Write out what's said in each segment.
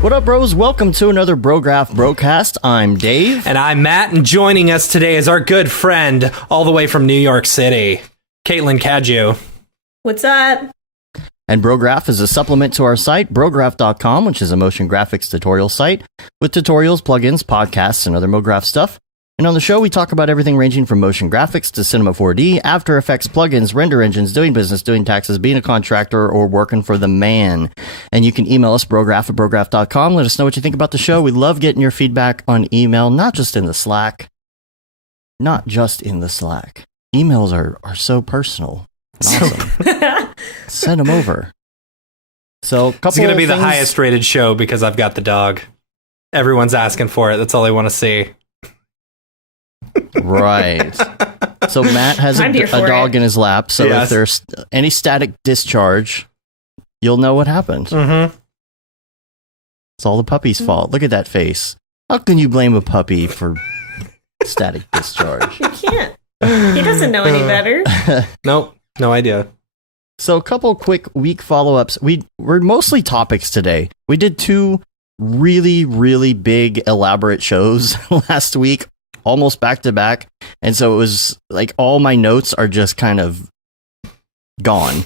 What up, bros? Welcome to another Brograph Brocast. I'm Dave. And I'm Matt, and joining us today is our good friend, all the way from New York City, Caitlin Cadju. What's up? And Brograph is a supplement to our site, Brograph.com, which is a motion graphics tutorial site with tutorials, plugins, podcasts, and other MoGraph stuff. And on the show, we talk about everything ranging from motion graphics to Cinema 4D, After Effects, plugins, render engines, doing business, doing taxes, being a contractor, or working for the man. And you can email us, brograph@brograph.com. Let us know what you think about the show. We love getting your feedback on email, not just in the Slack. Not just in the Slack. Emails are so personal. Awesome. Send them over. So, It's going to be the highest rated show because I've got the dog. Everyone's asking for it. That's all they want to see. Right. So Matt has a dog in his lap, so if there's any static discharge, you'll know what happened. Mm-hmm. It's all the puppy's fault. Look at that face. How can you blame a puppy for static discharge? You can't. He doesn't know any better. Nope. No idea. So a couple quick week follow-ups. We're mostly topics today. We did two really, really big, elaborate shows last week, almost back to back, and so it was like all my notes are just kind of gone,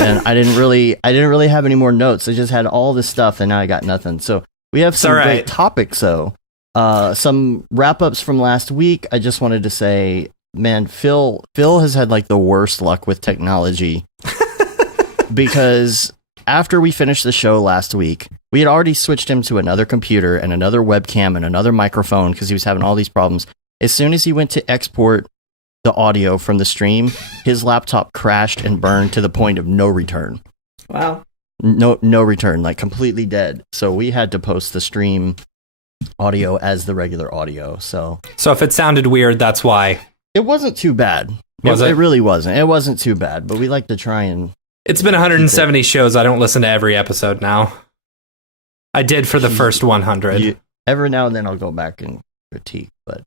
and I didn't really have any more notes. I just had all this stuff, and now I got nothing. So we have some great topics, though. Some wrap ups from last week. I just wanted to say, man, Phil has had like the worst luck with technology because after we finished the show last week, we had already switched him to another computer and another webcam and another microphone because he was having all these problems. As soon as he went to export the audio from the stream, his laptop crashed and burned to the point of no return. Wow. No return, like completely dead. So we had to post the stream audio as the regular audio. So if it sounded weird, that's why. It wasn't too bad. Was it? It really wasn't. It wasn't too bad, but we like to try and... It's been 170 shows. I don't listen to every episode now. I did for the first 100. Every now and then I'll go back and critique, but...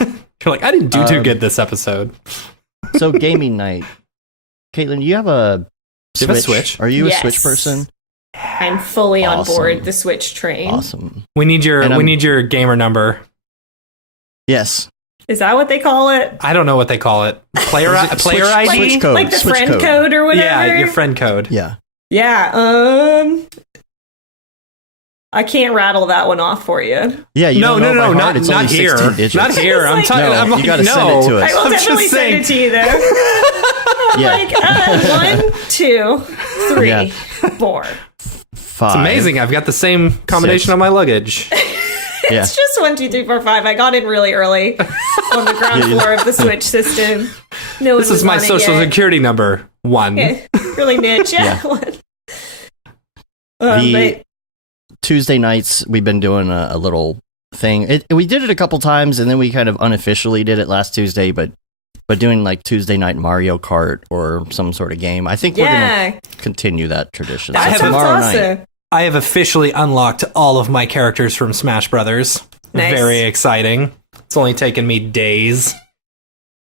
You're like, I didn't do too good this episode. So gaming night. Caitlin, you have a Switch? You have a Switch? Are you a Switch person? I'm fully on board the Switch train. Awesome. We need your gamer number. Yes. Is that what they call it? I don't know what they call it. Player ID? Switch code. Like the Switch friend code or whatever? Yeah, your friend code. Yeah. Yeah, I can't rattle that one off for you. Yeah, you don't know by heart. It's not only here. 16 digits. Not here. I'm talking. No, I'm like, you got to send it to us. I will definitely send it to you, though. I'm like, 1, 2, 3, 4. 5. It's amazing. I've got the same combination 6. on my luggage. It's just 1, 2, 3, 4, 5. I got in really early on the ground floor of the Switch system. No, this is my social security number. 1. Yeah, really niche. Yeah. 1. But Tuesday nights, we've been doing a little thing. We did it a couple times, and then we kind of unofficially did it last Tuesday, but doing like Tuesday night Mario Kart or some sort of game. I think we're going to continue that tradition. That sounds awesome. I have officially unlocked all of my characters from Smash Brothers. Nice. Very exciting. It's only taken me days.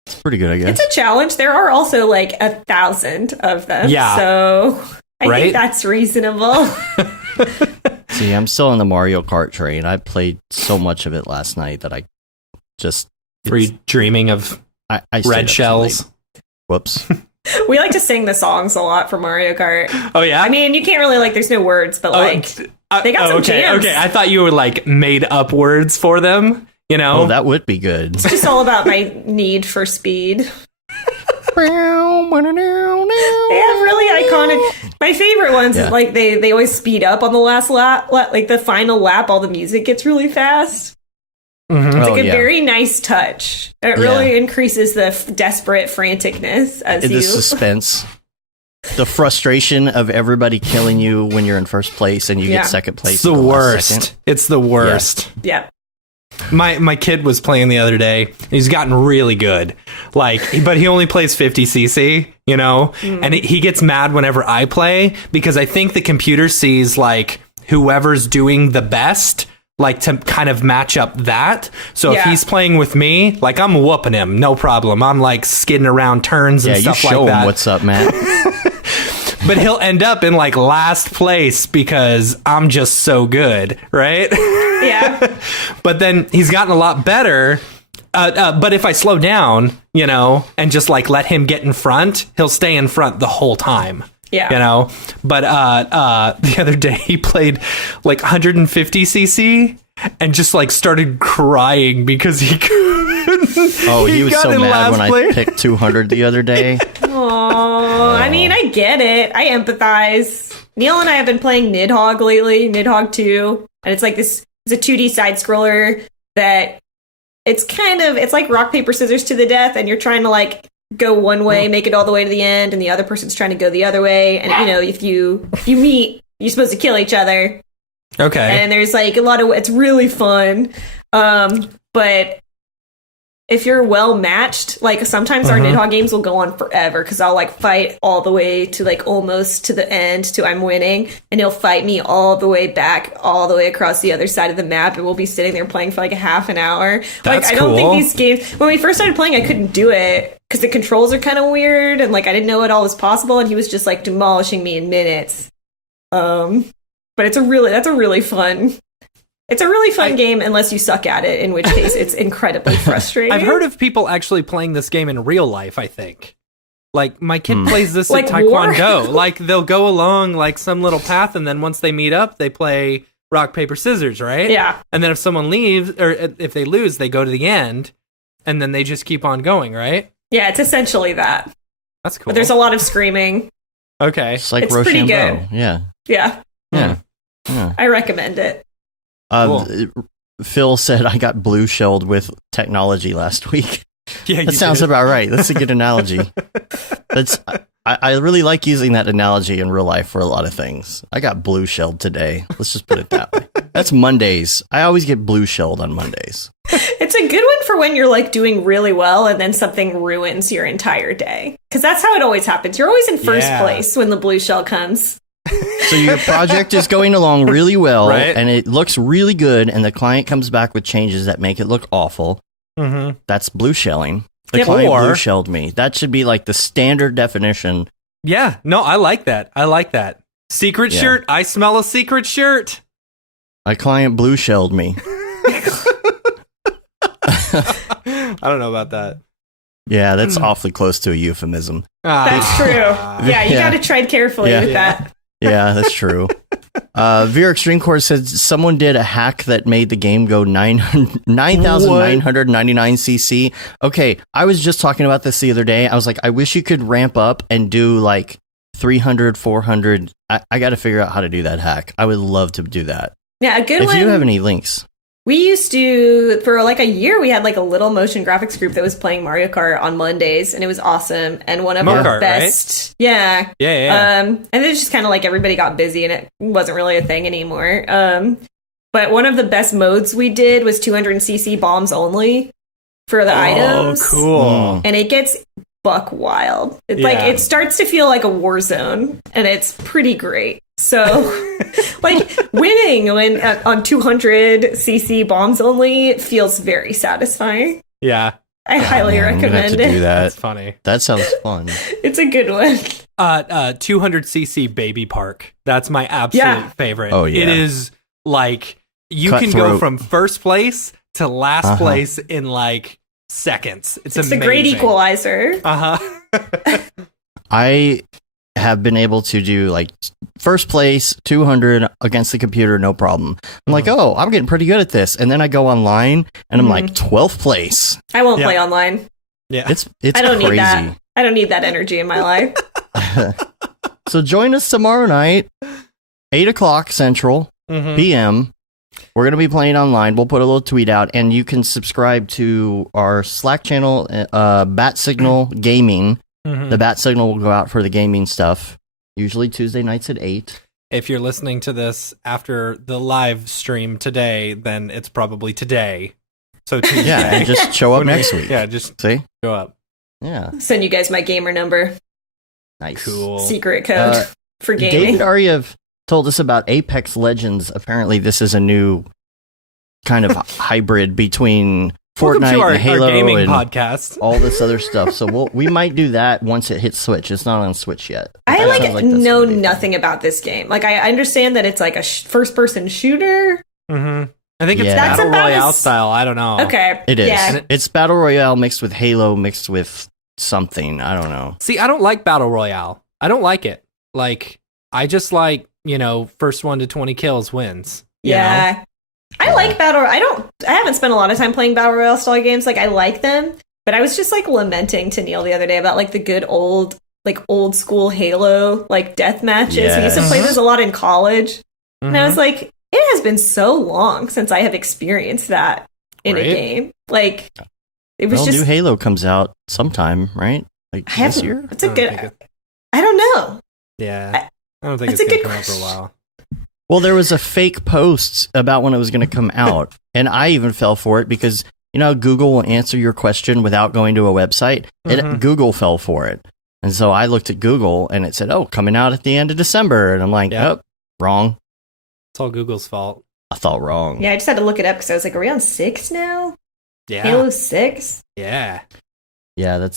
It's pretty good, I guess. It's a challenge. There are also like 1,000 of them. Yeah. So I think that's reasonable. See, I'm still on the Mario Kart train. I played so much of it last night that I just... Were you dreaming of red shells? Whoops. We like to sing the songs a lot for Mario Kart. Oh, yeah? I mean, you can't really, there's no words, but they got some jams. Okay, I thought you were made up words for them, you know? Oh, that would be good. It's just all about my need for speed. They have really iconic... My favorite ones is they always speed up on the last lap. Like the final lap, all the music gets really fast. Mm-hmm. It's a very nice touch. It really increases the desperate franticness as the suspense. The frustration of everybody killing you when you're in first place and you get second place. It's the worst. It's the worst. Yeah. My kid was playing the other day. He's gotten really good. But he only plays 50cc, and he gets mad whenever I play because I think the computer sees whoever's doing the best, like to kind of match up that. So if he's playing with me, like I'm whooping him, no problem. I'm like skidding around turns and stuff like that. Yeah, you show him what's up, Matt. But he'll end up in like last place because I'm just so good, right? Yeah. But then he's gotten a lot better. But if I slow down, you know, and just like let him get in front, he'll stay in front the whole time. Yeah. You know, but the other day he played like 150cc and just like started crying because he couldn't. Oh, he was so mad when I picked 200 the other day. Oh, I mean, I get it. I empathize. Neil and I have been playing Nidhogg lately, Nidhogg 2. And it's like this, it's a 2D side scroller that it's like rock, paper, scissors to the death. And you're trying to like go one way, make it all the way to the end, and the other person's trying to go the other way. And you know, if you meet, you're supposed to kill each other. Okay. And there's like a lot of, it's really fun. But if you're well matched, like sometimes our Nidhogg games will go on forever because I'll like fight all the way to like almost to the end to I'm winning, and he'll fight me all the way back, all the way across the other side of the map, and we'll be sitting there playing for like a half an hour. That's like I don't think these games, when we first started playing, I couldn't do it because the controls are kind of weird and like I didn't know what all was possible, and he was just like demolishing me in minutes. But that's a really fun game unless you suck at it, in which case it's incredibly frustrating. I've heard of people actually playing this game in real life, I think. Like, my kid plays this like at Taekwondo. Like, they'll go along, like, some little path, and then once they meet up, they play rock, paper, scissors, right? Yeah. And then if someone leaves, or if they lose, they go to the end, and then they just keep on going, right? Yeah, it's essentially that. That's cool. But there's a lot of screaming. Okay. It's like It's pretty Rochambeau. good. Yeah. Yeah. Yeah. I recommend it. Cool. Phil said I got blue shelled with technology last week. Yeah, that sounds about right. That's a good analogy. I really like using that analogy in real life for a lot of things. I got blue shelled today. Let's just put it that way. That's Mondays. I always get blue shelled on Mondays. It's a good one for when you're like doing really well and then something ruins your entire day. Because that's how it always happens. You're always in first place when the blue shell comes. So your project is going along really well, right? And it looks really good, and the client comes back with changes that make it look awful. Mm-hmm. That's blue shelling. The client blue shelled me. That should be like the standard definition. Yeah, no, I like that. Secret shirt. I smell a secret shirt. My client blue shelled me. I don't know about that. Yeah, that's awfully close to a euphemism. That's true. Yeah, you got to tread carefully with that. Yeah, that's true. Veer Extreme Course said someone did a hack that made the game go 9,999 cc. Okay, I was just talking about this the other day. I was like, I wish you could ramp up and do like 300, 400. I got to figure out how to do that hack. I would love to do that. Yeah, a good one. If you have any links. We used to, for like a year, we had like a little motion graphics group that was playing Mario Kart on Mondays, and it was awesome. And one of our best, right? Yeah. And it's just kind of like everybody got busy, and it wasn't really a thing anymore. But one of the best modes we did was 200cc bombs only for the items. Oh, cool! And it gets buck wild. It's like it starts to feel like a war zone, and it's pretty great. So, like, winning when on 200cc bombs only feels very satisfying. Yeah. I highly recommend it. Do that. That's funny. That sounds fun. It's a good one. 200cc Baby Park. That's my absolute favorite. Oh, yeah. It is like, you can go from first place to last place in like seconds. It's amazing. The great equalizer. I have been able to do like first place 200 against the computer, no problem. I'm like, oh, I'm getting pretty good at this, and then I go online and I'm like 12th place. I won't play online. Yeah, it's I don't crazy. Need that. I don't need that energy in my life. So join us tomorrow night, 8:00 Central PM. We're gonna be playing online. We'll put a little tweet out, and you can subscribe to our Slack channel, Bat Signal Gaming. The bat signal will go out for the gaming stuff, usually Tuesday nights at 8. If you're listening to this after the live stream today, then it's probably today. So Tuesday. Yeah, and just show up next week. Yeah, just show up. Yeah. Send you guys my gamer number. Nice. Cool. Secret code for gaming. David Ariev told us about Apex Legends. Apparently, this is a new kind of hybrid between Fortnite and Halo our gaming and podcast. all this other stuff. So we might do that once it hits Switch. It's not on Switch yet. I know nothing about this game. Like, I understand that it's like a first-person shooter. Mm-hmm. I think it's Yeah. Battle Royale style. I don't know. Okay. It is. Yeah. It's Battle Royale mixed with Halo mixed with something. I don't know. See, I don't like Battle Royale. I don't like it. Like, I just like, first 1 to 20 kills wins. Yeah. I like I haven't spent a lot of time playing Battle Royale style games. Like, I like them, but I was just like lamenting to Neil the other day about like the good old school Halo like death matches. Yes. We used to play those a lot in college. And I was like, it has been so long since I have experienced that in a game. Like, it was just new Halo comes out sometime, right? Like this year? It's a good I don't know. Yeah. I don't think That's it's a going to good come out for a while. Well, there was a fake post about when it was going to come out, and I even fell for it because Google will answer your question without going to a website. And Google fell for it, and so I looked at Google, and it said, "Oh, coming out at the end of December," and I'm like, "Oh, wrong." It's all Google's fault. I thought wrong. Yeah, I just had to look it up because I was like, are we on 6 now? Yeah. Halo 6? Yeah. Yeah,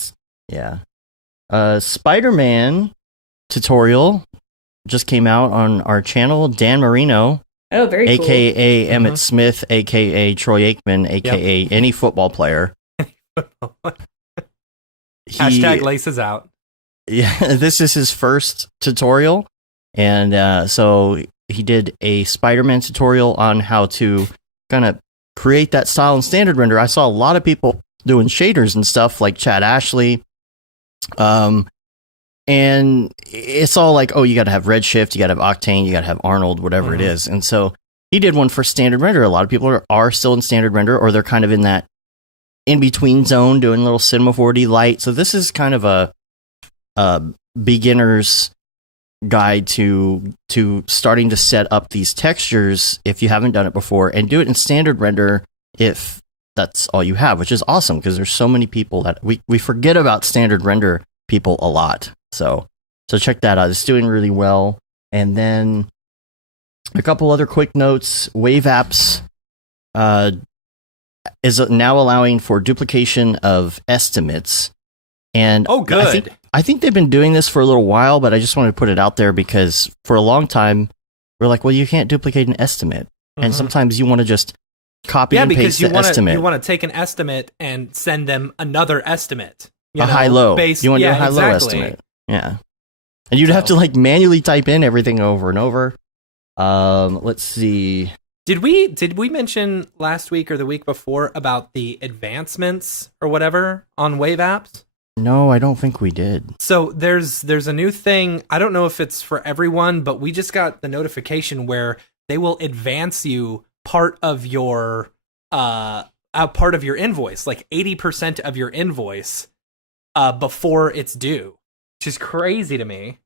Spider-Man tutorial just came out on our channel. Dan Marino, Oh, very cool. aka Emmett Smith, aka Troy Aikman, aka any football player. Hashtag laces out. Yeah, this is his first tutorial, and so he did a Spider-Man tutorial on how to kind of create that style in standard render. I saw a lot of people doing shaders and stuff, like Chad Ashley. And it's all like, oh, you got to have Redshift, you got to have Octane, you got to have Arnold, whatever it is. And so he did one for standard render. A lot of people are still in standard render, or they're kind of in that in-between zone doing a little Cinema 4D light. So this is kind of a beginner's guide to starting to set up these textures if you haven't done it before, and do it in standard render if that's all you have, which is awesome because there's so many people that we forget about standard render people a lot. So check that out. It's doing really well. And then a couple other quick notes. Wave Apps is now allowing for duplication of estimates. And oh, good. I think they've been doing this for a little while, but I just wanted to put it out there because for a long time we're like, well, you can't duplicate an estimate, and sometimes you want to just copy and paste the estimate. You want to take an estimate and send them another estimate. High-low. You want to do a high-low estimate. Yeah. And you'd have to like manually type in everything over and over. Let's see. Did we mention last week or the week before about the advancements or whatever on Wave Apps? No, I don't think we did. So there's a new thing. I don't know if it's for everyone, but we just got the notification where they will advance you part of your invoice, like 80% of your invoice, before it's due, which is crazy to me.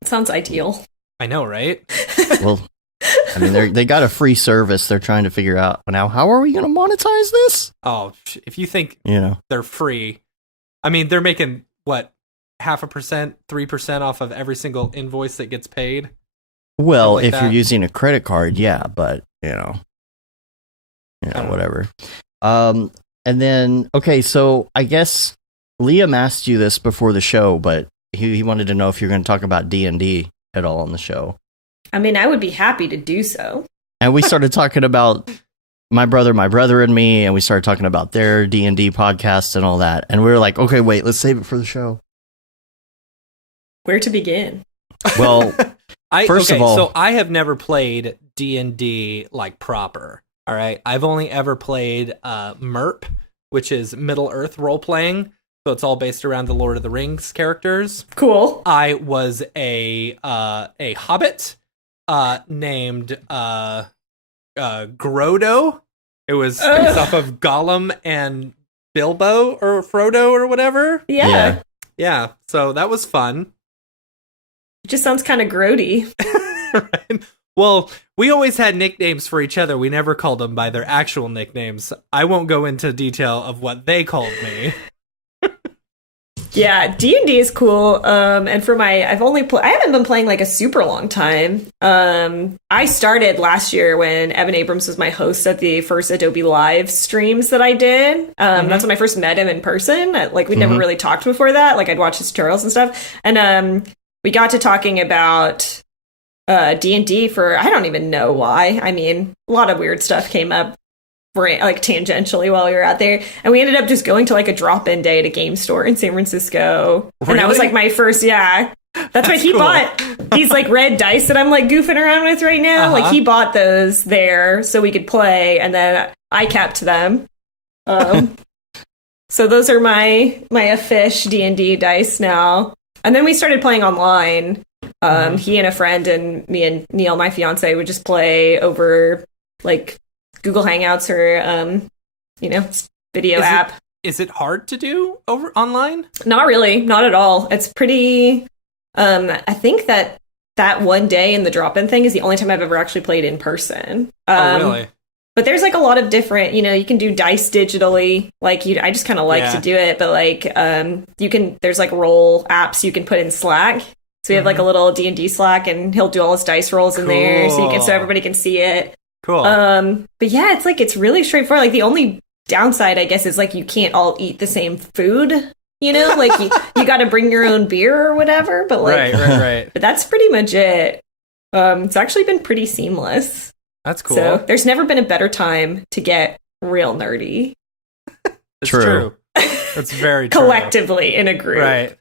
It sounds ideal. I know, right? Well, I mean, they got a free service. They're trying to figure out now, how are we going to monetize this? Oh, if you think they're free, I mean, they're making what, 0.5%, 3% off of every single invoice that gets paid. Well, if you're using a credit card, yeah, but whatever. And then, okay, so I guess Liam asked you this before the show, but he wanted to know if you're going to talk about D&D at all on the show. I mean, I would be happy to do so. And we started talking about my brother and me, and we started talking about their D&D podcast and all that. And we were like, okay, wait, let's save it for the show. Where to begin? Well, first of all, so I have never played D&D like proper. All right, I've only ever played MERP, which is Middle Earth role playing. So it's all based around the Lord of the Rings characters. Cool. I was a hobbit named Grodo. It was based off of Gollum and Bilbo or Frodo or whatever. Yeah. Yeah. So that was fun. It just sounds kind of grody. Right? Well, we always had nicknames for each other. We never called them by their actual nicknames. I won't go into detail of what they called me. Yeah, D&D is cool. And for I haven't been playing like a super long time. I started last year when Evan Abrams was my host at the first Adobe Live streams that I did. That's when I first met him in person. Like we'd never really talked before that. Like I'd watch his tutorials and stuff. And we got to talking about D&D for, I don't even know why. I mean, a lot of weird stuff came up like tangentially while we were out there, and we ended up just going to like a drop-in day at a game store in San Francisco. Really? And that was like my first, that's what he cool. bought these like red dice that I'm like goofing around with right now. Like he bought those there so we could play, and then I kept them. So those are my fish D&D dice now. And then we started playing online. He and a friend and me and Neil, my fiance, would just play over like Google Hangouts or, video app. Is it hard to do over online? Not really. Not at all. It's pretty, I think that one day in the drop-in thing is the only time I've ever actually played in person. Oh, really? But there's like a lot of different, you can do dice digitally. Like I just kind of like to do it. But like, there's like roll apps you can put in Slack. So we have like a little D&D Slack, and he'll do all his dice rolls in there so everybody can see it. Cool. But yeah, it's really straightforward. Like the only downside, I guess, is like you can't all eat the same food. Like you got to bring your own beer or whatever. But like, right. But that's pretty much it. It's actually been pretty seamless. That's cool. So there's never been a better time to get real nerdy. It's true. That's very true. Collectively in a group.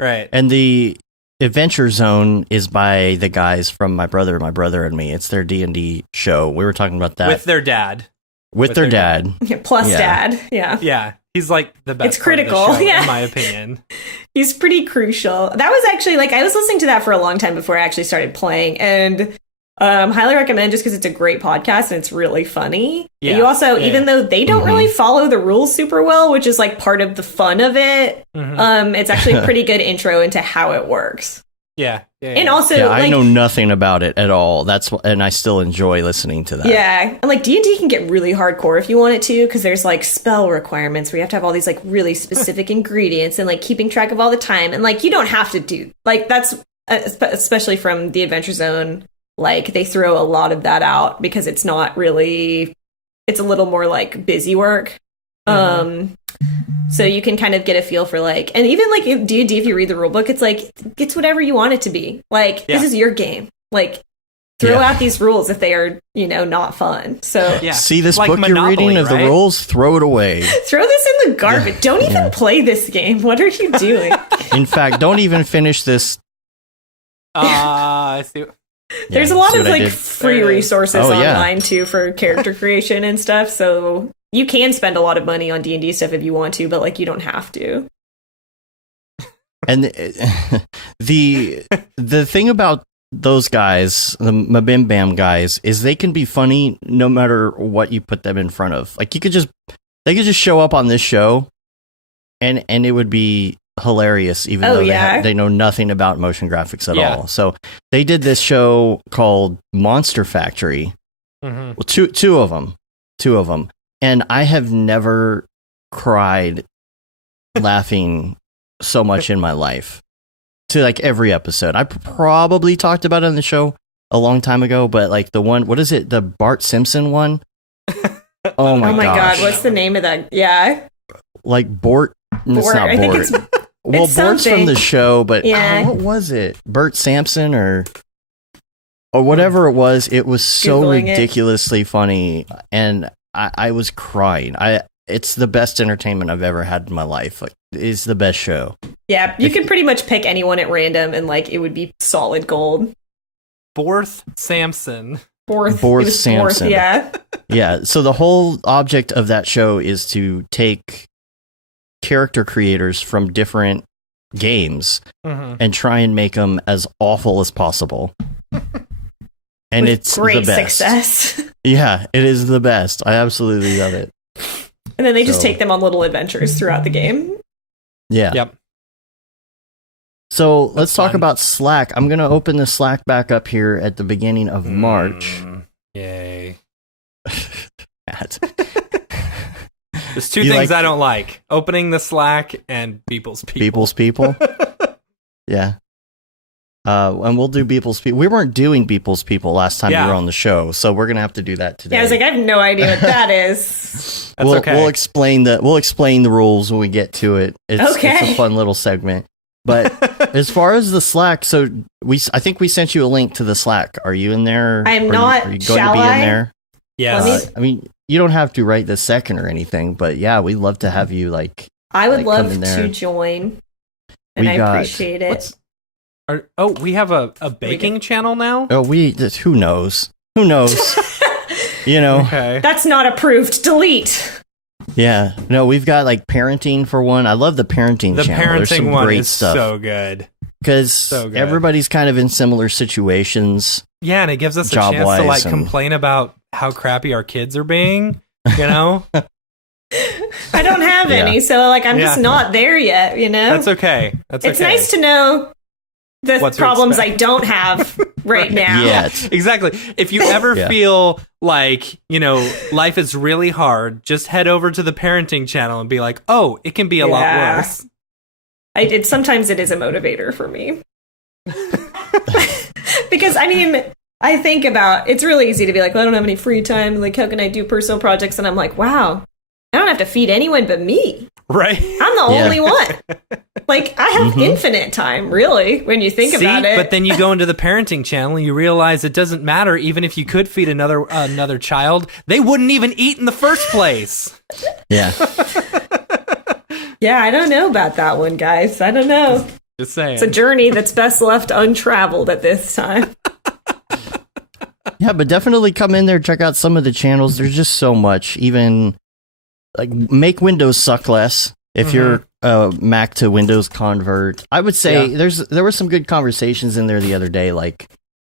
Right. And the Adventure Zone is by the guys from my brother and me. It's their D&D show. We were talking about that. With their dad. With their dad. Yeah, plus dad. Yeah. Yeah. He's like the best. It's critical, part of the show, in my opinion. He's pretty crucial. That was actually like, I was listening to that for a long time before I actually started playing, and highly recommend, just because it's a great podcast and it's really funny. Yeah. You also, even though they don't really follow the rules super well, which is like part of the fun of it, it's actually a pretty good intro into how it works. Yeah. And also, I know nothing about it at all. And I still enjoy listening to that. Yeah. And like D&D can get really hardcore if you want it to, because there's like spell requirements where you have to have all these like really specific ingredients and like keeping track of all the time. And like, you don't have to do like that's especially from the Adventure Zone. Like they throw a lot of that out because it's not really, it's a little more like busy work. So you can kind of get a feel for like, and even like D&D, if you read the rule book, it's like, it's whatever you want it to be. Like, this is your game. Like, throw out these rules if they are, not fun. So see this like book Monopoly, you're reading of the rules, throw it away. Throw this in the garbage. Don't even play this game. What are you doing? In fact, don't even finish this. I see. There's a lot of like free resources online too for character creation and stuff. So you can spend a lot of money on D&D stuff if you want to, but like you don't have to. And the thing about those guys, the Mabim Bam guys, is they can be funny no matter what you put them in front of. Like they could just show up on this show and it would be hilarious, even though they know nothing about motion graphics at all. So they did this show called Monster Factory. Well, two of them, and I have never cried laughing so much in my life. To like every episode, I probably talked about it on the show a long time ago, but like the one, what is it, the Bart Simpson one? Oh my god, what's the name of that? Yeah, like Bort. It's not Bort. Well, it's Bort's from the show, but what was it? Bert Sampson or whatever it was. It was so ridiculously funny, and I was crying. It's the best entertainment I've ever had in my life. Like, it's the best show. Yeah, you could pretty much pick anyone at random, and like it would be solid gold. Borth Sampson. Borth Sampson. Yeah. Yeah. So the whole object of that show is to take character creators from different games and try and make them as awful as possible. And with it's great the best. Success. Yeah, it is the best. I absolutely love it. And then they just take them on little adventures throughout the game. Yeah. Yep. So let's talk about Slack. I'm going to open the Slack back up here at the beginning of March. Yay. Matt. There's two things I don't like: opening the Slack and Beeple's people. Beeple's people. Yeah. And we'll do Beeple's people. We weren't doing Beeple's people last time we were on the show, so we're gonna have to do that today. Yeah, I was like, I have no idea what that is. That's okay. We'll explain the rules when we get to it. It's a fun little segment. But as far as the Slack, so I think we sent you a link to the Slack. Are you in there? I'm not. Are you going to be in there? Yes. I mean, you don't have to right this second or anything, but yeah, we'd love to have you I would love to join, and I appreciate it. We have a baking channel now? Oh, who knows? Who knows? Okay. That's not approved. Delete. Yeah. No, we've got parenting for one. I love the parenting channel. The parenting There's some one great is stuff. so good. Because everybody's kind of in similar situations. Yeah, and it gives us a chance to complain about how crappy our kids are being, I don't have any, so I'm just not there yet, That's okay. It's nice to know the problems I don't have right now. Yeah, exactly. If you ever feel like, life is really hard, just head over to the parenting channel and be like, oh, it can be a lot worse. Sometimes it is a motivator for me. Because, I think about, it's really easy to be like, well, I don't have any free time. How can I do personal projects? And I'm like, wow, I don't have to feed anyone but me. Right. I'm the only one. I have infinite time, really, when you think about it. But then you go into the parenting channel and you realize it doesn't matter. Even if you could feed another child, they wouldn't even eat in the first place. Yeah. Yeah, I don't know about that one, guys. I don't know. Just saying. It's a journey that's best left untraveled at this time. Yeah, but definitely come in there, check out some of the channels. There's just so much. Even make Windows suck less. If you're Mac to Windows convert, I would say there were some good conversations in there the other day,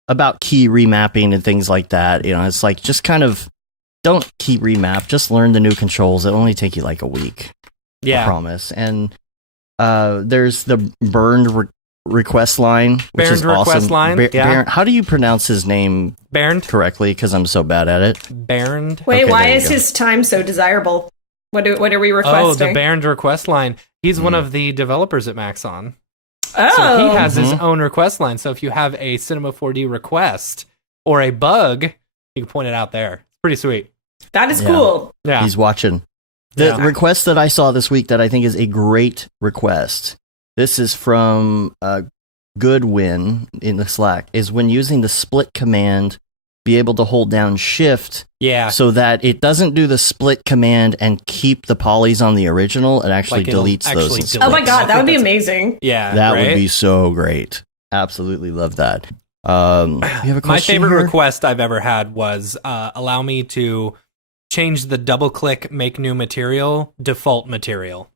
about key remapping and things like that. It's just kind of don't key remap, just learn the new controls. It'll only take you a week. Yeah, I promise. And there's the burned request line, which is awesome. Line. How do you pronounce his name? Bernd Correctly, because I'm so bad at it. Bernd. Wait, why is his time so desirable? What are we requesting? Oh, the Bernd request line. He's one of the developers at Maxon. Oh. So he has his own request line. So if you have a Cinema 4D request or a bug, you can point it out there. It's pretty sweet. That is cool. Yeah. He's watching. The request that I saw this week that I think is a great request, this is from Goodwin in the Slack, is when using the split command, be able to hold down shift so that it doesn't do the split command and keep the polys on the original. It actually deletes those. And oh my god, that would be amazing. Yeah, that would be so great. Absolutely love that. You have a question? My favorite here? request I've ever had was allow me to change the double click make new material default material.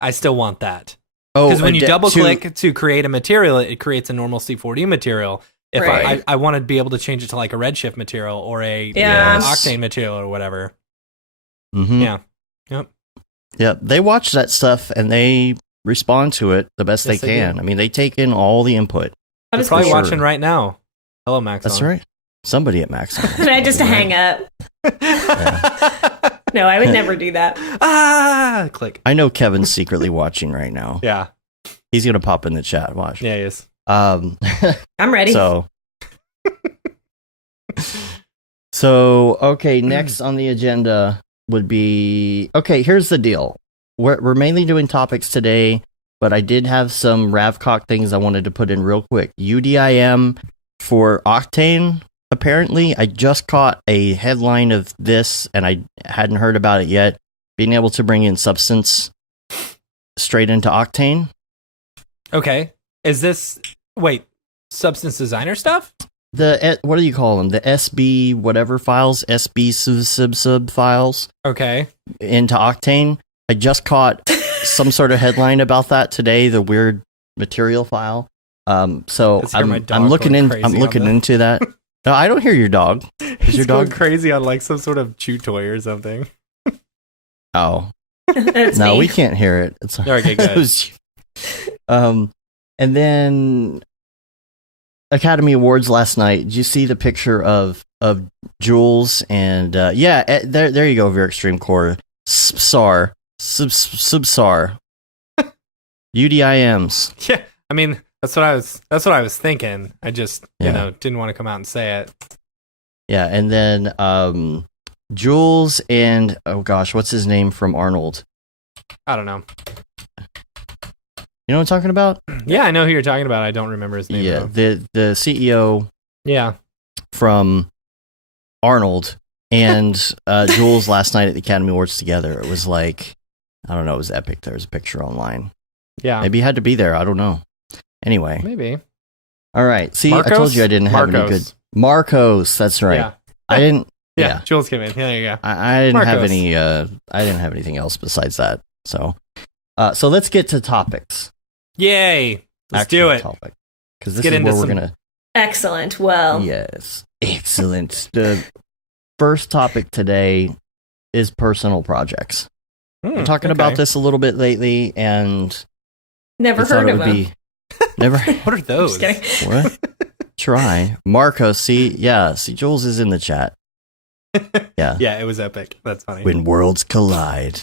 I still want that. Because when you double click to create a material, it creates a normal C4D material. If I want to be able to change it to a Redshift material or a Octane material or whatever. Mm-hmm. Yeah. Yep. Yep. They watch that stuff and they respond to it the best they can. They take in all the input. They're probably watching right now. Hello, Max. That's right. Somebody at Max. But I just hang up. No, I would never do that. Click. I know Kevin's secretly watching right now. Yeah. He's going to pop in the chat. Watch. Yeah, he is. I'm ready. So okay, next on the agenda would be, here's the deal. We're mainly doing topics today, but I did have some Ravcock things I wanted to put in real quick. UDIM for Octane, apparently. I just caught a headline of this, and I hadn't heard about it yet. Being able to bring in Substance straight into Octane. Okay. Is this... Wait, Substance Designer stuff? What do you call them? The SB whatever files, SB sub files. Okay. Into Octane. I just caught some sort of headline about that today. The weird material file. So I'm looking into that. No, I don't hear your dog. Is your dog going crazy on some sort of chew toy or something? Oh, no, we can't hear it. It's okay. Good. And then Academy Awards last night. Did you see the picture of Jules and there you go, Very Extreme Core. Subsar. Subsar. UDIMs. Yeah, I mean that's what I was thinking. I just didn't want to come out and say it. Yeah, and then Jules and oh gosh, what's his name from Arnold? I don't know. You know what I'm talking about? Yeah, I know who you're talking about. I don't remember his name. Yeah, though. the CEO. Yeah, from Arnold and Jules last night at the Academy Awards together. It was like, I don't know, it was epic. There was a picture online. Yeah, maybe you had to be there. I don't know. Anyway, maybe. All right. See, Marcos? I told you I didn't have any good Marcos. That's right. Yeah. I didn't. Yeah, Jules came in. Yeah, there you go. I didn't Marcos. have any. I didn't have anything else besides that. So let's get to topics. Yay! Let's do it. Because this is where we're gonna. Excellent. Well. Yes. Excellent. The first topic today is personal projects. We're talking about this a little bit lately, and never heard of them. Never. What are those? Just kidding. What? Try Marcos. See, Jules is in the chat. Yeah. Yeah, it was epic. That's funny. When worlds collide.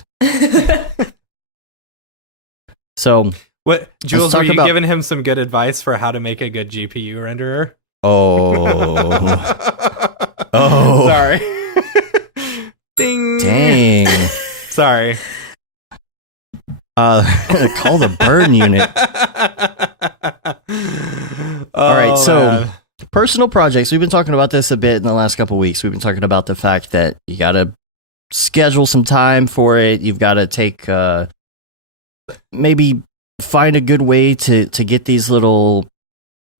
So, what, Jules? Were you giving him some good advice for how to make a good GPU renderer? Oh, sorry. Ding. Dang. Sorry. Call the burn unit. All right, so personal projects. We've been talking about this a bit in the last couple of weeks. We've been talking about the fact that you got to schedule some time for it. You've got to take maybe find a good way to get these little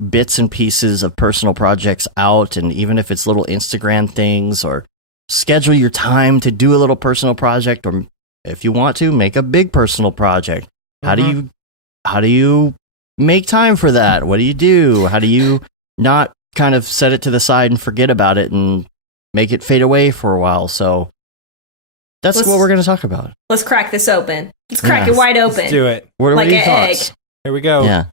bits and pieces of personal projects out, and even if it's little Instagram things, or schedule your time to do a little personal project, or if you want to make a big personal project. How do you make time for that? What do you do? How do you not kind of set it to the side and forget about it and make it fade away for a while? So that's what we're going to talk about. Let's crack this open. Let's crack it wide open. Let's do it. What like are your an thoughts? egg. Here we go. Yeah.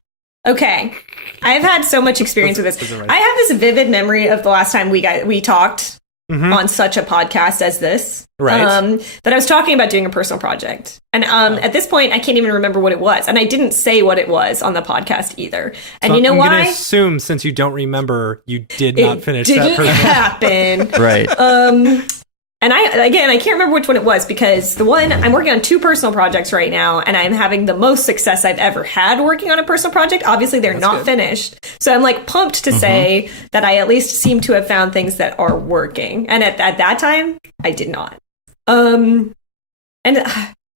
Okay. I've had so much experience with this. I have this vivid memory of the last time we talked on such a podcast as this. Right. That I was talking about doing a personal project. And at this point, I can't even remember what it was. And I didn't say what it was on the podcast either. And so you know why? I'm going to assume, since you don't remember, you did not finish that didn't happen. Right. And I can't remember which one it was, because I'm working on 2 personal projects right now, and I'm having the most success I've ever had working on a personal project. Obviously, they're not finished. So I'm like pumped to say that I at least seem to have found things that are working. And at that time, I did not. And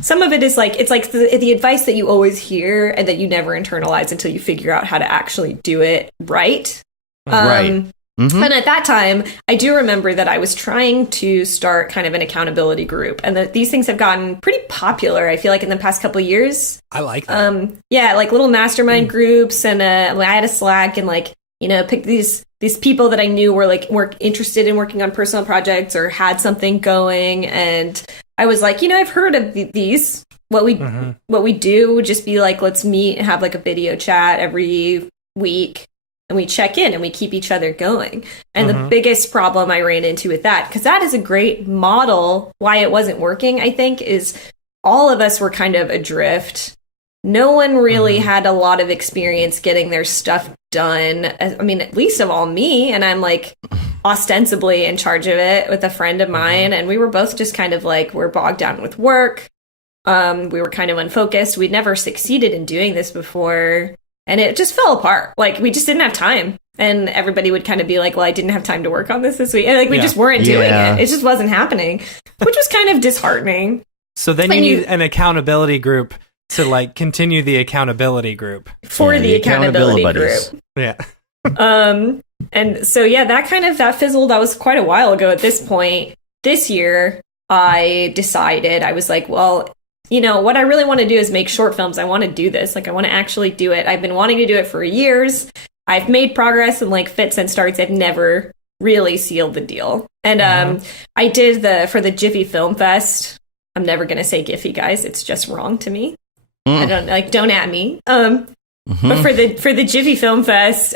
some of it is like, it's like the advice that you always hear and that you never internalize until you figure out how to actually do it right. Right. Mm-hmm. And at that time, I do remember that I was trying to start kind of an accountability group, and that these things have gotten pretty popular, I feel like, in the past couple of years. I like that. Yeah, like little mastermind groups, and I had a Slack, and pick these people that I knew were interested in working on personal projects or had something going, and I was like, I've heard of these. What we do would just be like, let's meet and have like a video chat every week. And we check in and we keep each other going. And the biggest problem I ran into with that, because that is a great model, why it wasn't working, I think, is all of us were kind of adrift. No one really had a lot of experience getting their stuff done. I mean, at least of all me. And I'm like ostensibly in charge of it with a friend of mine. And we were both just kind of like, we're bogged down with work. We were kind of unfocused. We'd never succeeded in doing this before. And it just fell apart. Like, we just didn't have time. And everybody would kind of be like, well, I didn't have time to work on this week. And we just weren't doing it. It just wasn't happening, which was kind of disheartening. So then you need an accountability group to continue the accountability group. For the accountability group. Yeah. And so, that fizzled. That was quite a while ago at this point. This year, I decided, I was like, well, what I really want to do is make short films. I want to do this. I want to actually do it. I've been wanting to do it for years. I've made progress and fits and starts. I've never really sealed the deal. And I did for the Jiffy Film Fest. I'm never going to say Giphy, guys. It's just wrong to me. I don't don't at me. But for the Jiffy Film Fest,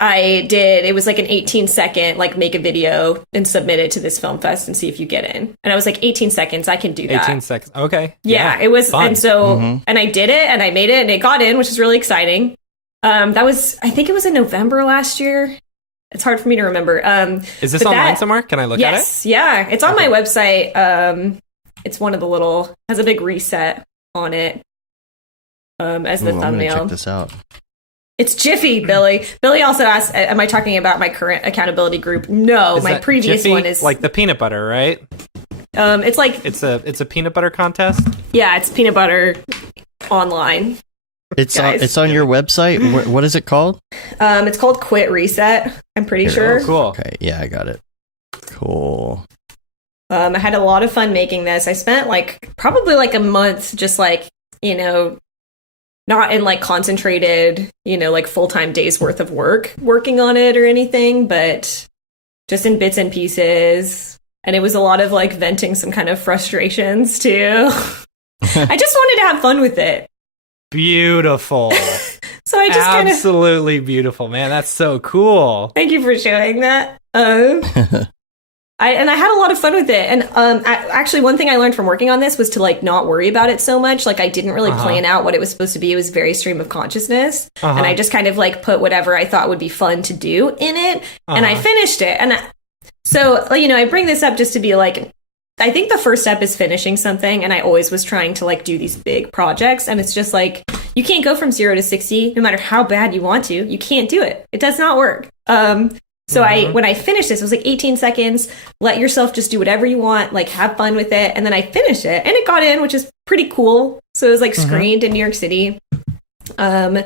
it was like an 18-second, like make a video and submit it to this film fest and see if you get in. And I was like, 18 seconds, I can do that. 18 seconds. Okay. Yeah, it was. Fun. And so, and I did it and I made it and it got in, which is really exciting. That was, I think it was in November last year. It's hard for me to remember. Is this online somewhere? Can I look at it? Yes. Yeah. It's on my website. It's one of the little, has a big reset on it as the thumbnail. I'm gonna check this out. It's Jiffy, Billy. Billy also asked, am I talking about my current accountability group? No, my previous Jiffy? one is... Like the peanut butter, right? It's like... It's a peanut butter contest? Yeah, it's peanut butter online. It's on your website? What is it called? It's called Quit Reset, I'm pretty sure. Oh, cool. Okay, yeah, I got it. Cool. I had a lot of fun making this. I spent probably a month just not in concentrated, full-time days worth of working on it or anything, but just in bits and pieces. And it was a lot of venting some kind of frustrations too. I just wanted to have fun with it. Beautiful. So I just absolutely beautiful, man. That's so cool. Thank you for showing that. I had a lot of fun with it. And actually, one thing I learned from working on this was to not worry about it so much. I didn't really plan out what it was supposed to be. It was very stream of consciousness. And I just kind of put whatever I thought would be fun to do in it. And I finished it. And so, I bring this up just to be I think the first step is finishing something. And I always was trying to do these big projects. And it's just you can't go from 0 to 60, no matter how bad you want to. You can't do it. It does not work. So when I finished this, it was 18 seconds. Let yourself just do whatever you want, have fun with it. And then I finished it and it got in, which is pretty cool. So it was screened in New York City. And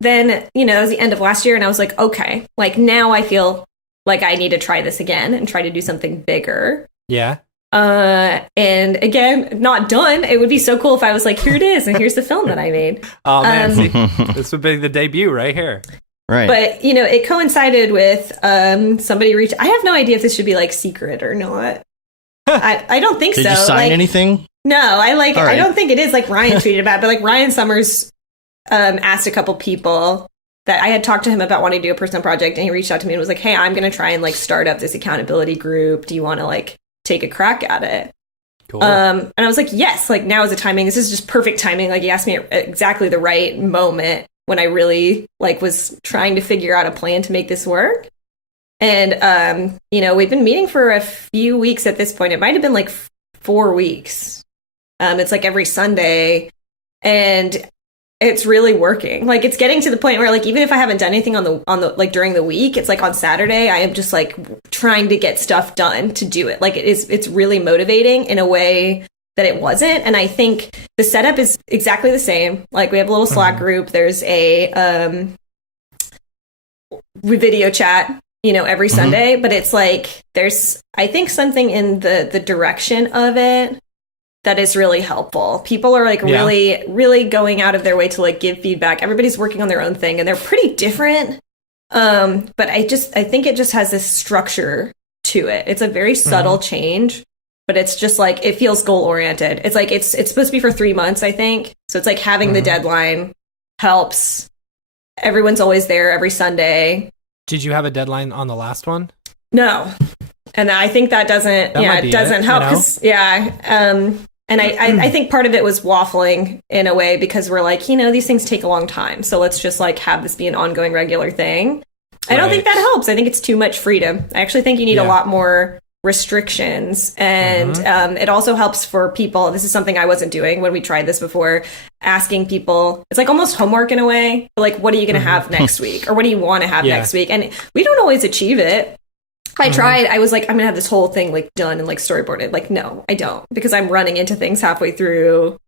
then, that was the end of last year. And I was like, okay, now I feel like I need to try this again and try to do something bigger. Yeah. And again, not done. It would be so cool if I was here it is. And here's the film that I made. Oh man, see, this would be the debut right here. Right. But, it coincided with somebody reached... I have no idea if this should be, secret or not. I don't think so. Did you sign anything? No, I right. I don't think it is Ryan tweeted about it, but, Ryan Summers asked a couple people that I had talked to him about wanting to do a personal project, and he reached out to me and was like, hey, I'm going to try and, start up this accountability group. Do you want to, take a crack at it? Cool. And I was like, yes, now is the timing. This is just perfect timing. He asked me at exactly the right moment when I really was trying to figure out a plan to make this work. And, we've been meeting for a few weeks at this point. It might've been 4 weeks. It's every Sunday and it's really working. It's getting to the point where even if I haven't done anything on the during the week, it's on Saturday, I am just trying to get stuff done to do it. It's really motivating in a way that it wasn't. And I think the setup is exactly the same. We have a little Slack group. There's a video chat, every Sunday, but it's there's, I think, something in the direction of it that is really helpful. People are really, really going out of their way to give feedback. Everybody's working on their own thing and they're pretty different. But I think it just has this structure to it. It's a very subtle change. But it's just it feels goal oriented. It's it's supposed to be for 3 months, I think. So it's having the deadline helps. Everyone's always there every Sunday. Did you have a deadline on the last one? No, and I think that doesn't. It doesn't help. And I think part of it was waffling in a way because we're these things take a long time. So let's just have this be an ongoing, regular thing. I don't think that helps. I think it's too much freedom. I actually think you need a lot more restrictions, and it also helps for people. This is something I wasn't doing when we tried this before, asking people, it's almost homework in a way, what are you going to have next week, or what do you want to have next week? And we don't always achieve it. I tried. I was I'm gonna have this whole thing done and storyboarded. No, I don't, because I'm running into things halfway through,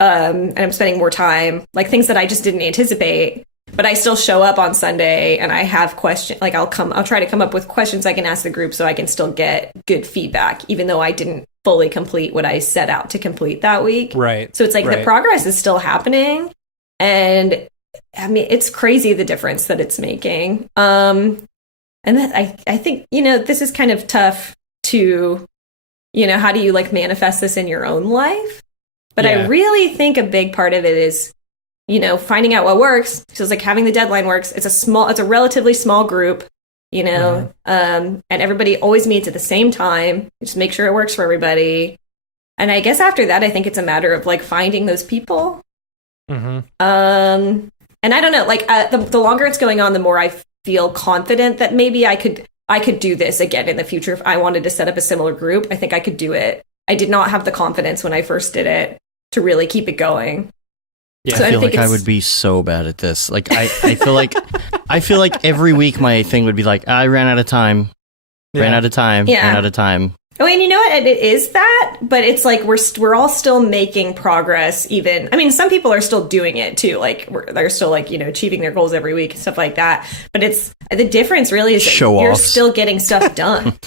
and I'm spending more time things that I just didn't anticipate. But I still show up on Sunday and I have questions. I'll try to come up with questions I can ask the group so I can still get good feedback, even though I didn't fully complete what I set out to complete that week. Right. So it's the progress is still happening. And I mean, it's crazy the difference that it's making. And that I think, this is kind of tough to, how do you manifest this in your own life? But I really think a big part of it is finding out what works. So it's like having the deadline works. It's a relatively small group, and everybody always meets at the same time. Just make sure it works for everybody. And I guess after that, I think it's a matter of like finding those people. And I don't know, like the longer it's going on, the more I feel confident that maybe I could do this again in the future. If I wanted to set up a similar group, I think I could do it. I did not have the confidence when I first did it to really keep it going. Yeah, so I feel like I would be so bad at this. Like I feel like every week my thing would be like, I ran out of time. Ran out of time. Oh, and you know what? It is that, but it's like we're all still making progress. Even, I mean, some people are still doing it too. Like they're still like achieving their goals every week and stuff like that. But it's the difference really is that you're still getting stuff done.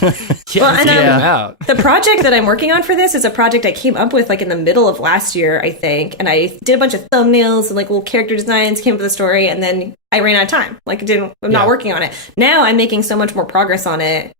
The project that I'm working on for this is a project I came up with like in the middle of last year, I think, and I did a bunch of thumbnails and like little character designs, came up with a story, and then I ran out of time. Like I'm not working on it now. I'm making so much more progress on it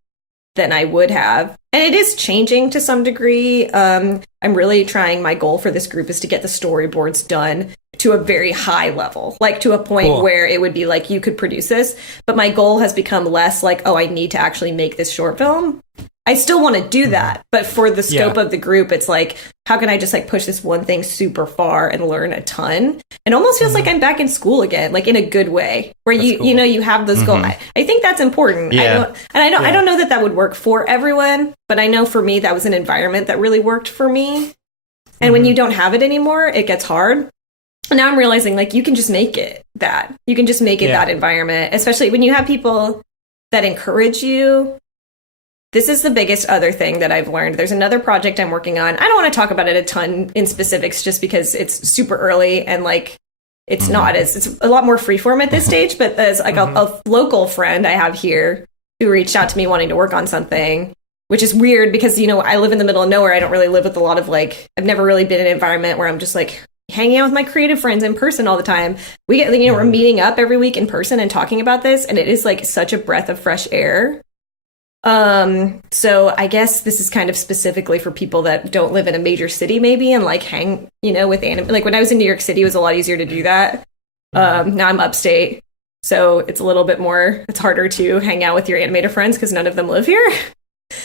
than I would have. And it is changing to some degree. I'm really trying, my goal for this group is to get the storyboards done to a very high level, like to a point where it would be like, you could produce this. But my goal has become less like, I need to actually make this short film. I still want to do that. But for the scope of the group, it's like, how can I just like push this one thing super far and learn a ton? It almost feels like I'm back in school again, like in a good way, where you have those goals. I think that's important. Yeah. I don't know that would work for everyone, but I know for me, that was an environment that really worked for me. And when you don't have it anymore, it gets hard. And now I'm realizing like, you can just make it that. You can just make it that environment, especially when you have people that encourage you. This is the biggest other thing that I've learned. There's another project I'm working on. I don't want to talk about it a ton in specifics just because it's super early and like it's a lot more freeform at this stage. But there's like a local friend I have here who reached out to me wanting to work on something, which is weird because, I live in the middle of nowhere. I don't really live with a lot of like, I've never really been in an environment where I'm just like hanging out with my creative friends in person all the time. We get, we're meeting up every week in person and talking about this. And it is like such a breath of fresh air. So I guess this is kind of specifically for people that don't live in a major city maybe and like hang, with anime. Like when I was in New York City, it was a lot easier to do that. Now I'm upstate, so it's a little bit more, it's harder to hang out with your animator friends because none of them live here.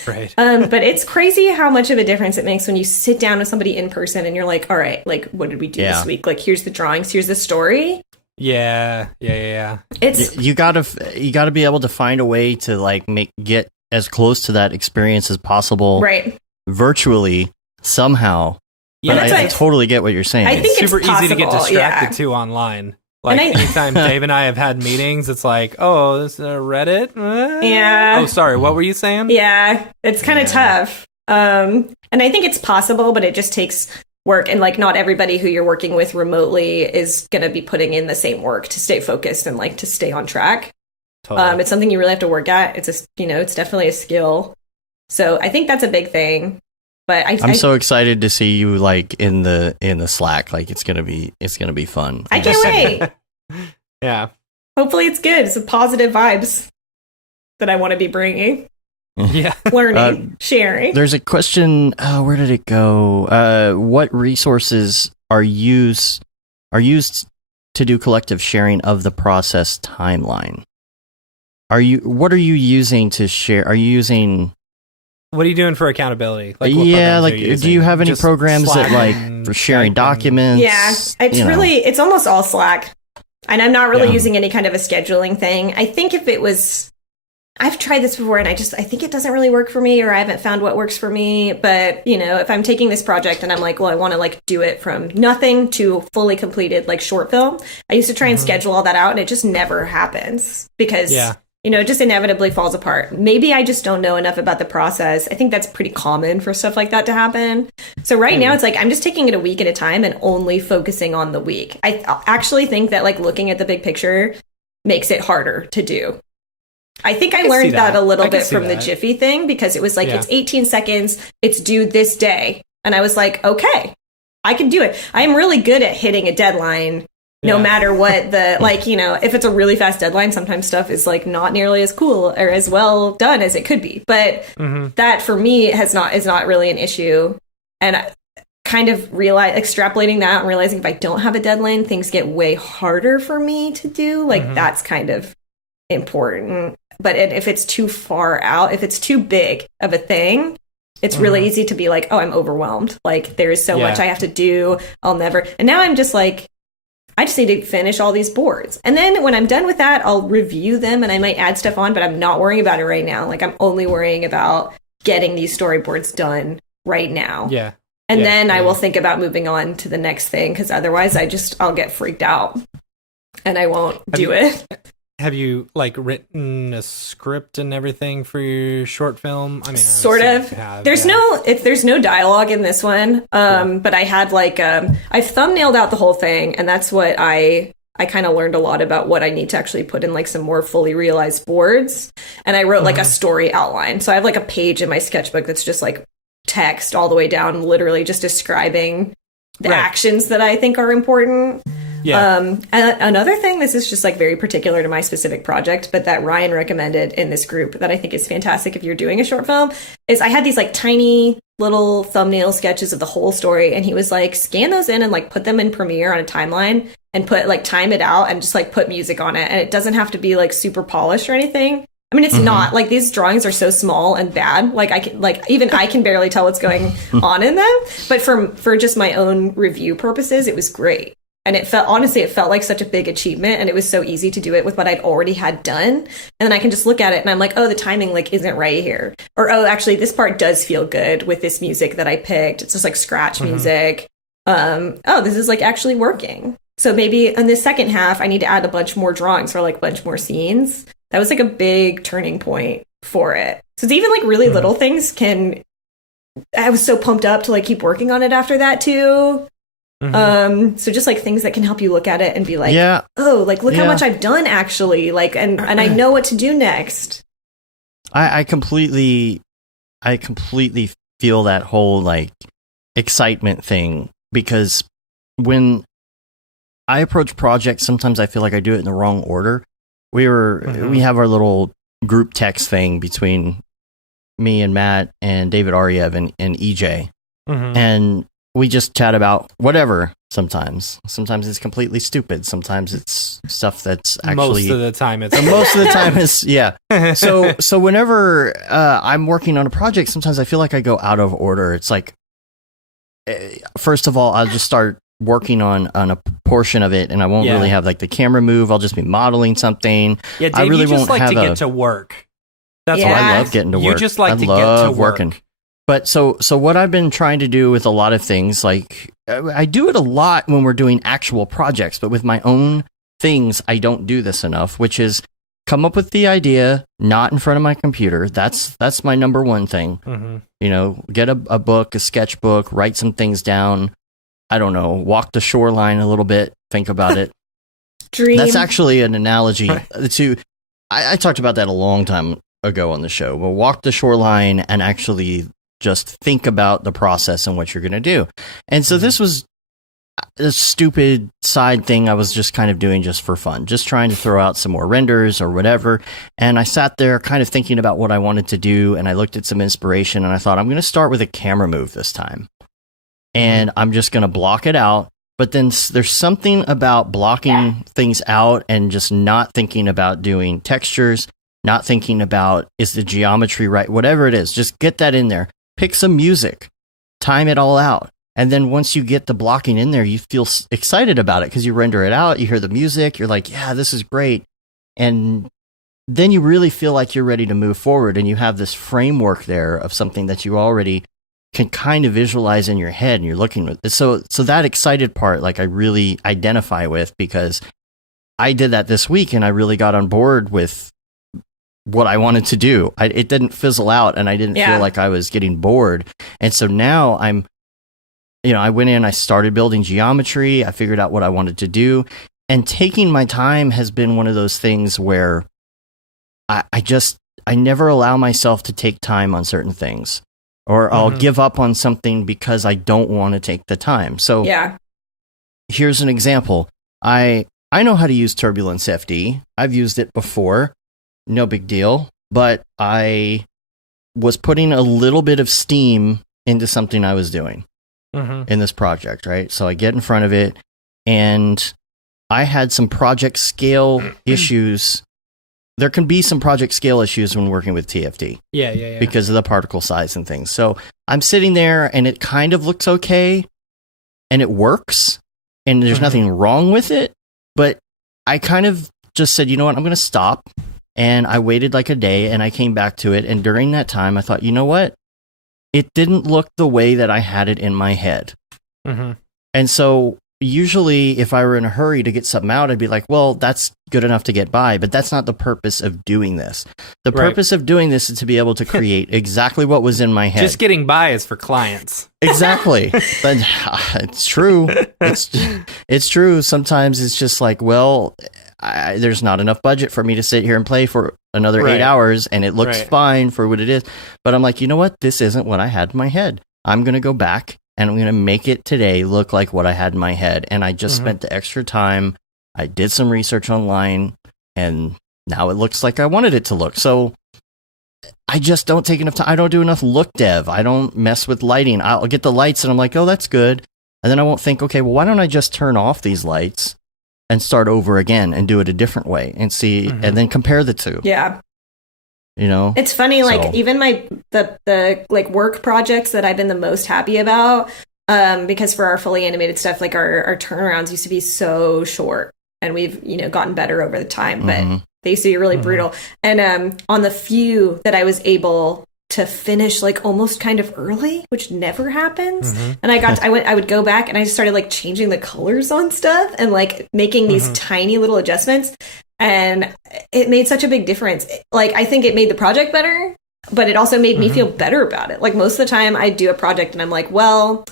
Right. But it's crazy how much of a difference it makes when you sit down with somebody in person and you're like, all right, like what did we do this week? Like here's the drawings, here's the story. Yeah. It's you gotta be able to find a way to like get as close to that experience as possible, right? Virtually somehow. Yeah, I totally get what you're saying. I think it's super it's possible, easy to get distracted too online. Like anytime Dave and I have had meetings, it's like, oh, this is Reddit. Yeah. Oh, sorry. What were you saying? Yeah, it's kind of tough. And I think it's possible, but it just takes work. And like, not everybody who you're working with remotely is going to be putting in the same work to stay focused and like to stay on track. Totally. It's something you really have to work at. It's it's definitely a skill. So I think that's a big thing. But I'm so excited to see you like in the Slack. Like it's gonna be fun. I can't wait. Yeah. Hopefully it's good. It's positive vibes that I want to be bringing. Yeah. Learning, sharing. There's a question. Where did it go? What resources are used to do collective sharing of the process timeline? What are you using to share? Are you using? What are you doing for accountability? Like, do you have any Just programs Slack that like for sharing documents? Yeah, it's almost all Slack. And I'm not really using any kind of a scheduling thing. I think if it was, I've tried this before and I think it doesn't really work for me, or I haven't found what works for me. But, if I'm taking this project and I'm like, well, I want to like do it from nothing to fully completed like short film, I used to try and schedule all that out and it just never happens because it just inevitably falls apart. Maybe I just don't know enough about the process. I think that's pretty common for stuff like that to happen. So right now it's like I'm just taking it a week at a time and only focusing on the week. I actually think that like looking at the big picture makes it harder to do. I think I learned that a little bit from the Jiffy thing because it was like, it's 18 seconds, it's due this day. And I was like, okay, I can do it. I am really good at hitting a deadline. No matter what the, if it's a really fast deadline, sometimes stuff is like not nearly as cool or as well done as it could be. But that for me is not really an issue. And kind of extrapolating that and realizing if I don't have a deadline, things get way harder for me to do. Like that's kind of important. But if it's too far out, if it's too big of a thing, it's really easy to be like, oh, I'm overwhelmed. Like there is so much I have to do. I'll never. And now I'm just like, I just need to finish all these boards. And then when I'm done with that, I'll review them and I might add stuff on, but I'm not worrying about it right now. Like I'm only worrying about getting these storyboards done right now. Yeah. And then I will think about moving on to the next thing, because otherwise I'll get freaked out and I won't do it. Have you like written a script and everything for your short film? I mean, sort of. There's no dialogue in this one. But I had like I've thumbnailed out the whole thing, and that's what I kind of learned a lot about what I need to actually put in like some more fully realized boards. And I wrote like a story outline. So I have like a page in my sketchbook that's just like text all the way down, literally just describing the actions that I think are important. Yeah. And another thing, this is just like very particular to my specific project, but that Ryan recommended in this group that I think is fantastic if you're doing a short film, is I had these like tiny little thumbnail sketches of the whole story, and he was like, scan those in and like put them in Premiere on a timeline and put like time it out and just like put music on it. And it doesn't have to be like super polished or anything. I mean, it's not like these drawings are so small and bad. Like even I can barely tell what's going on in them. But for just my own review purposes, it was great. And it felt like such a big achievement, and it was so easy to do it with what I'd already had done. And then I can just look at it and I'm like, oh, the timing like isn't right here. Or, oh, actually this part does feel good with this music that I picked. It's just like scratch music. Oh, this is like actually working. So maybe in the second half, I need to add a bunch more drawings or like a bunch more scenes. That was like a big turning point for it. So it's even like really little things I was so pumped up to like keep working on it after that too. So just like things that can help you look at it and be like, oh, like look how much I've done actually, like, and I know what to do next. I completely feel that whole like excitement thing, because when I approach projects, sometimes I feel like I do it in the wrong order. We have our little group text thing between me and Matt and David Ariev and EJ, and we just chat about whatever. Sometimes it's completely stupid. Sometimes it's stuff that's actually most of the time So whenever I'm working on a project, sometimes I feel like I go out of order. It's like, first of all, I'll just start working on a portion of it, and I won't really have like the camera move. I'll just be modeling something. Yeah, Dave, I really you just won't like have to get to work. That's why I love getting to work. You just like to get to work. Working. But so what I've been trying to do with a lot of things, like I do it a lot when we're doing actual projects, but with my own things, I don't do this enough, which is come up with the idea, not in front of my computer. That's my number one thing. You know, get a book, a sketchbook, write some things down. I don't know, walk the shoreline a little bit, think about it. Dream. That's actually an analogy to, I talked about that a long time ago on the show. Well, walk the shoreline and actually just think about the process and what you're going to do. And so this was a stupid side thing I was just kind of doing just for fun, just trying to throw out some more renders or whatever. And I sat there kind of thinking about what I wanted to do, and I looked at some inspiration, and I thought, I'm going to start with a camera move this time. And I'm just going to block it out. But then there's something about blocking things out and just not thinking about doing textures, not thinking about, is the geometry right? Whatever it is, just get that in there. Pick some music, time it all out. And then once you get the blocking in there, you feel excited about it because you render it out, you hear the music, you're like, yeah, this is great. And then you really feel like you're ready to move forward, and you have this framework there of something that you already can kind of visualize in your head, and you're looking with. So that excited part, like I really identify with, because I did that this week and I really got on board with what I wanted to do. It didn't fizzle out, and I didn't feel like I was getting bored. And so now I went in, I started building geometry, I figured out what I wanted to do, and taking my time has been one of those things where I never allow myself to take time on certain things, or I'll give up on something because I don't want to take the time. So here's an example. I know how to use Turbulence FD. I've used it before. No big deal. But I was putting a little bit of steam into something I was doing. in this project, right? So I get in front of it, and I had some project scale issues. There can be some project scale issues when working with TFT. Yeah. Because of the particle size and things. So I'm sitting there, and it kind of looks okay, and it works, and there's nothing wrong with it. But I kind of just said, you know what, I'm going to stop. And I waited like a day, and I came back to it. And during that time, I thought, you know what? It didn't look the way that I had it in my head. And so usually if I were in a hurry to get something out, I'd be like, well, that's good enough to get by, but that's not the purpose of doing this. The purpose of doing this is to be able to create exactly what was in my head. Just getting by is for clients. Exactly. But it's true. It's true. Sometimes it's just like, well, there's not enough budget for me to sit here and play for another 8 hours, and it looks fine for what it is. But I'm like, you know what? This isn't what I had in my head. I'm going to go back, and I'm going to make it today look like what I had in my head. And I just spent the extra time. I did some research online, and now it looks like I wanted it to look. So I just don't take enough time. I don't do enough look dev. I don't mess with lighting. I'll get the lights, and I'm like, oh, that's good. And then I won't think, okay, well, why don't I just turn off these lights and start over again and do it a different way and see, and then compare the two. Yeah. You know, it's funny, like even the like work projects that I've been the most happy about, because for our fully animated stuff, like our turnarounds used to be so short, and we've, gotten better over the time, but they used to be really brutal. And on the few that I was able to finish like almost kind of early, which never happens. And I would go back, and I just started like changing the colors on stuff and like making these tiny little adjustments. And it made such a big difference. Like, I think it made the project better, but it also made me feel better about it. Like, most of the time I do a project and I'm like, well,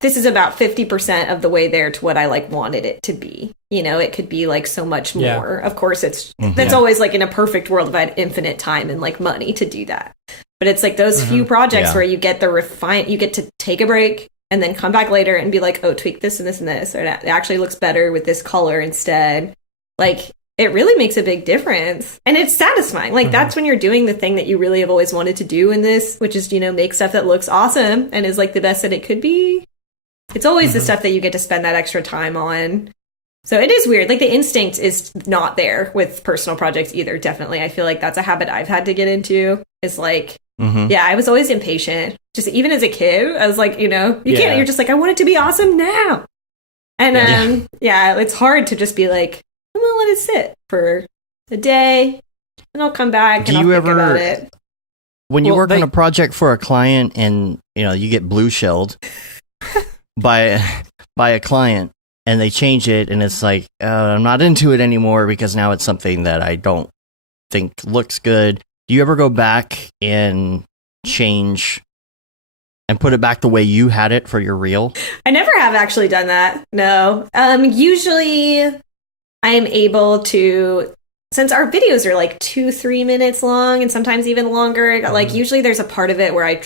this is about 50% of the way there to what I like wanted it to be. It could be like so much more. Of course, that's always like in a perfect world if I had infinite time and like money to do that. But it's like those few projects where you get you get to take a break and then come back later and be like, oh, tweak this and this and this, or it actually looks better with this color instead. Like, it really makes a big difference. And it's satisfying. Like, that's when you're doing the thing that you really have always wanted to do in this, which is, make stuff that looks awesome and is like the best that it could be. It's always the stuff that you get to spend that extra time on. So it is weird. Like, the instinct is not there with personal projects either, definitely. I feel like that's a habit I've had to get into. Is like, I was always impatient. Just even as a kid, I was like, you can't, you're just like, I want it to be awesome now. And it's hard to just be like, I'm gonna let it sit for a day, and I'll come back and I'll think about it. When you work on a project for a client, and you get blue shelled by a client, and they change it, and it's like, I'm not into it anymore because now it's something that I don't think looks good. Do you ever go back and change and put it back the way you had it for your reel? I never have actually done that. No. Usually I'm able to, since our videos are like 2-3 minutes long and sometimes even longer, like usually there's a part of it where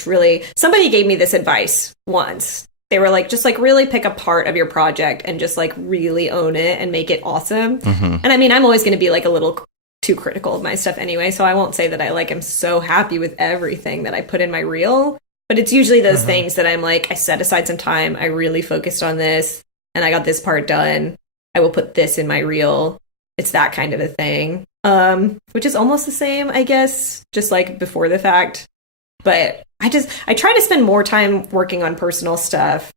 somebody gave me this advice once. They were like, just like really pick a part of your project and just like really own it and make it awesome. And I mean, I'm always going to be like a little too critical of my stuff anyway, so I won't say that I like am so happy with everything that I put in my reel, but it's usually those things that I'm like, I set aside some time, I really focused on this, and I got this part done. I will put this in my reel. It's that kind of a thing. Which is almost the same, I guess, just like before the fact. But I try to spend more time working on personal stuff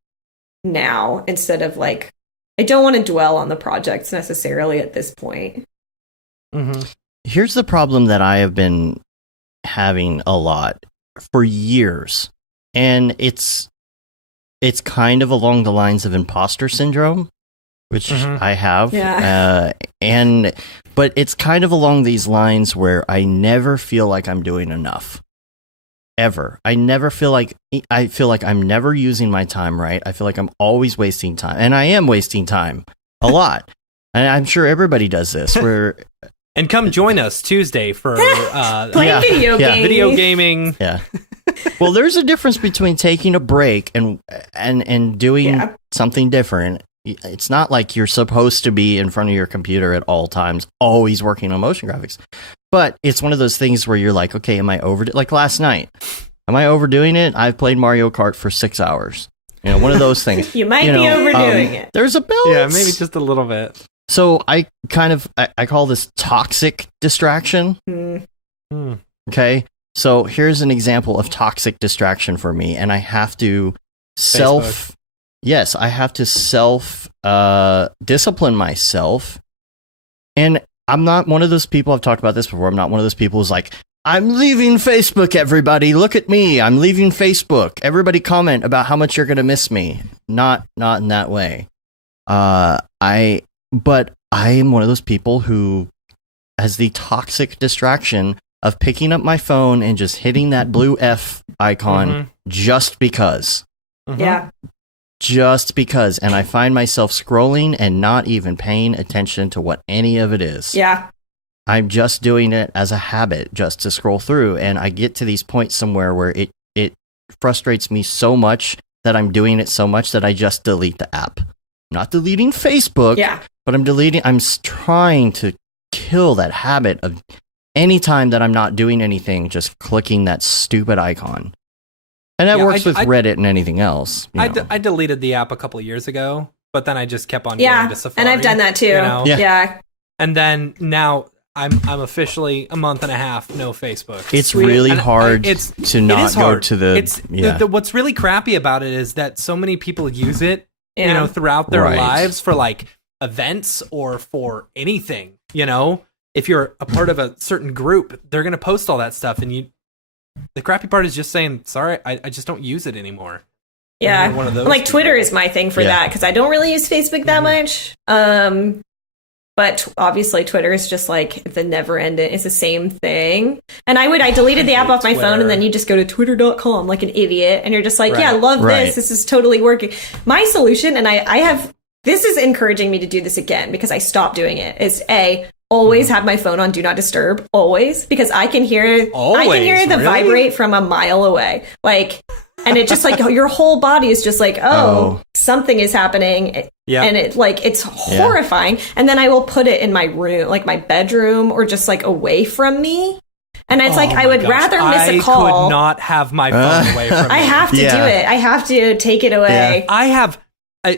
now instead of like, I don't want to dwell on the projects necessarily at this point. Here's the problem that I have been having a lot for years. And it's kind of along the lines of imposter syndrome, which I have. But it's kind of along these lines where I never feel like I'm doing enough. Ever. I feel like I'm never using my time right. I feel like I'm always wasting time. And I am wasting time a lot. And I'm sure everybody does this. And come join us Tuesday for playing video games. Video gaming. Yeah. Well, there's a difference between taking a break and doing something different. It's not like you're supposed to be in front of your computer at all times, always working on motion graphics. But it's one of those things where you're like, okay, am I like last night? Am I overdoing it? I've played Mario Kart for 6 hours. One of those things. You might be overdoing it. There's a balance. Yeah, maybe just a little bit. So I call this toxic distraction. Okay. So here's an example of toxic distraction for me, and I have to I have to discipline myself. And I'm not one of those people, I've talked about this before, I'm not one of those people who's like, I'm leaving Facebook, everybody. Look at me. I'm leaving Facebook. Everybody comment about how much you're going to miss me. Not in that way. But I am one of those people who has the toxic distraction of picking up my phone and just hitting that blue F icon just because. Yeah. Just because. And I find myself scrolling and not even paying attention to what any of it is. Yeah. I'm just doing it as a habit just to scroll through. And I get to these points somewhere where it frustrates me so much that I'm doing it so much that I just delete the app. I'm not deleting Facebook, but I'm trying to kill that habit of any time that I'm not doing anything, just clicking that stupid icon. And that works with Reddit and anything else. I deleted the app a couple of years ago, but then I just kept on going to Safari. And I've done that too. Yeah. And then now I'm officially a month and a half no Facebook. It's really hard to not go to the... What's really crappy about it is that so many people use it, throughout their lives for like events or for anything, If you're a part of a certain group, they're going to post all that stuff, and the crappy part is just saying, sorry, I just don't use it anymore. Yeah. One of those like Twitter is my thing for that, because I don't really use Facebook that much. But obviously Twitter is just like the never ending. It's the same thing. And I deleted the app off my phone, and then you just go to twitter.com like an idiot, and you're just like, yeah, I love this. This is totally working. My solution, and this is encouraging me to do this again because I stopped doing it, is always have my phone on do not disturb, always, because I can hear the vibrate from a mile away. Like, and it just like your whole body is just like, something is happening. Yeah. And it's horrifying. And then I will put it in my room, like my bedroom, or just like away from me. And it's like, I would rather miss a call. I could not have my phone away from me. I have to do it. I have to take it away. Yeah.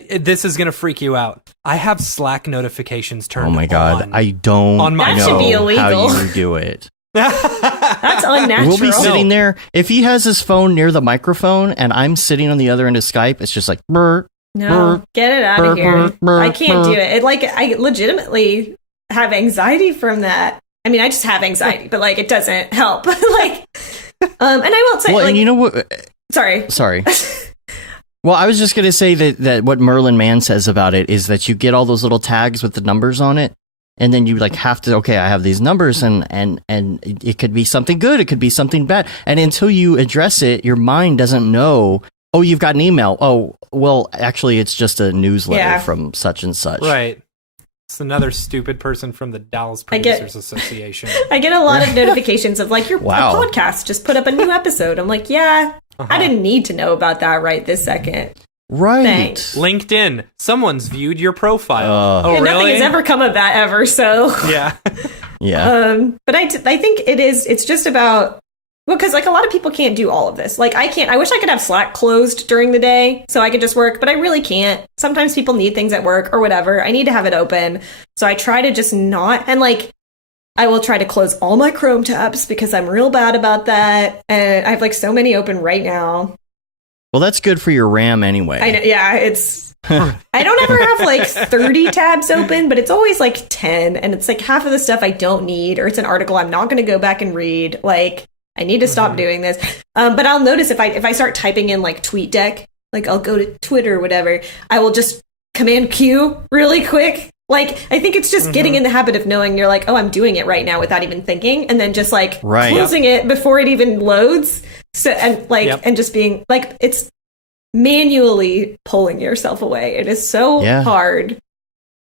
This is going to freak you out. I have Slack notifications turned on. Oh my God. I don't that should be illegal. How you do it. That's unnatural. We'll be sitting there. If he has his phone near the microphone and I'm sitting on the other end of Skype, it's just like, burr. No, get it out of here. I can't do it. I legitimately have anxiety from that. I mean, I just have anxiety, but it doesn't help. And I won't say and you know what? Sorry. Well, I was just going to say that what Merlin Mann says about it is that you get all those little tags with the numbers on it, and then you have to, I have these numbers, and it could be something good, it could be something bad. And until you address it, your mind doesn't know, you've got an email. Oh, well, actually, it's just a newsletter from such and such. Right. It's another stupid person from the Dallas Producers Association. I get a lot of notifications of your podcast just put up a new episode. I'm like, I didn't need to know about that right this second. Right. Thanks. LinkedIn. Someone's viewed your profile. And really? Nothing has ever come of that ever, so. Yeah. Yeah. But I think it's just about, because a lot of people can't do all of this. I wish I could have Slack closed during the day so I could just work, but I really can't. Sometimes people need things at work or whatever. I need to have it open. So I try to just not, and I will try to close all my Chrome tabs because I'm real bad about that. And I have so many open right now. Well, that's good for your RAM anyway. I know, it's... I don't ever have 30 tabs open, but it's always 10. And it's half of the stuff I don't need, or it's an article I'm not going to go back and read. I need to stop doing this. But I'll notice if I start typing in TweetDeck, I'll go to Twitter or whatever, I will just Command Q really quick. I think it's just getting in the habit of knowing you're I'm doing it right now without even thinking, and then just closing it before it even loads. So and just being it's manually pulling yourself away. It is so hard.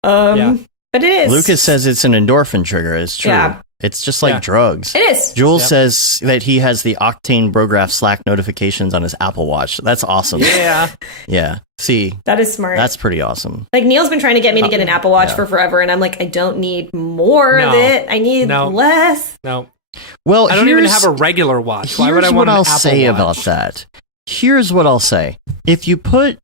But it is. Lucas says it's an endorphin trigger. It's true. Yeah. It's just like drugs. It is. Jules says that he has the Octane Brograph Slack notifications on his Apple Watch. That's awesome. Yeah. Yeah. See, that is smart. That's pretty awesome. Neil's been trying to get me to get an Apple Watch for forever, and I'm I don't need more of it. I need less. No. Well, I don't even have a regular watch. Why would I want an Apple Watch? Here's what I'll say about that. Here's what I'll say. If you put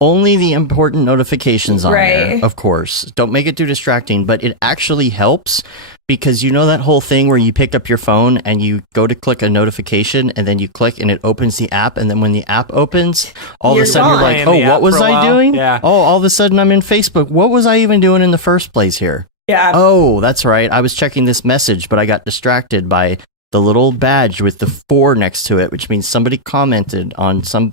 only the important notifications on there, Right. of course. Don't make it too distracting, but it actually helps because you know that whole thing where you pick up your phone and you go to click a notification and then you click and it opens the app, and then when the app opens, all of You're a sudden you're gone. like, In oh, the what app was for a I while. doing? Yeah. Oh, all of a sudden I'm in Facebook. What was I even doing in the first place here? Yeah. Oh, that's right. I was checking this message, but I got distracted by the little badge with the 4 next to it, which means somebody commented on some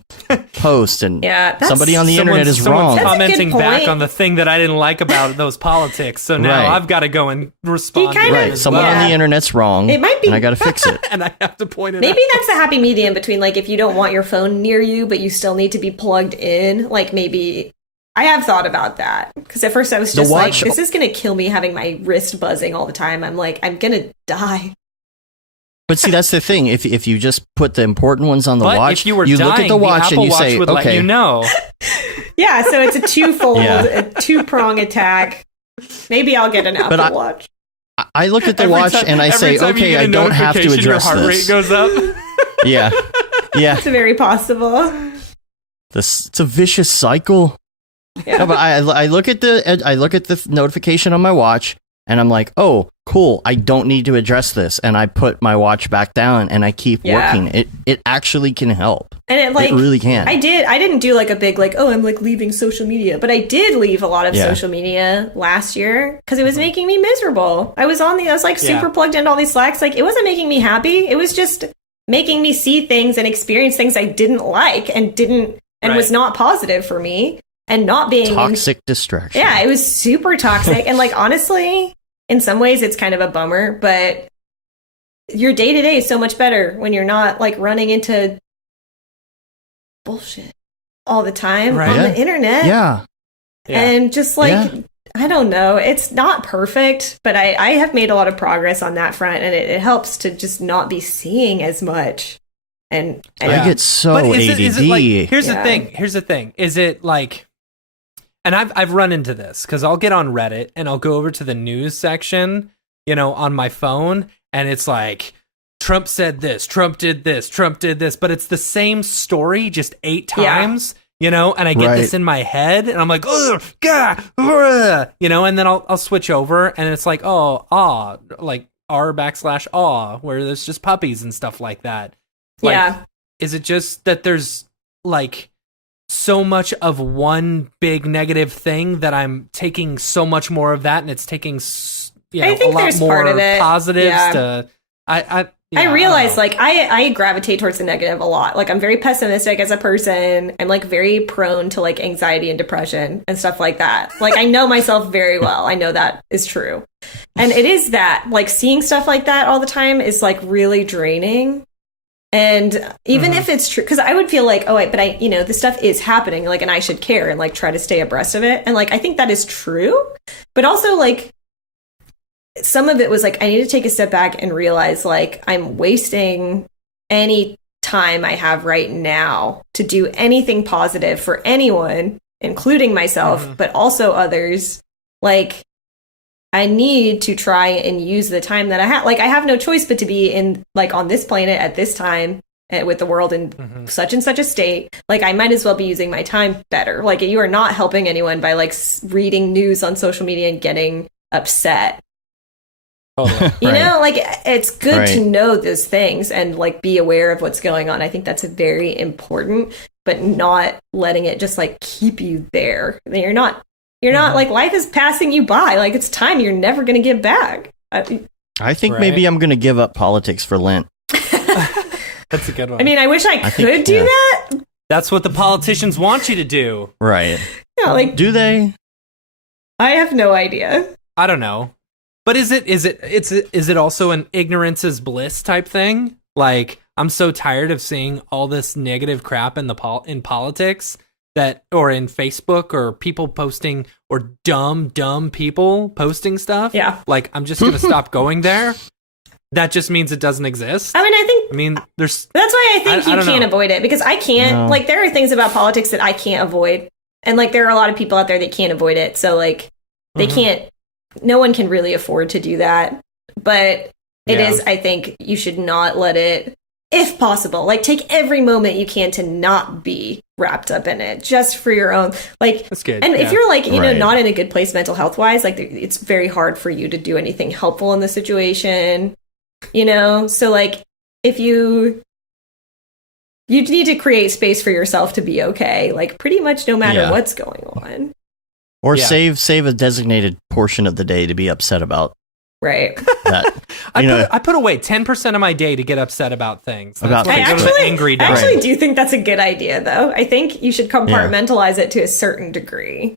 post, and Yeah, that's- somebody on the internet is Someone's wrong. That's a good commenting back point. on the thing that I didn't like about those politics. So now Right. I've got to go and respond. He kind to of- it Right, as someone well. on Yeah. the internet's wrong, It might be- and I got to fix it. and I have to point it Maybe out. that's the happy medium between like if you don't want your phone near you, but you still need to be plugged in. Like maybe I have thought about that because at first I was The just like, watch- this is gonna kill me having my wrist buzzing all the time. I'm like, I'm gonna die. But see, that's the thing. If you just put the important ones on the But watch, if you were look dying, at the watch Apple and you Watch say, would okay, let you know. Yeah, so it's a twofold, Yeah. a 2-prong attack. Maybe I'll get an Apple I- Watch. I look at the Every watch time- and I every say, time you okay, get a I don't have to notification, address your heart this. rate goes up. Yeah, yeah. It's very possible. It's a vicious cycle. Yeah. No, but I look at the notification on my watch and I'm like, oh, cool. I don't need to address this, and I put my watch back down and I keep Yeah. working. It actually can help. And it like It really can. I didn't do like a big like, oh, I'm like leaving social media, but I did leave a lot of Yeah. social media last year because it was making me miserable. I was like super Yeah. plugged into all these Slacks. Like it wasn't making me happy. It was just making me see things and experience things I didn't like and Right. was not positive for me, and not being Toxic distraction. Yeah, it was super toxic. And like honestly, in some ways it's kind of a bummer, but your day to day is so much better when you're not like running into bullshit all the time Right. on Yeah. the internet. Yeah. Yeah. And just like Yeah. I don't know, it's not perfect, but I have made a lot of progress on that front, and it helps to just not be seeing as much. And Yeah. I get so But ADD. is it like, here's Yeah. the thing. Here's the thing. Is it like, and I've run into this because I'll get on Reddit and I'll go over to the news section, on my phone, and it's like, Trump said this, Trump did this, Trump did this, but it's the same story just 8 Yeah. times, and I get this Right. in my head, and I'm like, ugh, gah, and then I'll switch over, and it's like, oh, like r/aw, where there's just puppies and stuff like that. Like, yeah. is it just that there's like so much of one big negative thing that I'm taking so much more of that, and it's taking I think a lot there's more part of it. positives Yeah. to I I don't realize know. like I gravitate towards the negative a lot. Like I'm very pessimistic as a person. I'm like very prone to like anxiety and depression and stuff like that. Like I know myself very well. I know that is true. And it is that like seeing stuff like that all the time is like really draining. And even if it's true, because I would feel like, oh, wait, but this stuff is happening, like, and I should care and like try to stay abreast of it. And like, I think that is true. But also like, some of it was like I need to take a step back and realize like I'm wasting any time I have right now to do anything positive for anyone, including myself, but also others. Like I need to try and use the time that I have. Like I have no choice but to be in like on this planet at this time with the world in such and such a state. Like I might as well be using my time better. Like you are not helping anyone by like reading news on social media and getting upset. Totally. You Right. know, like it's good Right. to know those things and like be aware of what's going on. I think that's very important, but not letting it just like keep you there. You're not like life is passing you by. Like it's time you're never going to get back. I think Right. maybe I'm going to give up politics for Lent. That's a good one. I mean, I wish I could think- do yeah. that. that's what the politicians want you to do. Right. Yeah, like Do they? I have no idea. I don't know. But is it also an ignorance is bliss type thing? Like I'm so tired of seeing all this negative crap in in politics or in Facebook or people posting or dumb people posting stuff. Yeah. Like I'm just going to stop going there. That just means it doesn't exist. I mean, there's that's why I think I you don't can't know. avoid it because I can't. No. Like there are things about politics that I can't avoid, and like there are a lot of people out there that can't avoid it. So like they can't. No one can really afford to do that. But it Yeah. is. I think you should not let it. if possible, like take every moment you can to not be wrapped up in it, just for your own, like, that's good. And if you're like, you know, Right. not in a good place mental health wise, like it's very hard for you to do anything helpful in the situation, you know? So like if you need to create space for yourself to be okay, like pretty much no matter Yeah. what's going on. Or Yeah. save a designated portion of the day to be upset about Right. that. You know, I put away 10% of my day to get upset about things. That's About when I go to the angry I day. actually do think that's a good idea, though. I think you should compartmentalize it to a certain degree.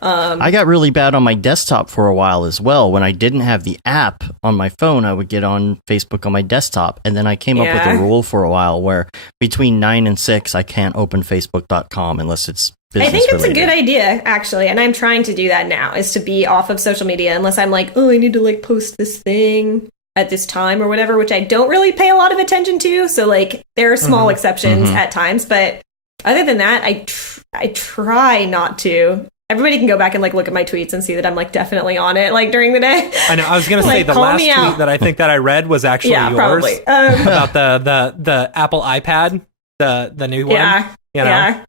I got really bad on my desktop for a while as well. When I didn't have the app on my phone, I would get on Facebook on my desktop. And then I came up with a rule for a while where between 9 and 6, I can't open Facebook.com unless it's business I think it's related. a good idea, actually. And I'm trying to do that now, is to be off of social media unless I'm like, oh, I need to like post this thing at this time or whatever, which I don't really pay a lot of attention to. So like there are small exceptions at times. But other than that, I try not to. Everybody can go back and like look at my tweets and see that I'm like definitely on it like during the day. I know. I was going to say Like, the call last me tweet out. that I think that I read was actually Yeah, yours. probably. About the Apple iPad, the new one. Yeah. You know? Yeah.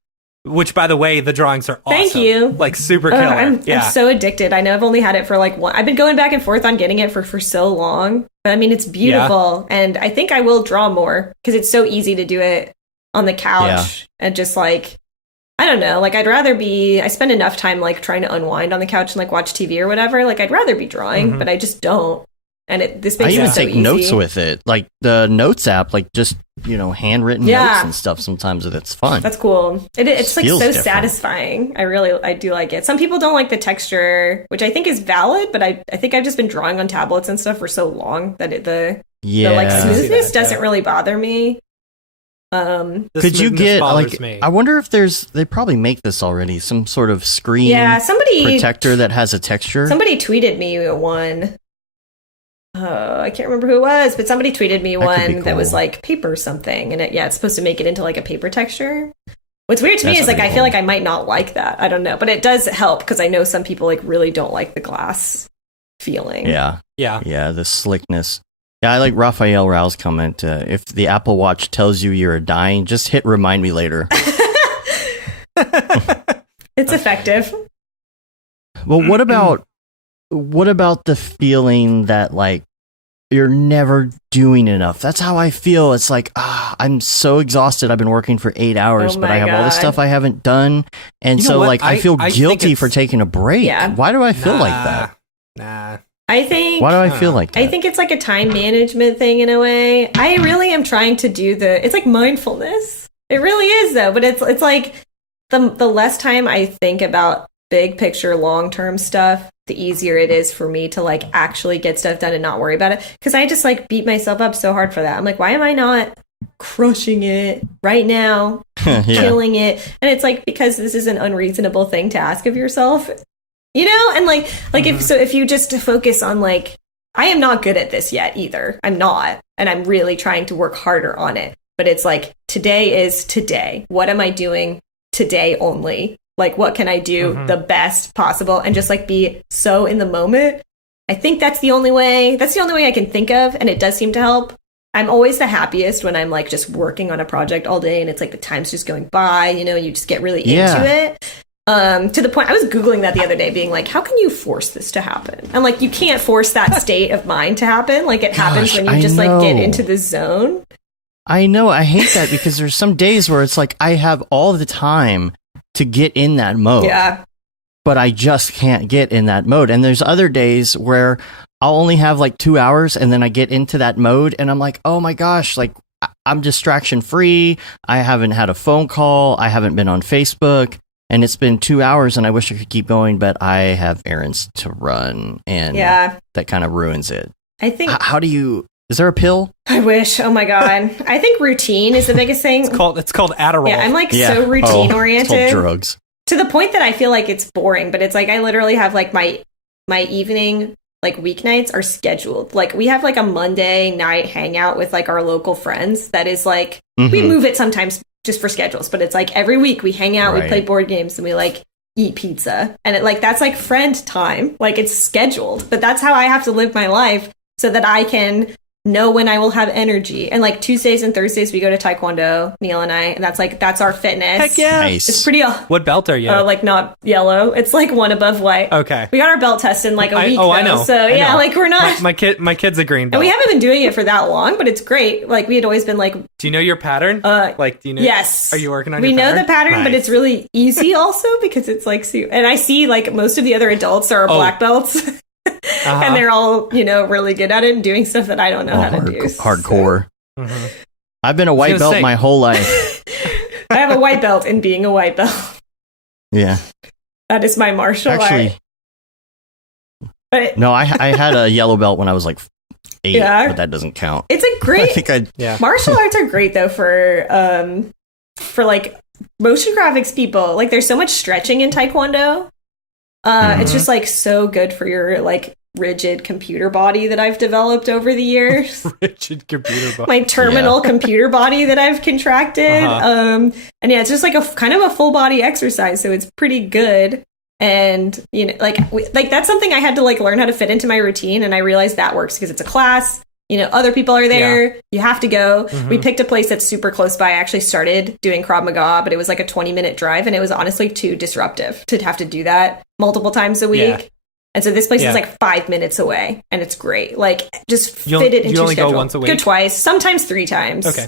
Which, by the way, the drawings are awesome. Thank you. Like super killer. I'm yeah. so addicted. I know I've only had it for like one. I've been going back and forth on getting it for so long. But I mean, it's beautiful. And I think I will draw more because it's so easy to do it on the couch and just like, I don't know. Like, I spend enough time like trying to unwind on the couch and like watch TV or whatever. Like, I'd rather be drawing, but I just don't. And this I makes even it so take easy. notes with it. Like the Notes app, like just, you know, handwritten Yeah. notes and stuff sometimes it's fun. That's cool. It's like Feels so different. satisfying. I do like it. Some people don't like the texture, which I think is valid, but I think I've just been drawing on tablets and stuff for so long that the like I see smoothness that, doesn't yeah. really bother me. The Could you smoothness get bothers like? me. I wonder if they probably make this already. Some sort of screen Yeah, somebody protector that has a texture. tweeted me one. I can't remember who it was, but somebody tweeted me That could be one that was cool. like paper something, and it's supposed to make it into like a paper texture. What's weird to me That's is like pretty I feel cool. like I might not like that. I don't know, but it does help because I know some people like really don't like the glass feeling. Yeah, Yeah. the slickness. Yeah, I like Raphael Rao's comment. If the Apple Watch tells you you're dying, just hit remind me later. It's effective. Well, what about the feeling that like you're never doing enough? That's how I feel. It's like I'm so exhausted. I've been working for 8 hours, Oh but I my have all this God. stuff I haven't done, and You know so what? like I feel I think guilty it's- for taking a break. Yeah. Why do I feel like that? Nah. I think Why do I feel like that? I think it's like a time management thing in a way. I really am trying to do it's like mindfulness. It really is though, but it's like the less time I think about big picture long term stuff, the easier it is for me to like actually get stuff done and not worry about it. Because I just like beat myself up so hard for that. I'm like, why am I not crushing it right now, Yeah. killing it? And it's like because this is an unreasonable thing to ask of yourself. You know, and like if you just focus on like, I am not good at this yet either. I'm not, and I'm really trying to work harder on it. But it's like today is today. What am I doing today only? Like, what can I do the best possible, and just like be so in the moment. I think that's the only way. That's the only way I can think of, and it does seem to help. I'm always the happiest when I'm like just working on a project all day, and it's like the time's just going by. You know, you just get really into it. To the point, I was Googling that the other day, being like, how can you force this to happen? And like, you can't force that state of mind to happen. Like, it happens when you I just like get know. into the zone. I know. I hate that because there's some days where it's like I have all the time to get in that mode. Yeah. But I just can't get in that mode. And there's other days where I'll only have like 2 hours and then I get into that mode and I'm like, oh my gosh, like I'm distraction free. I haven't had a phone call. I haven't been on Facebook. And it's been 2 hours and I wish I could keep going, but I have errands to run and that kind of ruins it. I think How do you, is there a pill? I wish. Oh my God. I think routine is the biggest thing. It's called Adderall. Yeah, I'm like Yeah. so routine It's oriented called drugs. to the point that I feel like it's boring, but it's like I literally have like my evening like weeknights are scheduled. Like we have like a Monday night hangout with like our local friends that is like we move it sometimes just for schedules, but it's like every week we hang out, we play board games, and we like eat pizza, and it like that's like friend time. Like it's scheduled, but that's how I have to live my life so that I can know when I will have energy. And like Tuesdays and Thursdays we go to Taekwondo, Neil and I, and that's our fitness. Heck yeah. Nice. It's pretty What belt are you? like not yellow. It's like one above white. Okay. We got our belt test in like a week though. I know. So I yeah, know. like we're not my kid's a green and belt. we haven't been doing it for that long, but it's great. Like we had always been like, do you know your pattern? Like, do you know? yes. Are you working on we your know pattern? the pattern, but Nice. it's really easy also because it's like, and I see like most of the other adults are black belts. And they're all, really good at it and doing stuff that I don't know how to do. Hardcore. So. Mm-hmm. I've been a white belt my whole life. I have a white belt in being a white belt. Yeah. That is my martial art. But no, I had a yellow belt when I was like 8, but that doesn't count. It's a great. I think martial arts are great though for like motion graphics people. Like there's so much stretching in Taekwondo. It's just like so good for your like rigid computer body that I've developed over the years. Rigid computer body. My terminal computer body that I've contracted. And yeah, it's just like a kind of a full body exercise, so it's pretty good. And like that's something I had to like learn how to fit into my routine, and I realized that works because it's a class. Other people are there. Yeah. You have to go. We picked a place that's super close by. I actually started doing Krav Maga, but it was like a 20-minute drive, and it was honestly too disruptive to have to do that multiple times a week. Yeah. And so this place is like 5 minutes away, and it's great. Like, just fit it into you only your schedule. Go once a week? Go twice, sometimes 3 times. Okay.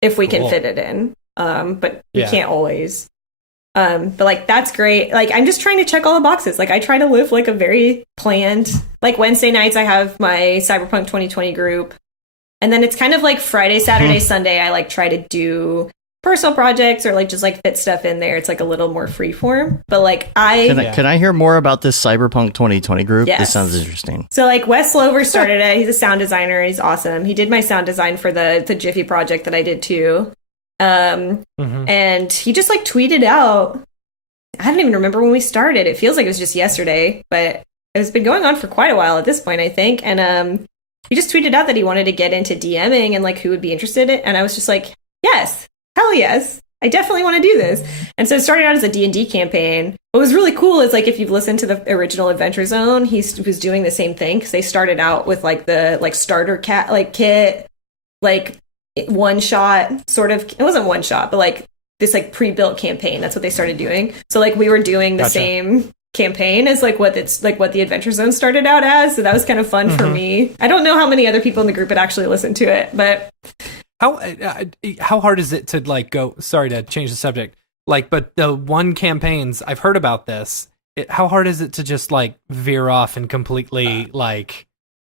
If we can fit it in. But we can't always. But like, that's great. Like, I'm just trying to check all the boxes. Like, I try to live like a very planned, like Wednesday nights, I have my Cyberpunk 2020 group. And then it's kind of like Friday, Saturday, Sunday, I like try to do personal projects or like just like fit stuff in there. It's like a little more freeform, but like can I hear more about this Cyberpunk 2020 group? Yes. This sounds interesting. So like Wes Slover started it. He's a sound designer. He's awesome. He did my sound design for the Jiffy project that I did too. And he just like tweeted out, I don't even remember when we started. It feels like it was just yesterday, but it's been going on for quite a while at this point, I think. And he just tweeted out that he wanted to get into DMing and like who would be interested in it. And I was just like, yes. Hell yes, I definitely want to do this. And so it started out as a D&D campaign. What was really cool is like if you've listened to the original Adventure Zone, he was doing the same thing because they started out with like the like starter kit, like one shot sort of. It wasn't one shot, but like this like pre-built campaign. That's what they started doing. So like we were doing the same campaign as like what the Adventure Zone started out as. So that was kind of fun for me. I don't know how many other people in the group had actually listened to it, but. How hard is it to like go? Sorry to change the subject. Like, but the one campaigns I've heard about this. How hard is it to just like veer off and completely like?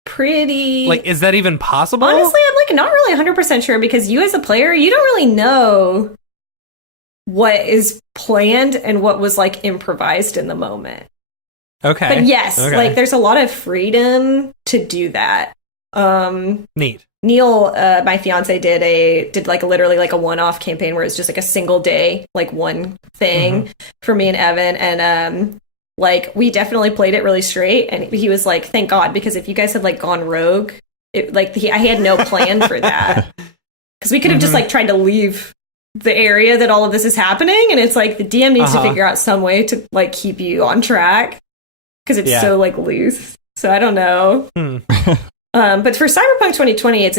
Pretty. Like, is that even possible? Honestly, I'm like not really 100% sure because you as a player, you don't really know what is planned and what was like improvised in the moment. Okay. But yes, like there's a lot of freedom to do that. Neat. Neil, my fiance, did like literally like a one-off campaign where it's just like a single day, like one thing for me and Evan. And like we definitely played it really straight. And he was like, thank God, because if you guys had like gone rogue, I had no plan for that. Because we could have just like tried to leave the area that all of this is happening. And it's like the DM needs to figure out some way to like keep you on track because it's so like loose. So I don't know. But for Cyberpunk 2020, it's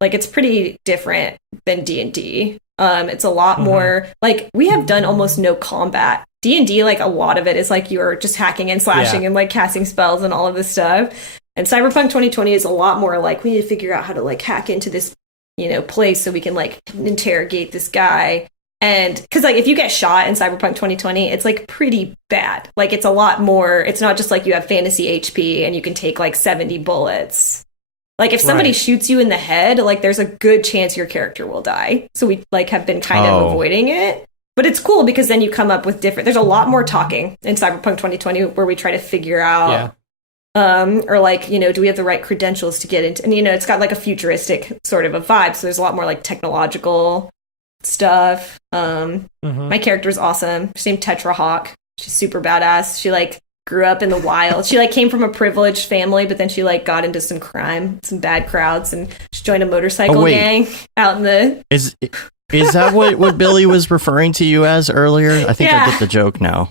it's pretty different than D&D. It's a lot more, like, we have done almost no combat. D&D, like, a lot of it is, like, you're just hacking and slashing and, like, casting spells and all of this stuff. And Cyberpunk 2020 is a lot more, like, we need to figure out how to, like, hack into this, place so we can, like, interrogate this guy. And because like if you get shot in Cyberpunk 2020, it's like pretty bad. Like it's a lot more. It's not just like you have fantasy HP and you can take like 70 bullets. Like if somebody shoots you in the head, like there's a good chance your character will die. So we like have been kind of avoiding it. But it's cool because then you come up with there's a lot more talking in Cyberpunk 2020 where we try to figure out or like, do we have the right credentials to get into, and it's got like a futuristic sort of a vibe. So there's a lot more like technological stuff. My character's awesome. She's named Tetra Hawk. She's super badass. She like grew up in the wild. She like came from a privileged family, but then she like got into some crime, some bad crowds, and she joined a motorcycle gang out in the. Is that what Billy was referring to you as earlier? I think I get the joke now.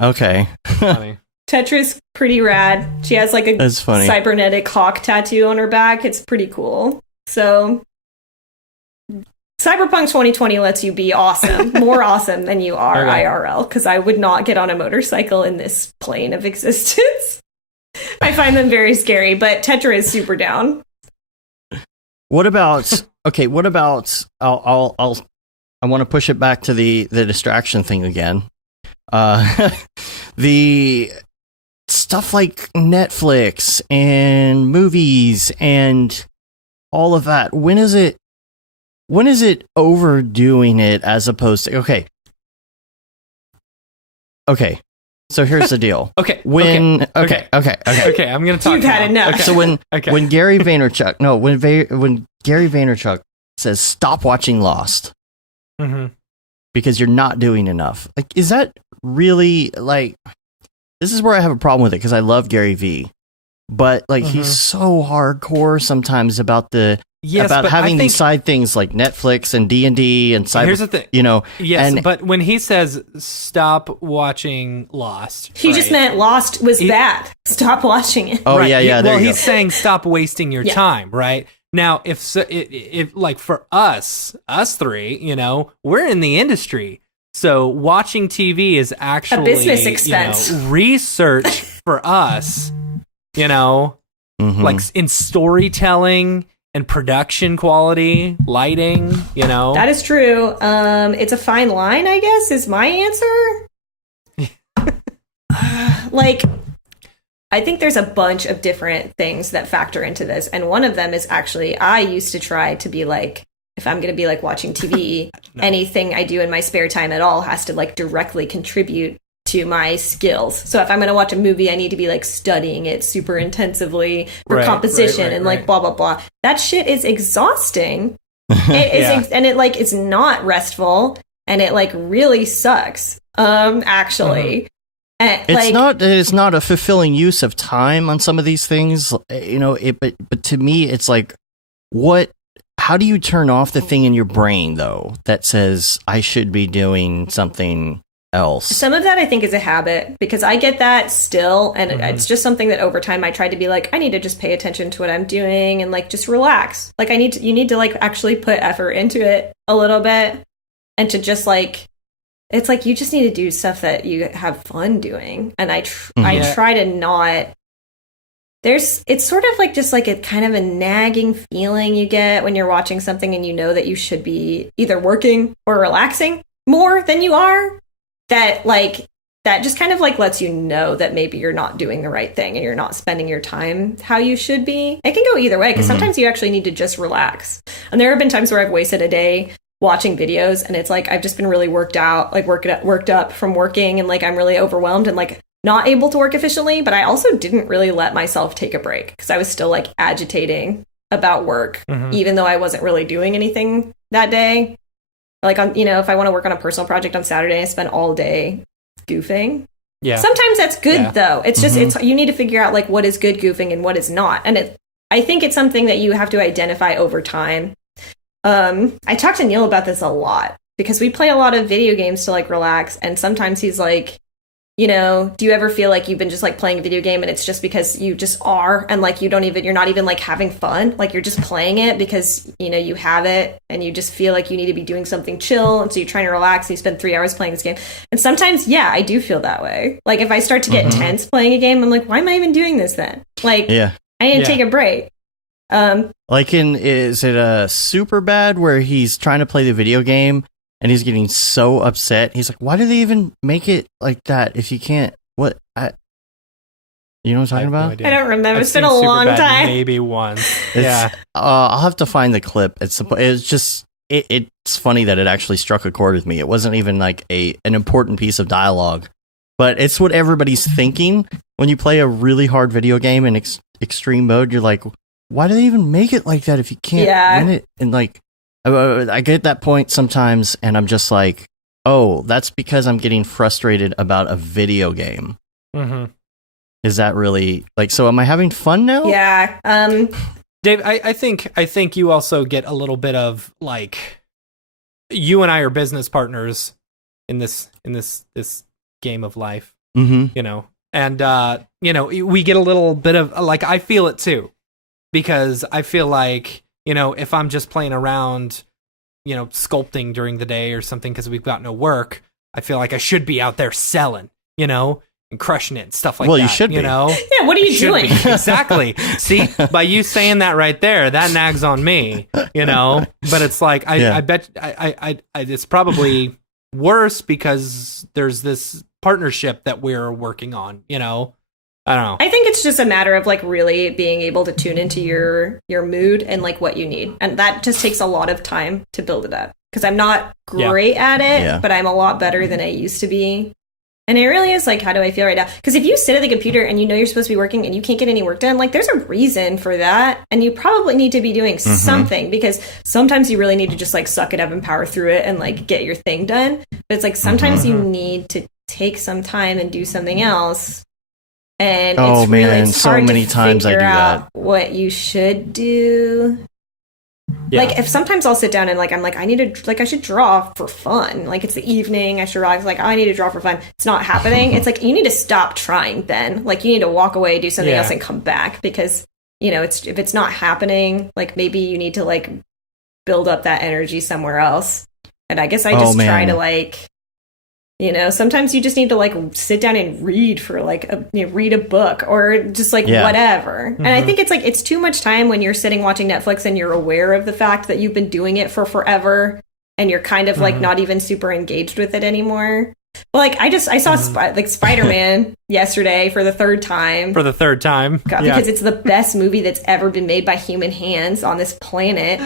Okay. Funny. Tetris, pretty rad. She has like a That's funny. cybernetic hawk tattoo on her back. It's pretty cool. So Cyberpunk 2020 lets you be awesome, more awesome than you are IRL, because I would not get on a motorcycle in this plane of existence. I find them very scary, but Tetra is super down. What about I want to push it back to the distraction thing again. The stuff like Netflix and movies and all of that. When is it overdoing it as opposed to okay. So here's the deal. Okay. I'm gonna talk. You've had enough. Okay. So when Gary Vaynerchuk when Gary Vaynerchuk says stop watching Lost because you're not doing enough, like, is that really, like, this is where I have a problem with it, because I love Gary V, but like he's so hardcore sometimes about having these side things like Netflix and D&D and cyber. Here's the thing, Yes, but when he says stop watching Lost, he just meant Lost was bad. Stop watching it. Oh, right. Yeah. Well, he's saying stop wasting your time, right? Now, if like for us three, we're in the industry, so watching TV is actually a business expense. Research for us, like in storytelling and production quality, lighting, That is true. It's a fine line, I guess, is my answer. I think there's a bunch of different things that factor into this. And one of them is actually, I used to try to be like, if I'm going to be like watching TV, anything I do in my spare time at all has to like directly contribute to my skills. So if I'm going to watch a movie, I need to be like studying it super intensively for composition and like blah, blah, blah. That shit is exhausting. And it like, it's not restful, and it like really sucks. Actually. It's not a fulfilling use of time on some of these things, but to me, it's like, how do you turn off the thing in your brain though that says I should be doing something else? Some of that I think is a habit, because I get that still, and it's just something that over time I tried to be like, I need to just pay attention to what I'm doing and like just relax. Like you need to like actually put effort into it a little bit, and to just like, it's like you just need to do stuff that you have fun doing. And I try to not. It's sort of like just like a kind of a nagging feeling you get when you're watching something and you know that you should be either working or relaxing more than you are. That just kind of like lets you know that maybe you're not doing the right thing and you're not spending your time how you should be. It can go either way, because sometimes you actually need to just relax. And there have been times where I've wasted a day watching videos, and it's like I've just been really worked up from working, and like I'm really overwhelmed and like not able to work efficiently. But I also didn't really let myself take a break, because I was still like agitating about work, even though I wasn't really doing anything that day. Like, if I want to work on a personal project on Saturday, I spend all day goofing. Yeah. Sometimes that's good though. It's just you need to figure out like what is good goofing and what is not. And I think it's something that you have to identify over time. I talk to Neil about this a lot, because we play a lot of video games to like relax, and sometimes he's like, do you ever feel like you've been just like playing a video game and it's just because you just are, and like you're not even like having fun, like you're just playing it because you have it and you just feel like you need to be doing something chill, and so you're trying to relax and you spend 3 hours playing this game. And sometimes I do feel that way. Like if I start to get tense playing a game, I'm like, why am I even doing this then? Like I need to take a break. Is it a super bad where he's trying to play the video game and he's getting so upset? He's like, why do they even make it like that if you can't? You know what I'm talking about? No, I don't remember. It's been a long time. Maybe once. I'll have to find the clip. It's just it's funny that it actually struck a chord with me. It wasn't even like an important piece of dialogue, but it's what everybody's thinking when you play a really hard video game in extreme mode. You're like, why do they even make it like that if you can't win it? And like, I get that point sometimes, and I'm just like, oh, that's because I'm getting frustrated about a video game. Is that really like? So am I having fun now? Yeah. Dave, I think you also get a little bit of like, you and I are business partners in this game of life. And, we get a little bit of, like, I feel it too. Because I feel like, if I'm just playing around, sculpting during the day or something because we've got no work, I feel like I should be out there selling, and crushing it and stuff like that. Well, you should be. Yeah, what are you doing? Exactly. See, by you saying that right there, that nags on me, But it's like, I bet it's probably worse because there's this partnership that we're working on, I don't know. I think it's just a matter of like really being able to tune into your mood and like what you need. And that just takes a lot of time to build it up. Because I'm not great at it, but I'm a lot better than I used to be. And it really is like, how do I feel right now? Because if you sit at the computer and you're supposed to be working and you can't get any work done, like there's a reason for that. And you probably need to be doing something, because sometimes you really need to just like suck it up and power through it and like get your thing done. But it's like sometimes you need to take some time and do something else. And it's really, it's so hard many to times I do figure out that. what you should do. Yeah. Like if sometimes I'll sit down and like I'm like I should draw for fun. Like it's the evening, I should draw. It's like, oh, I need to draw for fun. It's not happening. It's like you need to stop trying then. Like you need to walk away, do something else and come back, because if it's not happening, like maybe you need to like build up that energy somewhere else. And I guess I just try to like, sometimes you just need to like sit down and read for like read a book or just like whatever. And I think it's like it's too much time when you're sitting watching Netflix and you're aware of the fact that you've been doing it for forever and you're kind of like not even super engaged with it anymore. But like I saw Spider-Man yesterday for the third time. God, because it's the best movie that's ever been made by human hands on this planet.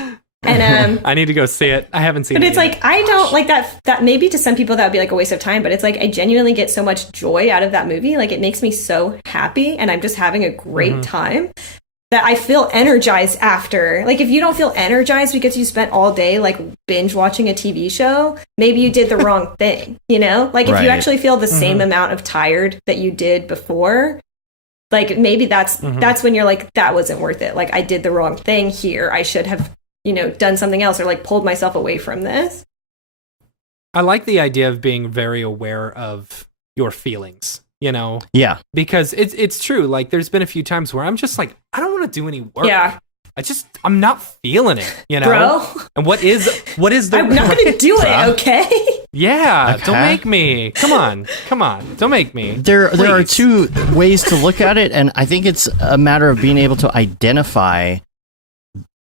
And I need to go see it. I haven't seen it. But it's yet. like I don't like that maybe to some people that would be like a waste of time, but it's like I genuinely get so much joy out of that movie. Like it makes me so happy and I'm just having a great time that I feel energized after. Like if you don't feel energized because you spent all day like binge watching a TV show, maybe you did the wrong thing, Like if you actually feel the same amount of tired that you did before, like maybe that's when you're like, that wasn't worth it. Like I did the wrong thing here. I should have done something else or like pulled myself away from this. I like the idea of being very aware of your feelings, Yeah. Because it's true. Like there's been a few times where I'm just like, I don't want to do any work. Yeah. I'm not feeling it, Bro. And what is the I'm not going to do it, okay? Yeah, Okay. Don't make me. Come on. Don't make me. There are two ways to look at it, and I think it's a matter of being able to identify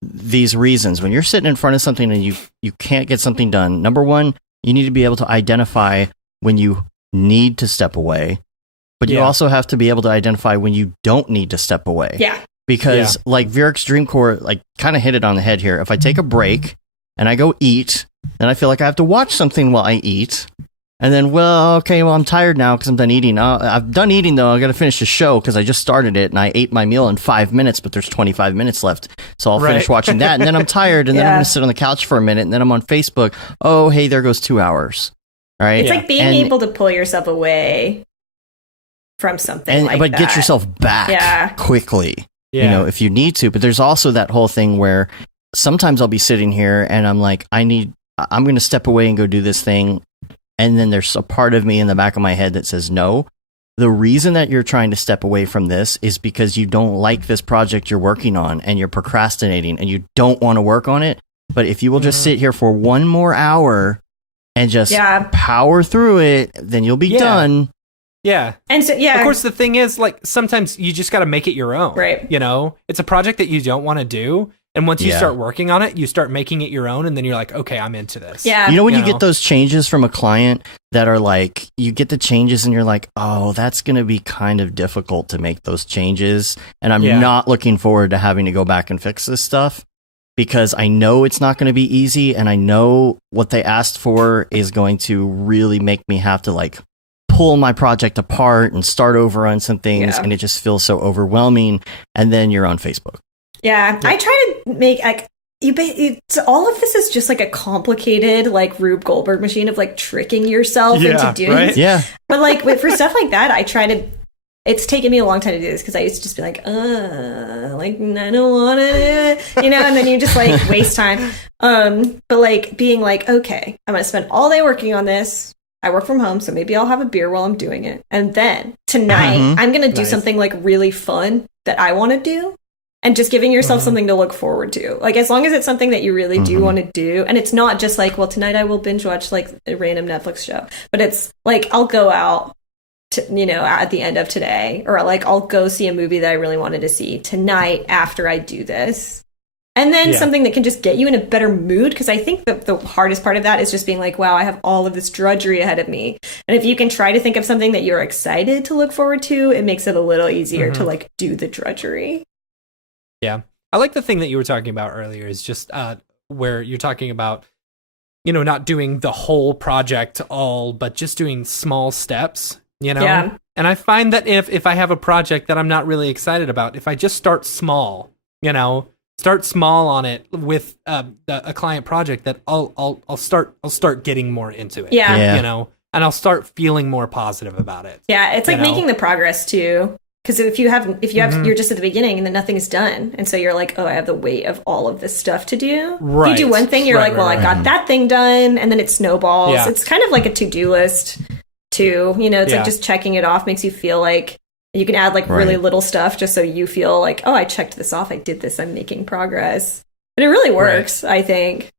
these reasons. When you're sitting in front of something and you can't get something done, number one, you need to be able to identify when you need to step away, but you also have to be able to identify when you don't need to step away. Yeah. Because like Vyric's Dream Core, like kind of hit it on the head here. If I take a break and I go eat, then I feel like I have to watch something while I eat. And then, I'm tired now because I'm done eating. I've done eating, though. I got to finish the show because I just started it, and I ate my meal in 5 minutes, but there's 25 minutes left. So I'll finish watching that, and then I'm tired, and then I'm going to sit on the couch for a minute, and then I'm on Facebook. Oh, hey, there goes 2 hours. All right? It's like being able to pull yourself away from something like but that. get yourself back quickly, if you need to. But there's also that whole thing where sometimes I'll be sitting here, and I'm like, I'm going to step away and go do this thing. And then there's a part of me in the back of my head that says, no, the reason that you're trying to step away from this is because you don't like this project you're working on and you're procrastinating and you don't want to work on it. But if you will just sit here for 1 more hour and just power through it, then you'll be done. Yeah. And so, of course, the thing is, like, sometimes you just got to make it your own. Right. It's a project that you don't want to do. And once you start working on it, you start making it your own, and then you're like, okay, I'm into this. Yeah. When you get those changes from a client that are like, you get the changes and you're like, oh, that's going to be kind of difficult to make those changes. And I'm not looking forward to having to go back and fix this stuff because I know it's not going to be easy. And I know what they asked for is going to really make me have to like pull my project apart and start over on some things. And it just feels so overwhelming. And then you're on Facebook. Yeah, I try to make like all of this is just like a complicated like Rube Goldberg machine of like tricking yourself into doing this. Yeah. But like for stuff like that, I try to. It's taken me a long time to do this because I used to just be like, like I don't want to do it, and then you just like waste time. But like being like, okay, I'm gonna spend all day working on this. I work from home, so maybe I'll have a beer while I'm doing it. And then tonight, I'm going to do something like really fun that I want to do. And just giving yourself something to look forward to. Like, as long as it's something that you really do want to do. And it's not just like, well, tonight I will binge watch like a random Netflix show. But it's like, I'll go out, at the end of today. Or like, I'll go see a movie that I really wanted to see tonight after I do this. And then something that can just get you in a better mood. Because I think that the hardest part of that is just being like, wow, I have all of this drudgery ahead of me. And if you can try to think of something that you're excited to look forward to, it makes it a little easier to like do the drudgery. Yeah. I like the thing that you were talking about earlier is just where you're talking about, not doing the whole project but just doing small steps, Yeah. And I find that if I have a project that I'm not really excited about, if I just start small, start small on it with a client project, that I'll start getting more into it. Yeah. And I'll start feeling more positive about it. Yeah, it's like making the progress too. Because if you have, you're just at the beginning and then nothing is done. And so you're like, oh, I have the weight of all of this stuff to do. Right. You do one thing, you're like, well, I got that thing done. And then it snowballs. Yeah. It's kind of like a to-do list too. It's like just checking it off makes you feel like you can add like really little stuff just so you feel like, oh, I checked this off. I did this. I'm making progress. But it really works, I think.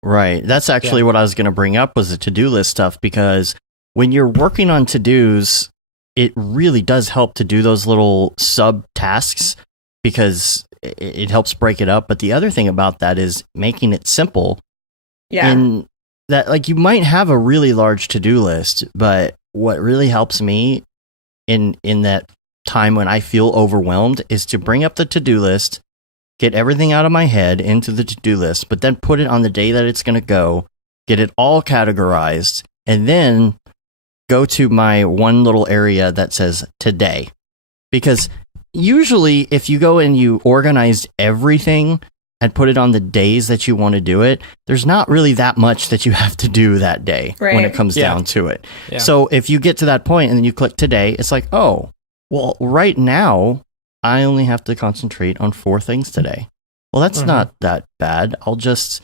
Right. That's actually what I was going to bring up was the to-do list stuff, because when you're working on to-dos, it really does help to do those little sub tasks because it helps break it up. But the other thing about that is making it simple. Yeah. And that, like, you might have a really large to-do list, but what really helps me in that time when I feel overwhelmed is to bring up the to-do list, get everything out of my head into the to-do list, but then put it on the day that it's going to go, get it all categorized, and then go to my one little area that says today. Because usually if you go and you organize everything and put it on the days that you want to do it, there's not really that much that you have to do that day when it comes down to it. Yeah. So if you get to that point and then you click today, it's like, oh, well, right now I only have to concentrate on 4 things today. Well, that's not that bad. I'll just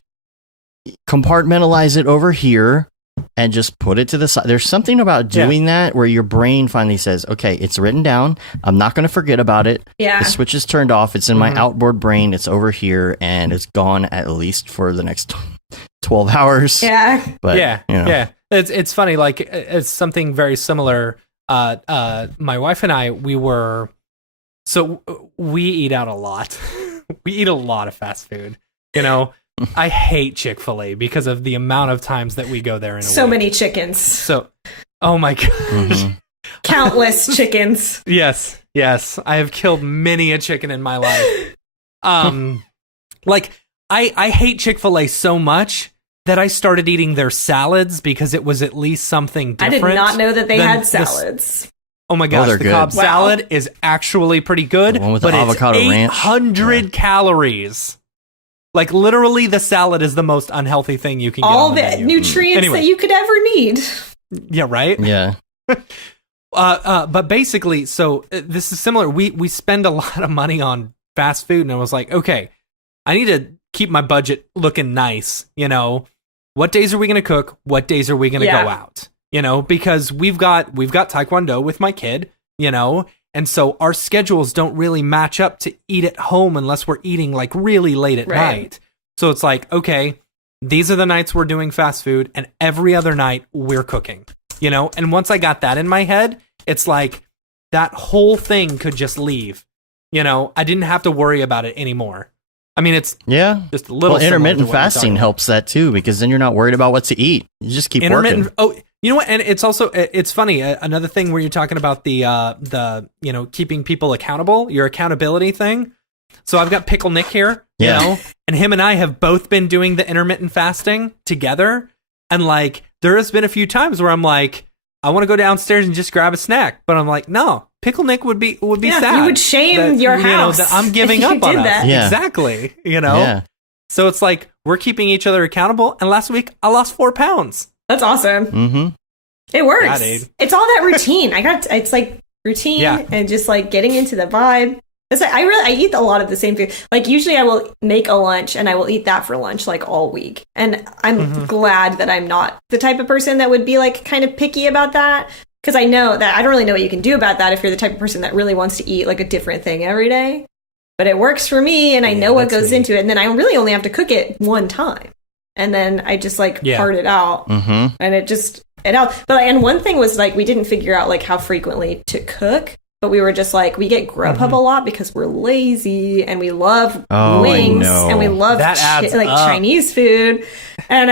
compartmentalize it over here and just put it to the side. There's something about doing that where your brain finally says, okay, it's written down. I'm not going to forget about it. Yeah. The switch is turned off. It's in my outboard brain. It's over here and it's gone at least for the next 12 hours. Yeah. But, It's funny. Like, it's something very similar. My wife and I, we eat out a lot. We eat a lot of fast food, I hate Chick-fil-A because of the amount of times that we go there in a week. So many chickens. So, oh my gosh. Countless chickens. Yes. I have killed many a chicken in my life. Like, I hate Chick-fil-A so much that I started eating their salads because it was at least something different. I did not know that they had salads. Oh my gosh, the Cobb salad is actually pretty good, the one with but the avocado it's ranch. 800 calories. Like, literally, the salad is the most unhealthy thing you can get. All the nutrients that you could ever need. Yeah, right? Yeah. But basically, so this is similar. We spend a lot of money on fast food, and I was like, okay, I need to keep my budget looking nice. What days are we going to cook? What days are we going to go out? Because we've got Taekwondo with my kid, and so our schedules don't really match up to eat at home unless we're eating like really late at night. So it's like, okay, these are the nights we're doing fast food, and every other night we're cooking, And once I got that in my head, it's like that whole thing could just leave. I didn't have to worry about it anymore. I mean, it's just a little. Well, intermittent fasting helps that too, because then you're not worried about what to eat. You just keep working. Oh, you know what? And it's also, it's funny. Another thing where you're talking about the keeping people accountable, your accountability thing. So I've got Pickle Nick here, and him and I have both been doing the intermittent fasting together. And like, there has been a few times where I'm like, I want to go downstairs and just grab a snack, but I'm like, no. Pickle Nick would be sad. You would shame your house. That I'm giving up on that. us. Yeah. Exactly. Yeah. So it's like we're keeping each other accountable. And last week I lost 4 pounds. That's awesome. Mm-hmm. It works. It's all that routine. It's like routine and just like getting into the vibe. It's like, I eat a lot of the same food. Like usually I will make a lunch and I will eat that for lunch like all week. And I'm glad that I'm not the type of person that would be like kind of picky about that. Because I know that I don't really know what you can do about that if you're the type of person that really wants to eat like a different thing every day. But it works for me and I know what goes into it. And then I really only have to cook it one time. And then I just like part it out. And it helped. But and one thing was like we didn't figure out like how frequently to cook. But we were just like, we get Grubhub a lot because we're lazy and we love wings and we love Chinese food. And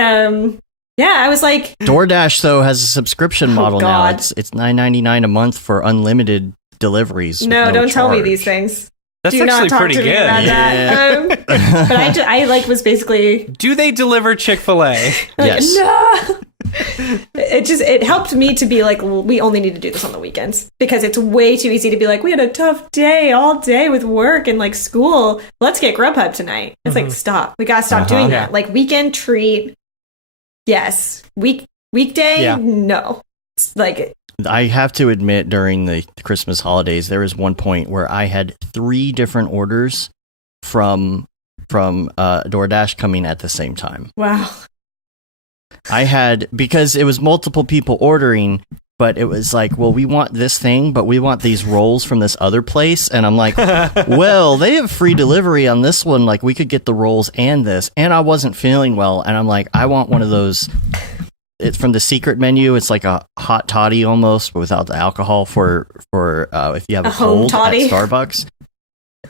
I was like, DoorDash though has a subscription model now. It's $9.99 a month for unlimited deliveries. No, don't tell me these things. That's Do actually not talk pretty to good. me about that. But I like was basically. Do they deliver Chick-fil-A? Yes. No. It helped me to be like, we only need to do this on the weekends because it's way too easy to be like, we had a tough day all day with work and like school. Let's get Grubhub tonight. It's like, stop. We gotta stop doing that. Like weekend treat. Yes. Weekday. No. It's like. I have to admit, during the Christmas holidays, there was one point where I had 3 different orders from DoorDash coming at the same time. Wow. I had, because it was multiple people ordering, but it was like, well, we want this thing, but we want these rolls from this other place. And I'm like, well, they have free delivery on this one. Like, we could get the rolls and this. And I wasn't feeling well. And I'm like, I want one of those. It's from the secret menu. It's like a hot toddy almost, but without the alcohol for if you have a cold at Starbucks.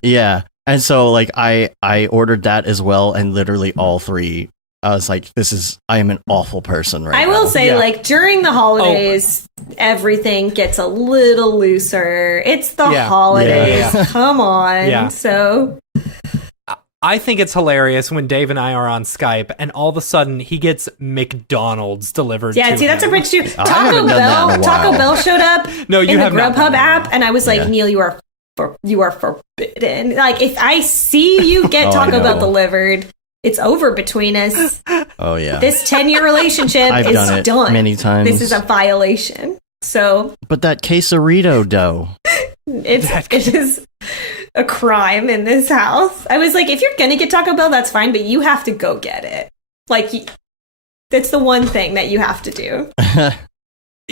Yeah. And so like I ordered that as well, and literally all 3. I was like, I am an awful person right now. I will say, like, during the holidays, everything gets a little looser. It's the holidays. Come on. So I think it's hilarious when Dave and I are on Skype and all of a sudden he gets McDonald's delivered to him. That's a bridge too. Taco Bell showed up in the Grubhub app, and I was like, Neil, you are forbidden. Like, if I see you get Taco Bell delivered, it's over between us. Oh, yeah. This 10-year relationship I've is done it done. many times. This is a violation. So, but that quesarito dough. It is a crime in this house. I was like, if you're gonna get Taco Bell, that's fine, but you have to go get it. Like, that's the one thing that you have to do.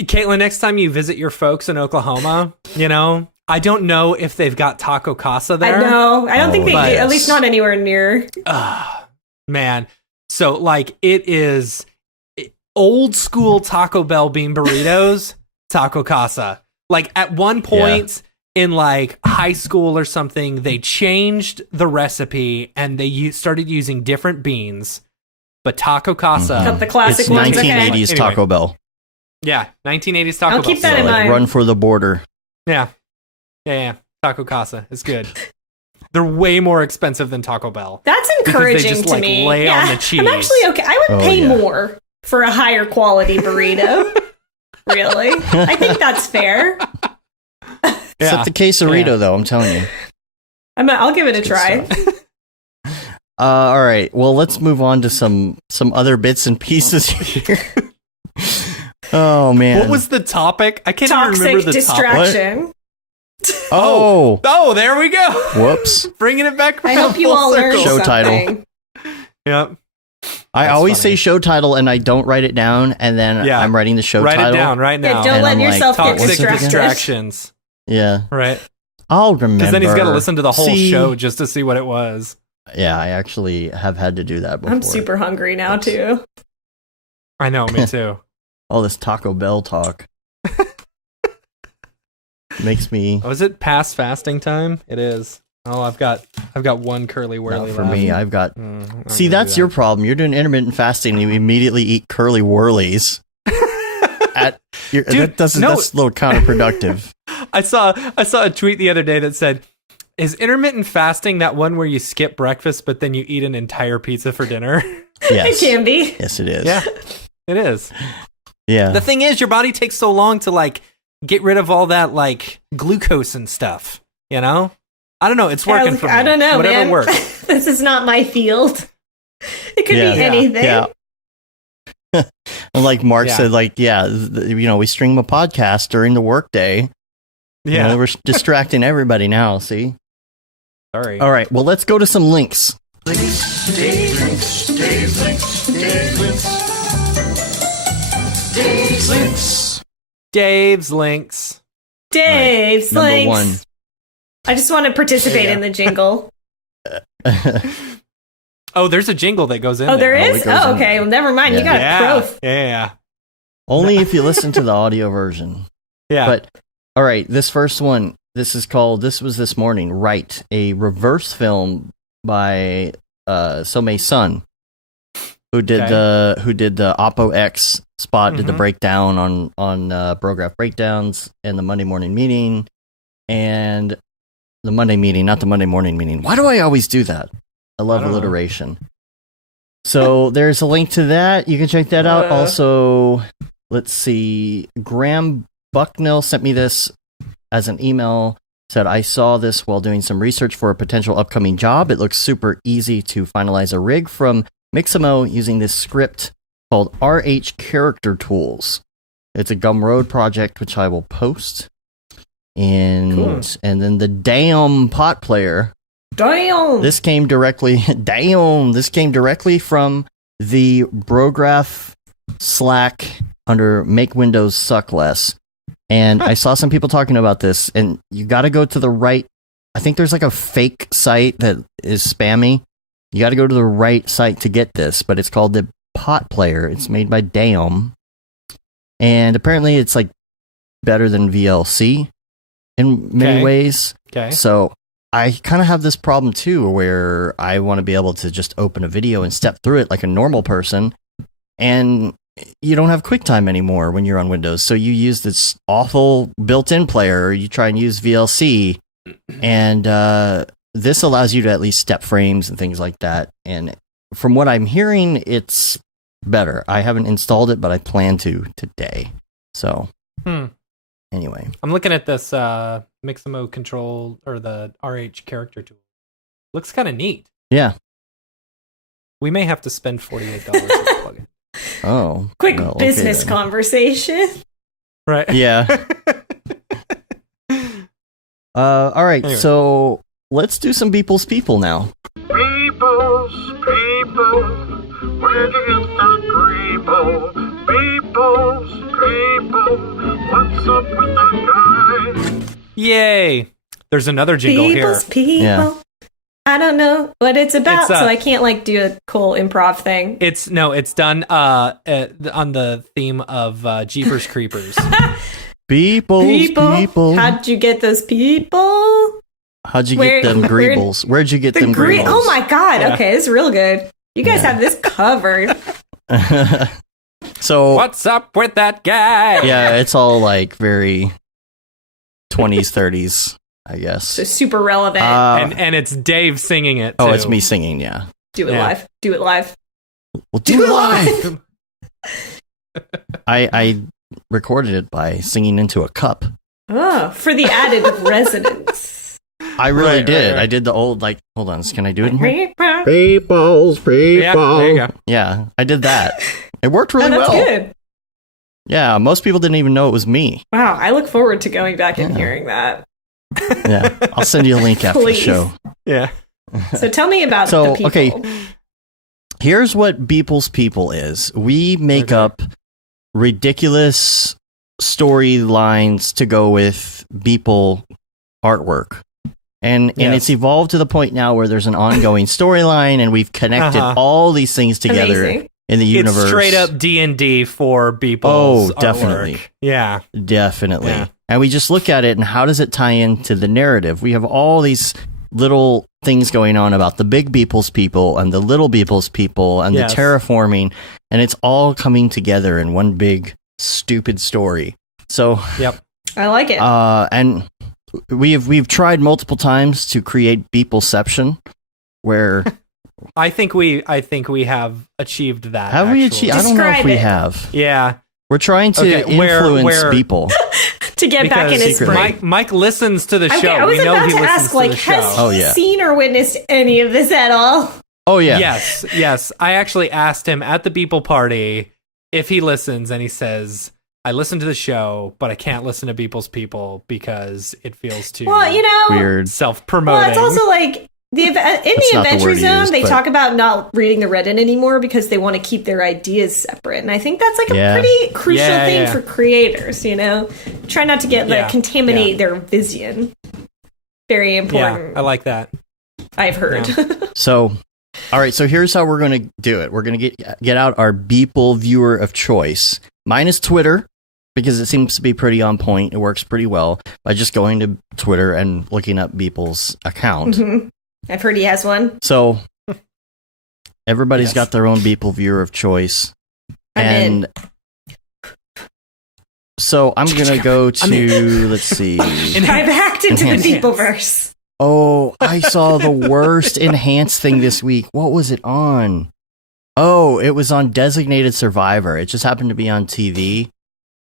Caitlin, next time you visit your folks in Oklahoma, I don't know if they've got Taco Casa there. I know. I don't think they do. At least not anywhere near. Man. So, like, it is old school Taco Bell bean burritos, Taco Casa. Like, at one point in, like, high school or something, they changed the recipe and they started using different beans. But Taco Casa... The classic it's ones. 1980s Taco Bell. Yeah, 1980s Taco Bell. I'll keep that in mind. Run for the border. Yeah. Taco Casa is good. They're way more expensive than Taco Bell. That's encouraging they just, to like, me. Lay on the cheese. I'm actually okay. I would pay more for a higher quality burrito. Really? I think that's fair. Except the quesarito, though, I'm telling you. I'll give it a try. All right. Well, let's move on to some other bits and pieces here. Oh, man. What was the topic? I can't even remember the distraction. Topic. Oh, there we go. Whoops. Bringing it back. I hope you all learned show something. Title. Yep. I always say show title and I don't write it down, and then I'm writing the show title. Write it down right now. Yeah, don't let yourself get distractions. Yeah. Right. I'll remember. Because then he's got to listen to the whole show just to see what it was. Yeah, I actually have had to do that before. I'm super hungry now, too. I know, me too. All this Taco Bell talk. Makes me... Oh, is it past fasting time? It is. Oh, I've got one curly whirly. Not for me, I've got... See, that's your problem. You're doing intermittent fasting and you immediately eat curly whirlies. Dude, that's a little counterproductive. I saw a tweet the other day that said, is intermittent fasting that one where you skip breakfast but then you eat an entire pizza for dinner? Yes. It can be. Yes, it is. Yeah, it is. Yeah. The thing is, your body takes so long to, like, get rid of all that, like, glucose and stuff, I don't know. It's working for me. I don't know, Whatever man. works. This is not my field. It could be anything. Yeah. And like Mark said, like, we stream a podcast during the workday. Yeah. We're distracting everybody now, see? Sorry. All right. Well, let's go to some links. Dave's links. Dave's Number links. one. I just want to participate Yeah. in the jingle. Oh, there's a jingle that goes in. Oh, there Oh, is? it goes Oh, in okay. there. Well, never mind. You got Yeah. a pro. Yeah. Only if you listen to the audio version. Yeah. But all right, this first one. This was this morning. Right, a reverse film by Somei Sun, who did the Oppo X spot, did the breakdown on Brograph breakdowns and the Monday morning meeting, and the Monday meeting, not the Monday morning meeting. Why do I always do that? I love alliteration. So there's a link to that. You can check that out. Also, let's see. Graham Bucknell sent me this as an email. Said, I saw this while doing some research for a potential upcoming job. It looks super easy to finalize a rig from Mixamo using this script called RH Character Tools. It's a Gumroad project, which I will post. And then the Damn Pot Player. Damn. This came directly from the Brograph Slack under Make Windows Suck Less. And I saw some people talking about this, and you got to go to the right. I think there's like a fake site that is spammy. You got to go to the right site to get this, but it's called the Pot Player. It's made by Damn. And apparently it's like better than VLC in many ways. Okay. So I kind of have this problem too, where I want to be able to just open a video and step through it like a normal person. And you don't have QuickTime anymore when you're on Windows. So you use this awful built-in player, or you try and use VLC. And this allows you to at least step frames and things like that. And from what I'm hearing, it's better. I haven't installed it, but I plan to today. So anyway. I'm looking at this Mixamo control, or the RH character tool. Looks kind of neat. Yeah. We may have to spend $48 to plug in. Oh. Quick well, okay business then. conversation. Right. Yeah. All right. Anyway. So let's do some Beeple's People now. People's people, where'd you get that Grebo? People's people, what's up with that guy? Yay! There's another jingle People's here. people. Yeah. I don't know what it's about, It's, so I can't like do a cool improv thing. It's done on the theme of Jeepers Creepers. Beeple's People. How'd you get those people? How'd you get them greebles? Where'd you get them greebles? Oh my god! Yeah. Okay, it's real good. You guys have this covered. So What's up with that guy? yeah, it's all like very 20s, 30s, I guess. So super relevant. And it's Dave singing it, too. Oh, it's me singing, yeah. do it yeah. live. Do it live. We'll do it live. I recorded it by singing into a cup. Oh, for the added resonance. I really Right, did. right. I did the old, like, hold on, can I do it in here? Oh, People's People. Yeah, there you go. Yeah, I did that. It worked really that's well. good. Yeah, most people didn't even know it was me. Wow, I look forward to going back and Yeah. hearing that. Yeah, I'll send you a link after the Please. show. Yeah. So tell me about So, the people. okay. Here's what Beeple's People is. We make Okay. up ridiculous storylines to go with Beeple artwork. And Yes. it's evolved to the point now where there's an ongoing storyline, and we've connected Uh-huh. all these things together Amazing. in the universe. It's straight up D&D for Beeple's Oh, artwork. definitely. Yeah. Definitely. Yeah. And we just look at it and how does it tie into the narrative? We have all these little things going on about the big Beeple's people and the little Beeple's people and Yes. the terraforming, and it's all coming together in one big stupid story. So, Yep. I like it. and we've tried multiple times to create Beepleception, where I think we have achieved that. have we actually. achieved? I don't know if Describe we it. have. Yeah. We're trying to Okay, influence where- people. to get back in Because his secretly. brain. Mike listens to the Okay, show. I was we know about he to listens ask, to like, the show. has he Oh, yeah. seen or witnessed any of this at all? Oh yeah. Yes. I actually asked him at the Beeple party if he listens, and he says I listen to the show, but I can't listen to Beeple's People because it feels too Weird. self-promoting. Well, it's also like in the Adventure Zone, they but- talk about not reading the Reddit anymore because they want to keep their ideas separate, and I think that's like a pretty crucial thing for creators. Try not to contaminate their vision. Very important. Yeah, I like that. I've heard. Yeah. So, all right. So here's how we're going to do it. We're going to get out our Beeple viewer of choice. Mine is Twitter because it seems to be pretty on point. It works pretty well by just going to Twitter and looking up Beeple's account. Mm-hmm. I've heard he has one. So everybody's got their own Beeple viewer of choice. So I'm going to go to, let's see. I've hacked into the Beepleverse. Oh, I saw the worst enhanced thing this week. What was it on? Oh, it was on Designated Survivor. It just happened to be on TV.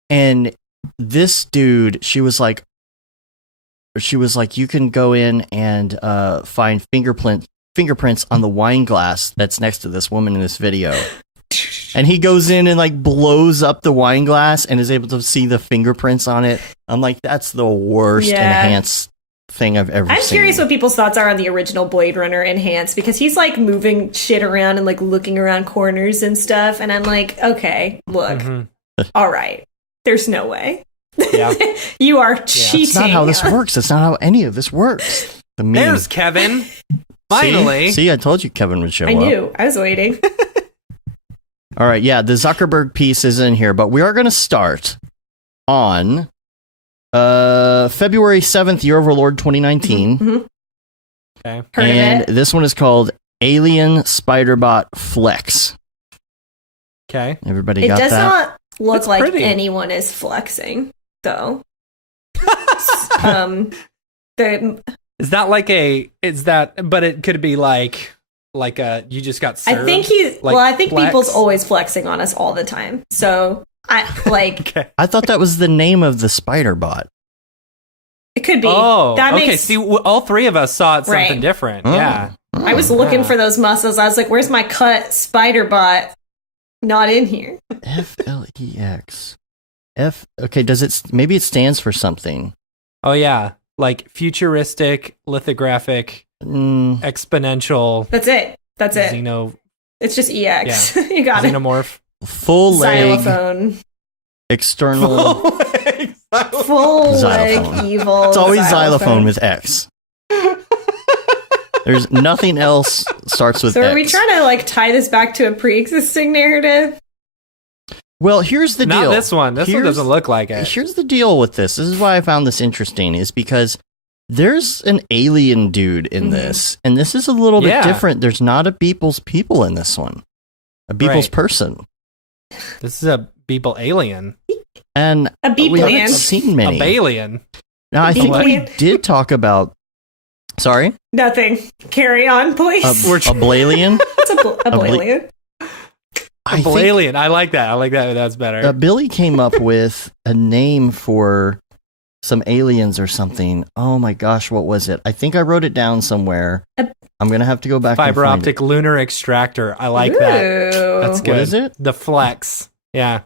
And this dude, she was like, you can go in and find fingerprints on the wine glass that's next to this woman in this video. And he goes in and like blows up the wine glass and is able to see the fingerprints on it. I'm like, that's the worst enhanced thing I've ever seen. I'm curious what people's thoughts are on the original Blade Runner enhanced, because he's like moving shit around and like looking around corners and stuff, and I'm like, okay, look, all right, there's no way. Yeah. You are cheating. That's not how this works. That's not how any of this works. There's Kevin. Finally. See, I told you Kevin would show up. I knew. I was waiting. All right, yeah, the Zuckerberg piece is in here, but we are going to start on February 7th, Year of Our Lord 2019. Mm-hmm. Okay. Heard and of it. this one is called Alien Spiderbot Flex. Okay. Everybody It got does that? not look It's like pretty. anyone is flexing, though. Is that like but it could be like you just got served? I think I think flex? people's always flexing on us all the time. So I like Okay. I thought that was the name of the spider bot. it could be. Oh, that okay. makes, See, all three of us saw it something Right. different. Oh. Yeah. I was looking Yeah. for those muscles. I was like, "Where's my cut spider bot?" Not in here. FLEX. Okay, does it maybe it stands for something? Oh yeah, like futuristic, lithographic, exponential. That's it. That's it. It's just EX. You got it. Xenomorph. Full leg Xylophone. external. Full Xylophone. leg evil. It's always xylophone with X. There's nothing else starts with So X. are we trying to like tie this back to a pre-existing narrative? Well, here's the deal. Not this one. This one doesn't look like it. Here's the deal with this. This is why I found this interesting, is because there's an alien dude in this, and this is a little bit different. There's not a Beeple's people in this one. A Beeple's person. This is a Beeple alien. And A we haven't Beeple-ian. seen many. A Balian. Now, I think we Beeple-ian. did talk about... Sorry? Nothing. Carry on, please. A Blalian? It's a Blalian. I think Balian. I like that. That's better. Billy came up with a name for some aliens or something. Oh my gosh, what was it? I think I wrote it down somewhere. I'm going to have to go back Fiber and find optic lunar extractor. I like Ooh. that. That's good. What is it? The Flex. Yeah.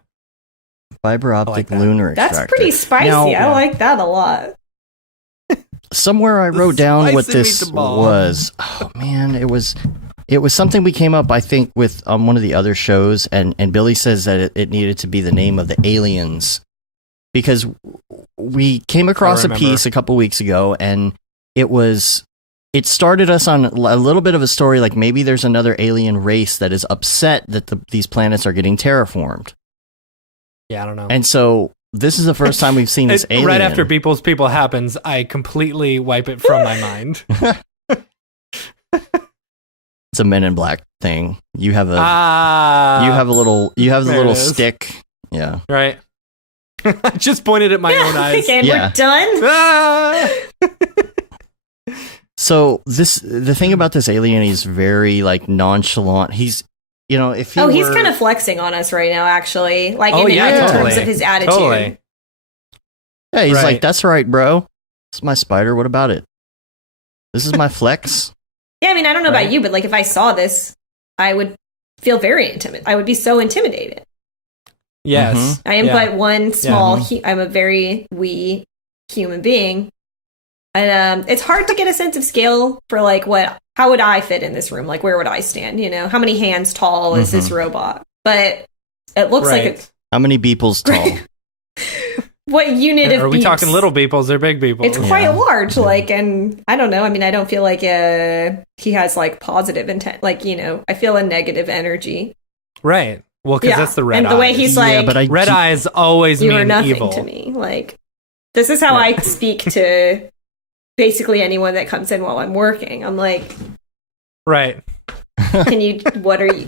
Fiber optic that. lunar extractor. That's pretty spicy. Now, I like that a lot. somewhere I wrote down what spicy this meatball. was. Oh man, it was something we came up, I think, with on one of the other shows, and Billy says that it needed to be the name of the aliens, because we came across a remember. piece a couple weeks ago, and it started us on a little bit of a story, like maybe there's another alien race that is upset that these planets are getting terraformed. Yeah, I don't know. And so this is the first time we've seen this alien. Right after Beeple's People happens, I completely wipe it from my mind. It's a Men in Black thing. You have a the little there it is. stick. Yeah. Right. I just pointed at my own eyes. Okay, Yeah. we're done. Ah! So the thing about this alien, he's very like nonchalant. He's, if he He's were- kind of flexing on us right now, actually. Like Oh, in yeah, terms totally. of his attitude. Totally. yeah, he's Right. like, that's right, bro. It's my spider. What about it? This is my flex. Yeah, I mean, I don't know Right. about you, but like if I saw this, I would feel very intimidated. I would be so intimidated. Yes. I am Yeah. but one small. I'm a very wee human being, and it's hard to get a sense of scale for like how would I fit in this room? Like, where would I stand? You know, how many hands tall is this robot? But it looks like it's how many beeples tall? what unit of Are we beeps? talking little beeples or big beeples? It's quite large, like, and I don't know. I mean, I don't feel like he has like positive intent. Like, you know, I feel a negative energy. Right. Well, because that's the red and eyes. the way he's like, but red eyes always you mean are nothing evil. to me. Like, this is how I speak to basically anyone that comes in while I'm working. I'm like, Right. what are you,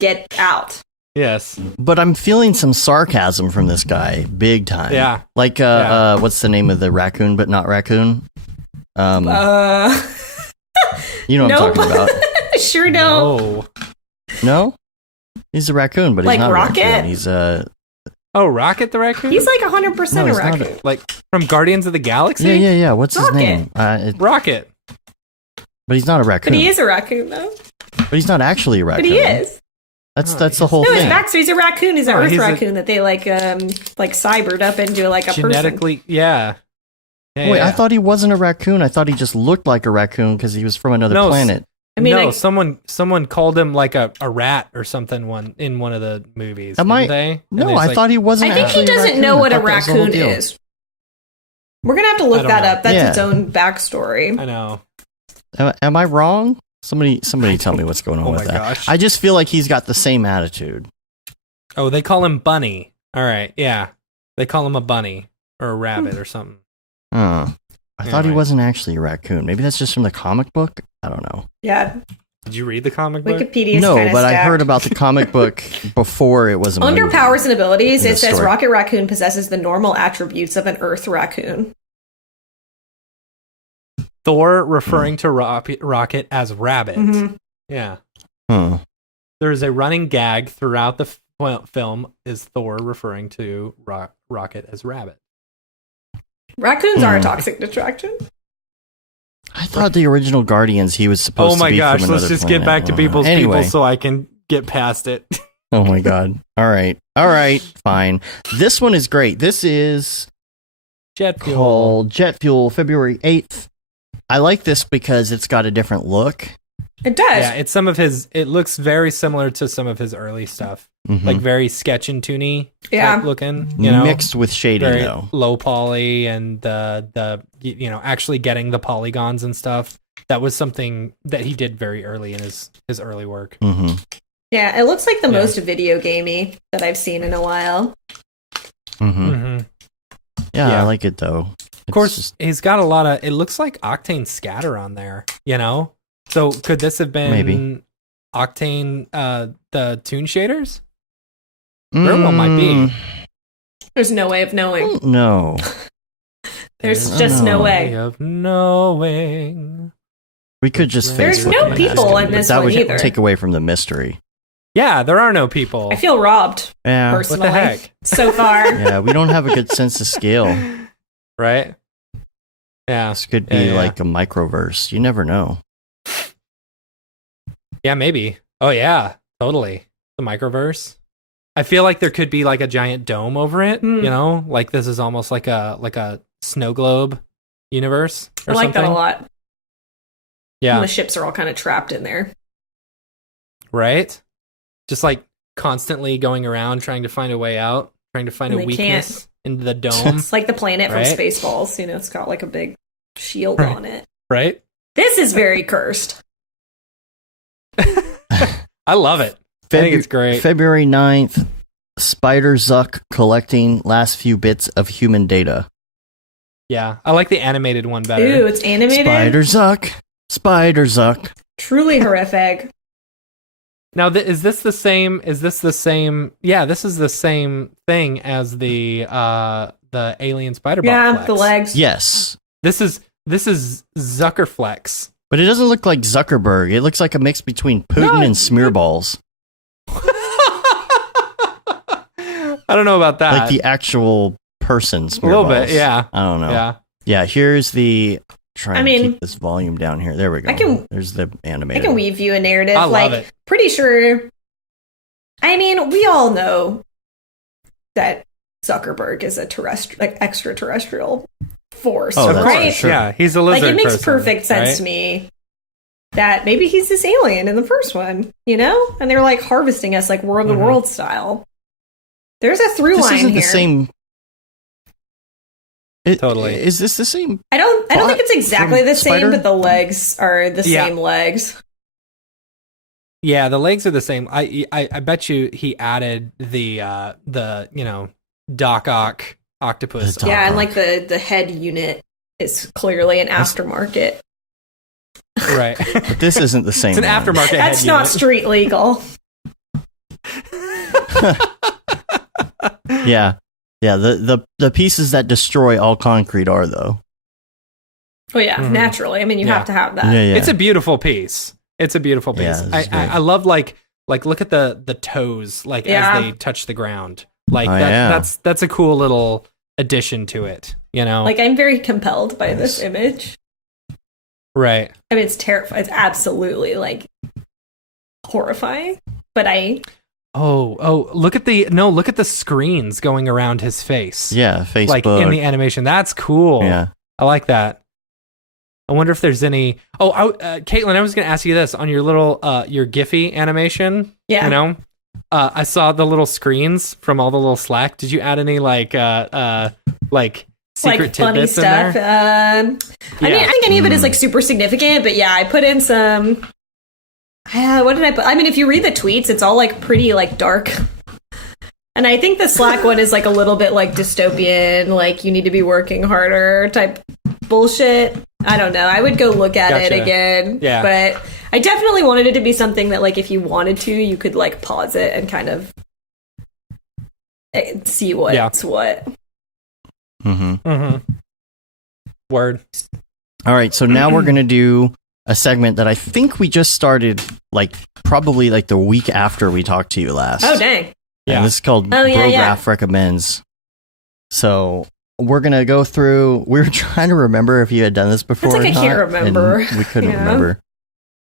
get out. Yes. But I'm feeling some sarcasm from this guy, big time. Yeah. Like, what's the name of the raccoon, but not raccoon? You know what I'm talking about. Sure don't. No? He's a raccoon, but he's Like not Rocket? a raccoon. He's a... Oh, Rocket the raccoon? He's like 100% No, a he's not raccoon. like from Guardians of the Galaxy? Yeah. What's his Rocket. name? Rocket. But he's not a raccoon. But he is a raccoon, though. But he's not actually a raccoon. But he is. That's the whole No, his thing. backstory. He's a raccoon. He's an Oh, Earth he's raccoon that they like cybered up into like a Genetically, yeah. Wait, I thought he wasn't a raccoon. I thought he just looked like a raccoon because he was from another planet. I mean, no, someone called him like a rat or something in one of the movies. Am I? Didn't they? No, I thought he wasn't. I think he actually a doesn't raccoon. know what I a thought that was the whole raccoon deal. is. We're gonna have to look I don't that know. up. That's Yeah. its own backstory. I know. Am I wrong? Somebody tell me what's going on Oh with my that. gosh. I just feel like he's got the same attitude. Oh, they call him Bunny. All right, yeah. They call him a bunny or a rabbit or something. I thought he Anyway. wasn't actually a raccoon. Maybe that's just from the comic book. I don't know. Yeah, Did you read the comic book? Wikipedia's No, kinda but I stacked. heard about the comic book before it was a Under movie. powers and abilities, in it the says story. Rocket Raccoon possesses the normal attributes of an Earth raccoon. Thor referring to Rocket as Rabbit. Mhm. Yeah. Huh. There's a running gag throughout the film is Thor referring to Rocket as Rabbit. Raccoons are a toxic distraction. I thought the original Guardians he was supposed Oh to my be gosh, from let's another just get back to planet. people's Anyway. people so I can get past it. Oh my god. All right, fine. This one is great. This is Jet fuel. called Jet Fuel, February 8th. I like this because it's got a different look. It does. Yeah, it's it looks very similar to some of his early stuff. Mhm. Like very sketch and toony Yeah. looking, you know. Mixed with shading, Very though. low poly and the actually getting the polygons and stuff. That was something that he did very early in his early work. Mm-hmm. Yeah, it looks like the Yeah. most video gamey that I've seen in a while. Mm-hmm. Mm-hmm. Yeah, Yeah. I like it though. Of course, he's got a lot of. It looks like Octane scatter on there, you know. So could this have been Maybe. Octane, the Toon shaders? Very well might be. There's no way of knowing. No. There's just no way. of knowing. We could just There's Facebook no and people ask him, in but this that one would either. take away from the mystery. Yeah, there are no people. I feel robbed Yeah. personally. What the heck? So far. Yeah, we don't have a good sense of scale. Right? Yeah. This could be Yeah, yeah. like a microverse. You never know. Yeah, maybe. Oh yeah, totally. The microverse. I feel like there could be like a giant dome over it, Mm. you know? Like this is almost like a snow globe universe I or like something. that a lot. Yeah. And the ships are all kind of trapped in there. Right? Just like constantly going around trying to find a way out, trying to find And a they weakness in the dome, It's like the planet from Right? Spaceballs. You know, it's got like a big shield Right. on it. right? This is very cursed. I love it. I think it's great. February 9th, Spider Zuck collecting last few bits of human data. Yeah, I like the animated one better. Ooh, it's animated. Spider Zuck. Spider Zuck. Truly horrific. Now, is this the same? Is this the same? Yeah, this is the same thing as the alien spider bot. Yeah, flex. the legs. Yes. This is Zuckerflex. But it doesn't look like Zuckerberg. It looks like a mix between Putin and Smearballs. I don't know about that. Like the actual person a Smearballs. little bit, yeah. I don't know. Yeah. Yeah, here's the... Try I and mean, keep this volume down here. There we go. There's the animated. I can weave you a narrative. I love like, it. pretty sure. I mean, we all know that Zuckerberg is a extraterrestrial force, Oh, that's right? for sure. Yeah, he's a lizard Like, it makes person, perfect sense right? to me that maybe he's this alien in the first one, you know? And they're like harvesting us like War of the Worlds style. There's a through This line isn't here. the same. Totally. Is this the same? I don't think it's exactly from the same, Spider? but the legs are the Yeah. same legs. Yeah, the legs are the same. I bet you he added the Doc Ock octopus. The Doc Yeah, and Ock. like the head unit is clearly an aftermarket. Right. But this isn't the same. It's an one. aftermarket head That's not unit. street legal. Yeah, yeah. The pieces that destroy all concrete are though. Oh yeah, naturally. I mean, you Yeah. have to have that. Yeah. It's a beautiful piece. It's a beautiful piece. Yeah, this is great. I love like look at the toes Yeah. as they touch the ground. Like Oh, that, yeah. that's a cool little addition to it. You know, Like, I'm very compelled by this image. right? I mean, it's terrifying. It's absolutely like horrifying. But Oh, look at the screens going around his face. Yeah, Facebook. Like in the animation. That's cool. Yeah. I like that. I wonder if there's any. Oh, Caitlin, I was going to ask you this on your little your Giphy animation. Yeah. You know, I saw the little screens from all the little Slack. Did you add any like secret like funny tidbits in stuff. there? I mean, I think any of it is like super significant, but yeah, I put in some. What did I put? I mean, if you read the tweets, it's all like pretty like dark. And I think the Slack one is like a little bit like dystopian, like you need to be working harder type bullshit. I don't know. I would go look at it Gotcha. again. Yeah. But I definitely wanted it to be something that like if you wanted to, you could like pause it and kind of see what's what. Mm-hmm. Mm-hmm. Word. All right, so now we're gonna do a segment that I think we just started, like probably like the week after we talked to you last. Oh, dang. Yeah. And this is called Oh, yeah, yeah. Brograph Recommends. So we're gonna go through. We were trying to remember if you had done this before. like or I can't not, remember. and we couldn't Yeah. remember.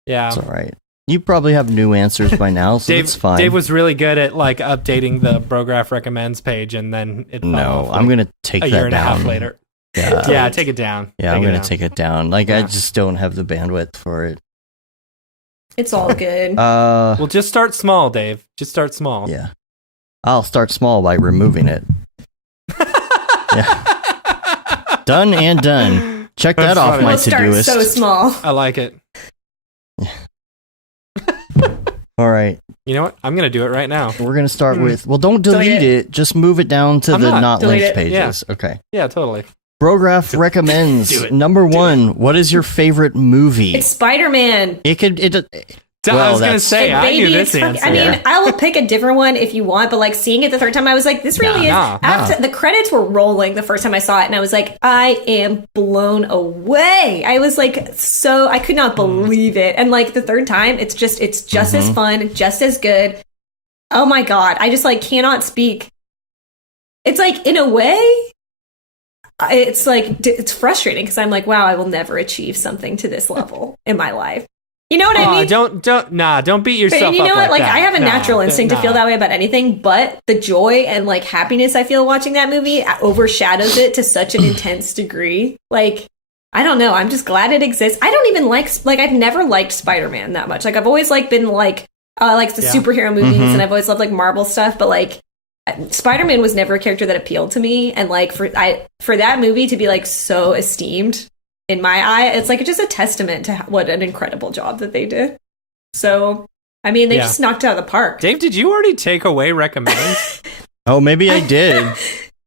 Yeah. It's all right. You probably have new answers by now, so Dave, it's fine. Dave was really good at like updating the Brograph recommends page, and then it fell no, off, I'm like, gonna take a that year and a half down later. Yeah, Yeah, take it down. yeah, I'm gonna take it down. Like I Yeah. just don't have the bandwidth for it. It's all good. Well, just start small, Dave. Just start small. Yeah, I'll start small by removing it. Yeah. Done and done. Check that That's off funny. my We'll start to-do list. so small. I like it. All right, You know what? I'm gonna do it right now. we're gonna start with. Well, don't delete Delete it. Just move it down to I'm the not. not Delete linked it. pages. Okay. Yeah, totally. Brograph recommends do it. number one. What is your favorite movie? It's Spider-Man. It could. I Well, was gonna that's- say I knew Baby, this it's fucking- answer. I mean, Yeah. I will pick a different one if you want, but like seeing it the third time, I was like, this really Nah, is. After the credits were rolling the first time I saw it, and I was like, I am blown away. I was like, I could not believe it. And like the third time, it's just as fun, just as good. Oh my god, I just like cannot speak. It's like in a way, it's like it's frustrating because I'm like, wow, I will never achieve something to this level in my life. You know what I mean? Don't beat yourself And you up know what? Like, that. I have a No, natural instinct to feel no. that way about anything, but the joy and like happiness I feel watching that movie overshadows it to such an intense degree. Like, I don't know. I'm just glad it exists. I don't even like I've never liked Spider-Man that much. Like, I've always like been like the Yeah. superhero movies, and I've always loved like Marvel stuff, but like Spider-Man was never a character that appealed to me, and like for that movie to be like so esteemed in my eye, it's like just a testament to what an incredible job that they did. So, I mean, they Yeah. just knocked it out of the park. Dave, did you already take away recommends? Oh, maybe I did.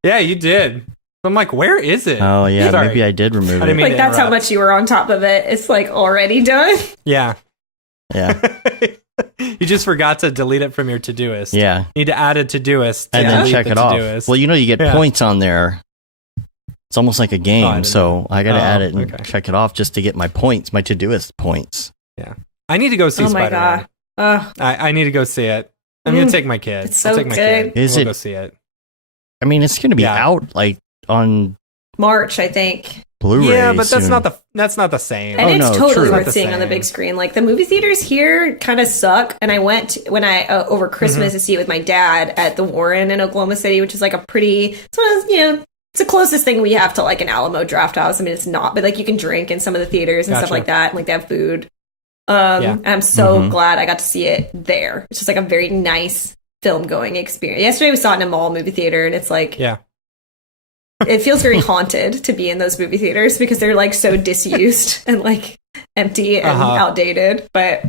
Yeah, you did. I'm like, where is it? Oh, yeah, Sorry. maybe I did remove I didn't it. mean- Like, that's how interrupt. much you were on top of it. It's like already done. Yeah. Yeah, You just forgot to delete it from your Todoist. yeah, You need to add a Todoist to and then delete check the it off. Todoist. Well, you get Yeah. points on there. It's almost like a I game, didn't so I gotta Oh, add it and okay. check it off just to get my points, my Todoist points. I need to go see Oh my Spider-Man. god. I need to go see it. I'm gonna take my kid. It's I'll so take my good. kid. Is We'll it- go see it? I mean, it's gonna be Yeah. out like on. March, I think. Blu-ray. Yeah, but soon. that's not the same. And it's no, totally true. worth The seeing on the same. big screen. Like the movie theaters here kind of suck. And I went when I over Christmas to see it with my dad at the Warren in Oklahoma City, which is like a pretty. It's one of those, it's the closest thing we have to like an Alamo Draft House. I mean, it's not, but like you can drink in some of the theaters and stuff Gotcha. like that. And like they have food. Yeah. And I'm so glad I got to see it there. It's just like a very nice film going experience. Yesterday we saw it in a mall movie theater, and it's like Yeah. it feels very haunted to be in those movie theaters because they're like so disused and like empty and outdated. But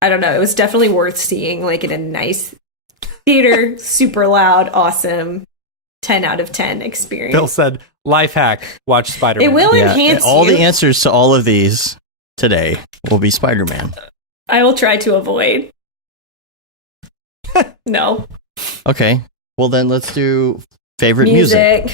I don't know. It was definitely worth seeing like in a nice theater, super loud, awesome, 10 out of 10 experience. Bill said, "Life hack: watch Spider-Man." It will Yeah, enhance all you. the answers to all of these today will be Spider-Man. I will try to avoid. No. Okay. Well, then let's do favorite music.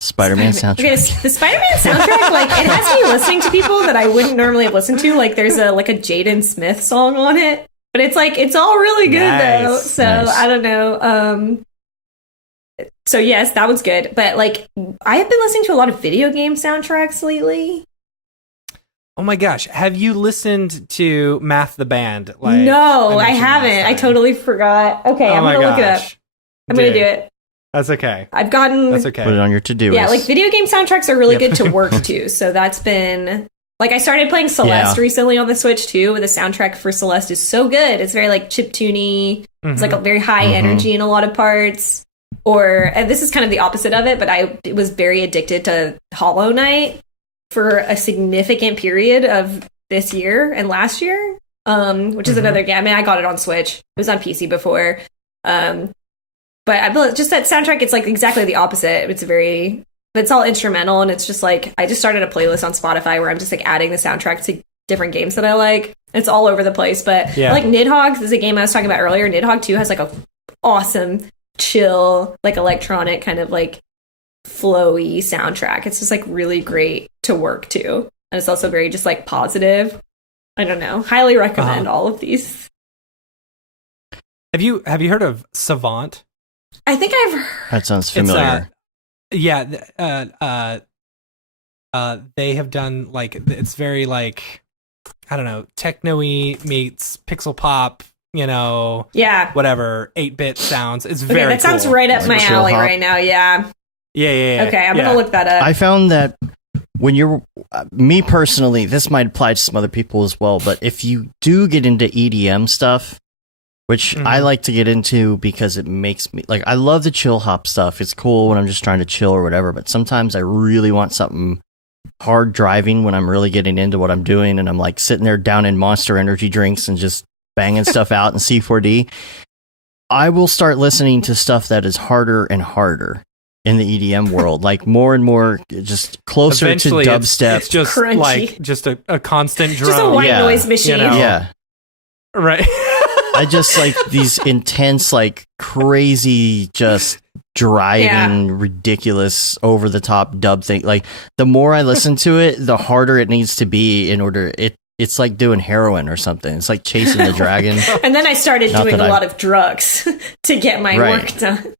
Spider-Man soundtrack. Okay, the Spider-Man soundtrack, like it has me listening to people that I wouldn't normally have listened to. Like there's a Jaden Smith song on it, but it's like it's all really good though. Nice. So Nice. I don't know. So yes, that one's good. But like I have been listening to a lot of video game soundtracks lately. Oh my gosh, have you listened to Math the Band? Like No, I mentioned haven't. last I time? totally forgot. Okay, Oh I'm my gonna look it up. gosh. I'm gonna Dude, do it. That's okay. I've gotten That's okay. Put it on your to-do Yeah, list. like video game soundtracks are really Yep. good to work to. So that's been like I started playing Celeste Yeah. recently on the Switch too. The soundtrack for Celeste is so good. It's very like chiptune-y. It's like a very high energy in a lot of parts. And this is kind of the opposite of it, but I was very addicted to Hollow Knight for a significant period of this year and last year. Which is another game. I mean, I got it on Switch. It was on PC before. But I feel just that soundtrack, it's like exactly the opposite. It's all instrumental, and it's just like I just started a playlist on Spotify where I'm just like adding the soundtrack to different games that I like. It's all over the place, but Yeah. like Nidhogg, this is a game I was talking about earlier. Nidhogg 2 has like a awesome, chill, like electronic kind of like flowy soundtrack. It's just like really great to work to, and it's also very just like positive. I don't know. Highly recommend all of these. Have you heard of Savant? I think I've heard. that sounds familiar. They have done like it's very like I don't know, techno-y meets pixel pop, Yeah. whatever, 8-bit sounds. It's Okay, very that sounds cool. right up my Chill alley hop. right now. Yeah. Yeah. Okay, I'm yeah. gonna look that up. I found that when you're, me personally, this might apply to some other people as well, but if you do get into EDM stuff, which I like to get into because it makes me, like, I love the chill hop stuff. It's cool when I'm just trying to chill or whatever, but sometimes I really want something hard driving when I'm really getting into what I'm doing and I'm like sitting there down in Monster Energy drinks and just banging stuff out in C4D. I will start listening to stuff that is harder and harder in the EDM world, like more and more, just closer Eventually, to it's dubstep. just Crunchy. like just a constant drum. Just a white Yeah. noise machine. Yeah. Right. I just like these intense, like crazy, just driving, ridiculous, over the top dub thing. Like the more I listen to it, the harder it needs to be in order. It's like doing heroin or something. It's like chasing the dragon. And then I started Not doing that a I've- lot of drugs to get my Right. work done.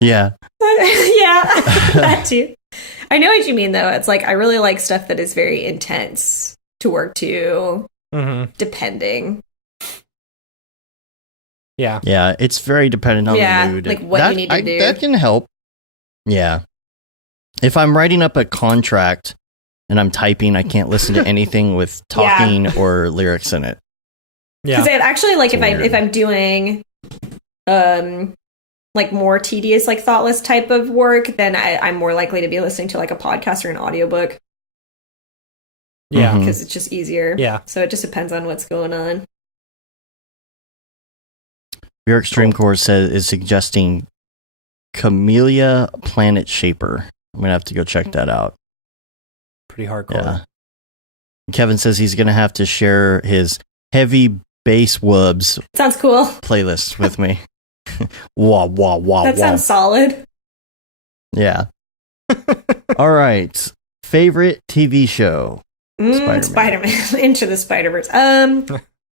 Yeah. Yeah, that too. I know what you mean, though. It's like I really like stuff that is very intense to work to, depending. Yeah. Yeah. It's very dependent on Yeah, the mood. like what you need to do. That can help. Yeah. If I'm writing up a contract and I'm typing, I can't listen to anything with talking or lyrics in it. Because Yeah. I actually like It's weird. if I'm doing like more tedious, like thoughtless type of work, then I'm more likely to be listening to like a podcast or an audiobook Yeah. Mhm. because it's just easier. Yeah. So it just depends on what's going on. Bjork Streamcore is suggesting Camellia Planet Shaper. I'm going to have to go check that out. Pretty hardcore. Yeah. Kevin says he's going to have to share his heavy bass wubs Sounds cool. playlist with me. Wah, wah, wah, That wah. sounds solid. Yeah. All right. Favorite TV show? Spider-Man. Spider-Man. Into the Spider-Verse.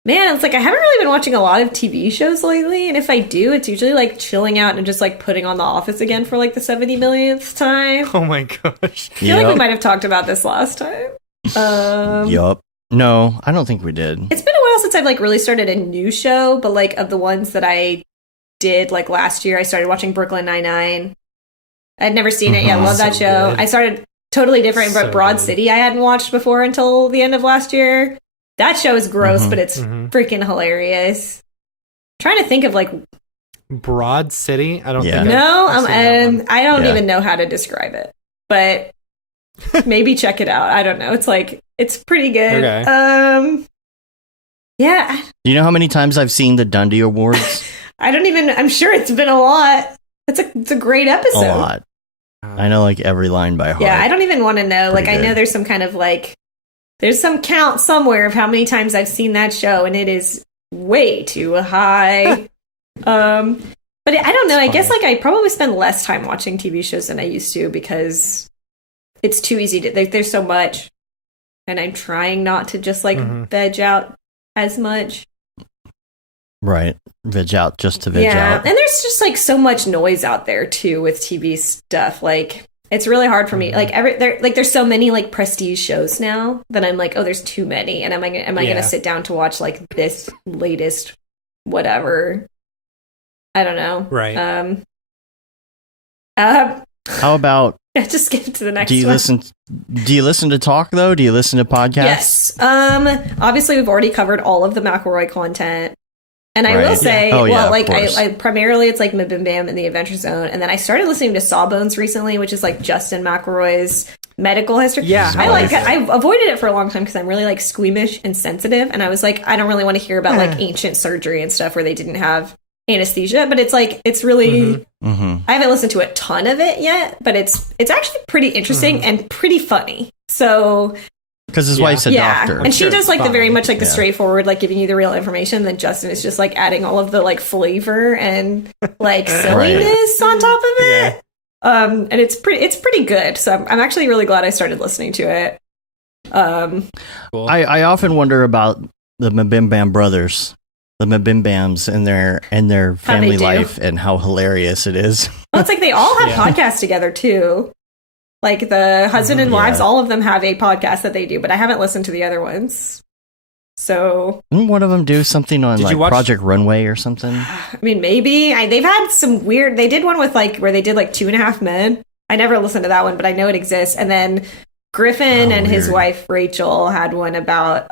Man, it's like I haven't really been watching a lot of TV shows lately, and if I do, it's usually like chilling out and just like putting on The Office again for like the 70 millionth time. Oh my gosh. I feel like we might have talked about this last time. Yup. No, I don't think we did. It's been a while since I've like really started a new show, but like of the ones that I did like last year, I started watching Brooklyn Nine-Nine. I'd never seen it yet. Love that So show. good. I started totally different, but So Broad good. City I hadn't watched before until the end of last year. That show is gross, but it's freaking hilarious. Trying to think of like Broad City? I don't Yeah. think no, I've seen that one. I don't Yeah. even know how to describe it, but maybe check it out. I don't know. It's like it's pretty good. Okay. Yeah, Do you know how many times I've seen the Dundee Awards? I don't even. I'm sure it's been a lot. It's a great episode. A lot. I know like every line by heart. Yeah, I don't even want to know. Pretty Like, I know good. there's some kind of like, there's some count somewhere of how many times I've seen that show, and it is way too high. But I don't know. I guess like I probably spend less time watching TV shows than I used to because it's too easy to. There's so much, and I'm trying not to just like veg out as much. Right. Veg out just to veg Yeah, out. and there's just like so much noise out there too with TV stuff. Like it's really hard for me. Like there's so many like prestige shows now that I'm like, oh, there's too many, and am I Yeah. gonna sit down to watch like this latest whatever? I don't know. Right. How about Just skip to the next do you one. listen to talk though? Do you listen to podcasts? Yes. Obviously, we've already covered all of the McElroy content. And I will Right. say, Yeah. Oh, yeah, well, of like course. I primarily it's like Mabim Bam and the Adventure Zone, and then I started listening to Sawbones recently, which is like Justin McElroy's medical history. Yeah, I like nice. it. I've avoided it for a long time because I'm really like squeamish and sensitive, and I was like, I don't really want to hear about like ancient surgery and stuff where they didn't have anesthesia, but it's like it's really. Mm-hmm. I haven't listened to a ton of it yet, but it's actually pretty interesting and pretty funny. So Because his Yeah. wife's a yeah, doctor. and she sure does it's like the fine. very much like the Yeah. straightforward, like giving you the real information. Then Justin is just like adding all of the like flavor and like silliness on top of it. And it's pretty good. So I'm actually really glad I started listening to it. Cool. I often wonder about the Mabim Bam brothers, the Mabim Bams and their family do. life and how hilarious it is. Well, it's like they all have Yeah. podcasts together too. Like the husband and wives, Yeah. all of them have a podcast that they do, but I haven't listened to the other ones. So Didn't one of them do something on Did like you watch- Project Runway or something? I mean, maybe they've had some weird. They did one with like where they did like 2.5 Men. I never listened to that one, but I know it exists. And then Griffin Oh, and his weird. wife Rachel had one about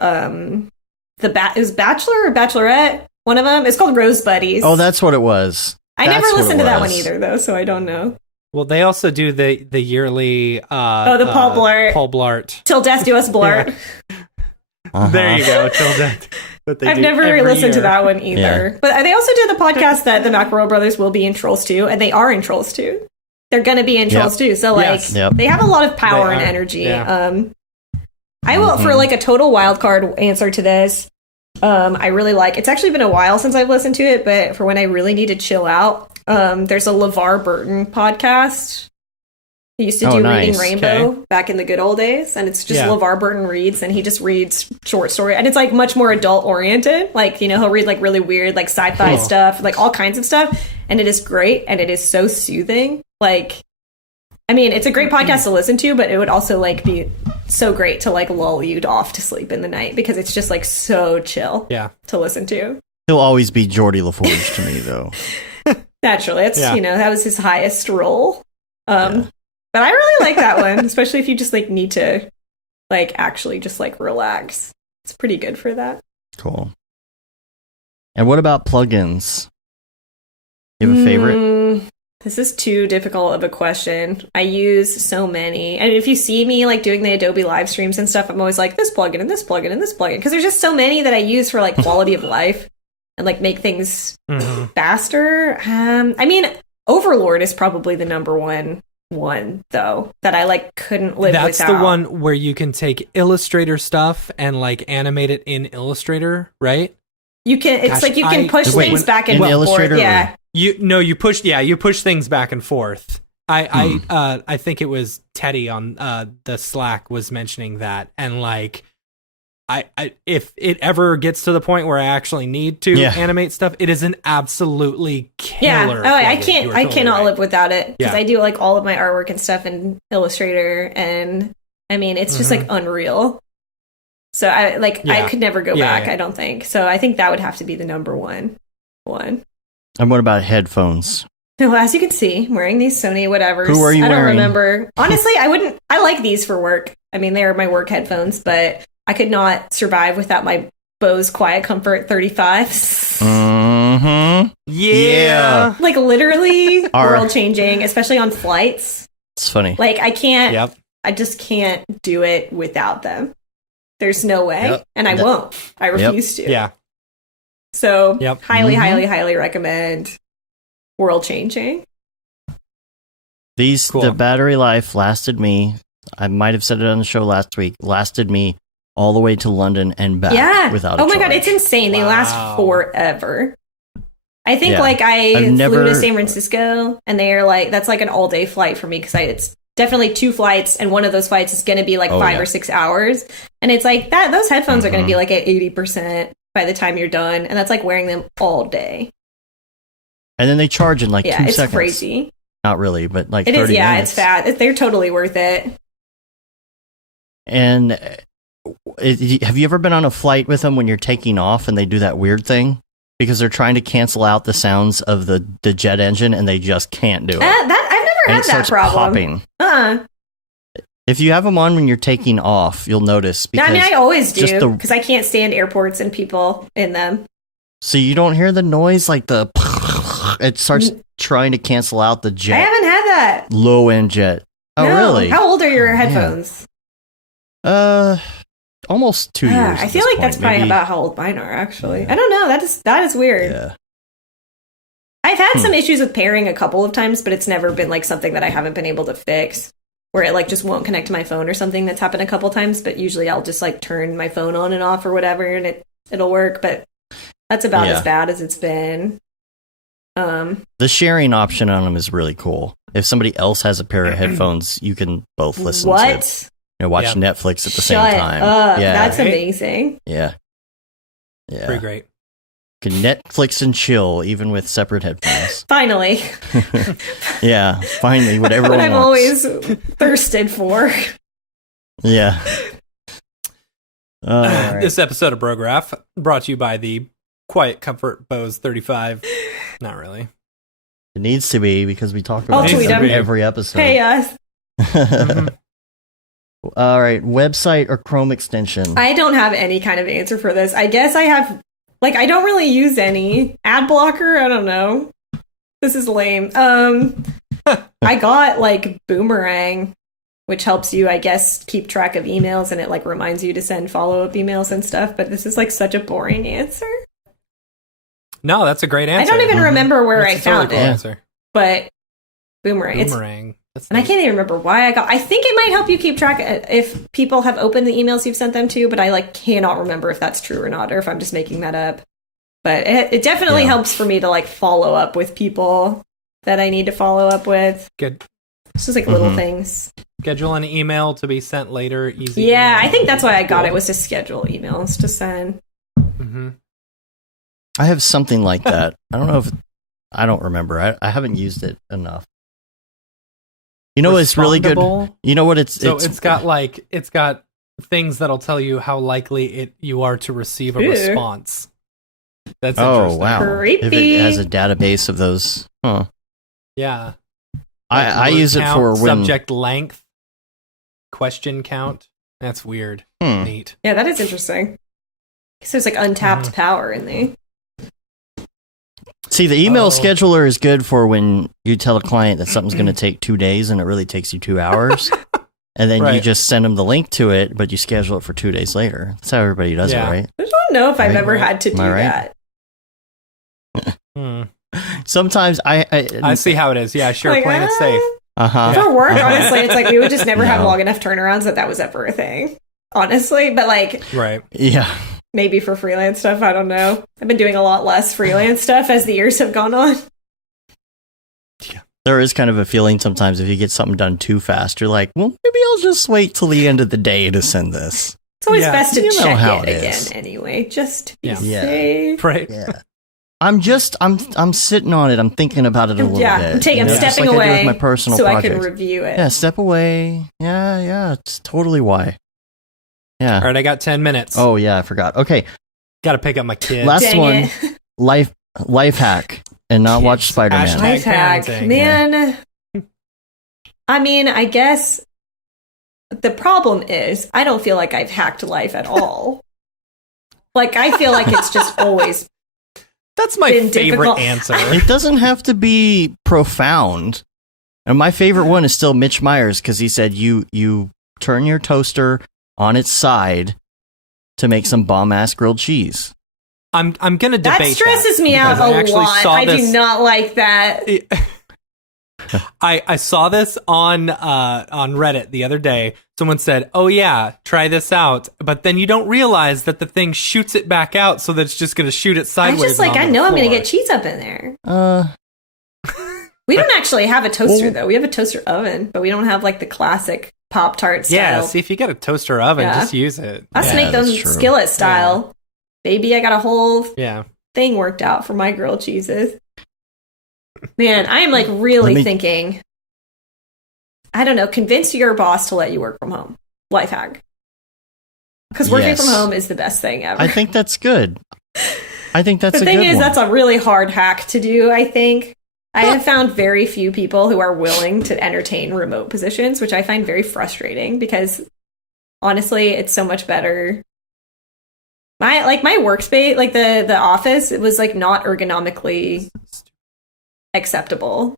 it was Bachelor or Bachelorette. One of them. It's called Rose Buddies. Oh, that's what it was. I That's never what listened it to that one was. either, though, so I don't know. Well, they also do the yearly. The Paul Blart. Paul Blart. Till Death Do Us Blart. Uh-huh. There you go. Till death. That they I've do never every listened to year. that one either. Yeah. But they also do the podcast that the McElroy brothers will be in Trolls 2, and they are in Trolls 2. They're going to be in Yep. Trolls 2. So, like, Yes. Yep. they have a lot of power They and are. energy. Yeah. I will, for like a total wild card answer to this, I really like, it's actually been a while since I've listened to it, but for when I really need to chill out, there's a LeVar Burton podcast. He used to Oh, do nice. Reading Rainbow back in the good old days, and it's just Yeah. LeVar Burton reads, and he just reads short story, and it's like much more adult oriented. Like, you know, he'll read like really weird, like sci-fi Cool. stuff, like all kinds of stuff, and it is great, and it is so soothing. Like, I mean, it's a great podcast to listen to, but it would also like be so great to like lull you off to sleep in the night because it's just like so chill Yeah. to listen to. He'll always be Geordie LaForge to me, though. Naturally, it's Yeah. you know that was his highest role. But I really like that one, especially if you just like need to like actually just like relax. It's pretty good for that. Cool. And what about plugins? You have a favorite? This is too difficult of a question. I use so many. And if you see me like doing the Adobe live streams and stuff, I'm always like this plugin and this plugin and this plugin. Because there's just so many that I use for like quality of life and like make things faster. I mean, Overlord is probably the number one though that I like couldn't live That's without. the one where you can take Illustrator stuff and like animate it in Illustrator, right? You can. It's Gosh, like you can push Wait, things back and in forth. Illustrator Yeah. You push things back and forth. I think it was Teddy on the Slack was mentioning that, and like if it ever gets to the point where I actually need to animate stuff, it is an absolutely killer. Yeah. Oh, I cannot live without it because Yeah. I do like all of my artwork and stuff in Illustrator, and I mean it's just like unreal. So I could never go back. I don't think so. I think that would have to be the number one. And what about headphones? Well, as you can see, I'm wearing these Sony whatevers. Who are you I don't wearing? remember. Honestly, I like these for work. I mean, they're my work headphones, but I could not survive without my Bose Quiet Comfort 35s. Mm-hmm. Yeah. Like literally world changing, especially on flights. It's funny. Like I can't. Yep. I just can't do it without them. There's no way, Yep. and I won't. I refuse to. Yeah. So highly, Mhm. highly, highly recommend. World changing. The battery life lasted me. I might have said it on the show last week. Lasted me all the way to London and back. Yeah. Without. Oh my god, charge. it's insane. They last forever. I think Yeah. like I I've flew never- to San Francisco, and they're like that's like an all day flight for me because it's definitely 2 flights, and one of those flights is going to be like 5 or 6 hours, and it's like that. Those headphones are going to be like at 80% by the time you're done, and that's like wearing them all day. And then they charge in like 2 it's seconds. crazy. Not really, but like It 30 is. Yeah, minutes. it's fat. They're totally worth it. And have you ever been on a flight with them when you're taking off and they do that weird thing? Because they're trying to cancel out the sounds of the jet engine and they just can't do it. That I've never and had it that starts problem. popping. If you have them on when you're taking off, you'll notice. No, I mean, I always just do because I can't stand airports and people in them. So you don't hear the noise like the. It starts trying to cancel out the I jet. haven't had that. Low end jet. Oh, No. really? How old are your headphones? Almost 2 years. I feel like that's probably about how old mine are. Actually, I don't know. That is weird. Yeah. I've had some issues with pairing a couple of times, but it's never been like something that I haven't been able to fix. Where it like just won't connect to my phone or something. That's happened a couple times, but usually I'll just like turn my phone on and off or whatever, and it'll work. But that's about as bad as it's been. The sharing option on them is really cool. If somebody else has a pair of headphones, you can both listen to watch Netflix at the same time. Up. Yeah, That's amazing. Yeah. Pretty great. Can Netflix and chill even with separate headphones. Finally. Yeah, finally, what everyone What I've wants. always thirsted for. Yeah. All right. This episode of Brograph brought to you by the Quiet Comfort Bose 35. Not really. It needs to be because we talk about tweet it them. every episode. Hey, us. All right, website or Chrome extension? I don't have any kind of answer for this. I guess I have, like, I don't really use any. Ad blocker? I don't know. This is lame. I got, like, Boomerang, which helps you, I guess, keep track of emails, and it, like, reminds you to send follow-up emails and stuff, but this is, like, such a boring answer. No, that's a great answer. I don't even remember where I found cool it, answer. but Boomerang. Boomerang. And I can't even remember why I think it might help you keep track if people have opened the emails you've sent them to, but I like cannot remember if that's true or not, or if I'm just making that up. But it definitely helps for me to like follow up with people that I need to follow up with. Good. It's just like little things. Schedule an email to be sent later. Easy. Yeah, email. I think that's why I got it, was to schedule emails to send. Mm-hmm. I have something like that. I don't know if I don't remember. I haven't used it enough. You know what's really good? You know what it's got things that'll tell you how likely you are to receive a response. That's interesting. Wow. Creepy. If it has a database of those, Yeah. I use it for when subject length, question count. That's weird. Neat. Yeah, that is interesting. Because there's like untapped power in there. See, the email scheduler is good for when you tell a client that something's going to take 2 days and it really takes you 2 hours. And then you just send them the link to it, but you schedule it for 2 days later. That's how everybody does it, right? I don't know if I've ever had to do that. Sometimes I see how it is. Yeah, sure. Like, Playing it safe. For work, honestly, it's like we would just never have long enough turnarounds that was ever a thing. Honestly, but like, right? Yeah. Maybe for freelance stuff, I don't know. I've been doing a lot less freelance stuff as the years have gone on. Yeah. There is kind of a feeling sometimes if you get something done too fast, you're like, well, maybe I'll just wait till the end of the day to send this. It's always best to You know how check it it again is. anyway, just to be Yeah. safe. Right. Yeah. I'm sitting on it. I'm thinking about it a little bit. I'm just stepping like I do away with my personal so projects. I can review it. Yeah, step away. Yeah, it's totally why. Yeah. All right, I got 10 minutes. Oh yeah, I forgot. Okay, Got to pick up my kid. last Dang one. it. Life hack and not watch Kids. Spider-Man. Hashtag Life hack, parenting. man. I mean, I guess the problem is I don't feel like I've hacked life at all. Like, I feel like it's just always That's my been favorite difficult. answer. It doesn't have to be profound. And my favorite one is still Mitch Myers because he said you turn your toaster on its side to make some bomb-ass grilled cheese. I'm going to debate that stresses me out because I a actually lot. saw I do this- not like that. I saw this on Reddit the other day. Someone said, "Oh yeah, try this out," but then you don't realize that the thing shoots it back out, so that it's just going to shoot it I sideways. just like, and I onto know the I'm going to floor. get cheese up in there. We don't actually have a toaster, though. We have a toaster oven, but we don't have like the classic Pop-Tart style. Yeah, see if you got a toaster oven, Yeah. just use it. Let's Yeah, make them that's true. skillet style. Baby, I got a whole Yeah. thing worked out for my grilled cheeses. Man, I am like really Let me- thinking, I don't know, convince your boss to let you work from home. Life hack. Because working Yes. from home is the best thing ever. I think that's good. I think that's the a thing good is, one. that's a really hard hack to do, I think. I have found very few people who are willing to entertain remote positions, which I find very frustrating because honestly, it's so much better. My workspace, like the office, it was like not ergonomically acceptable.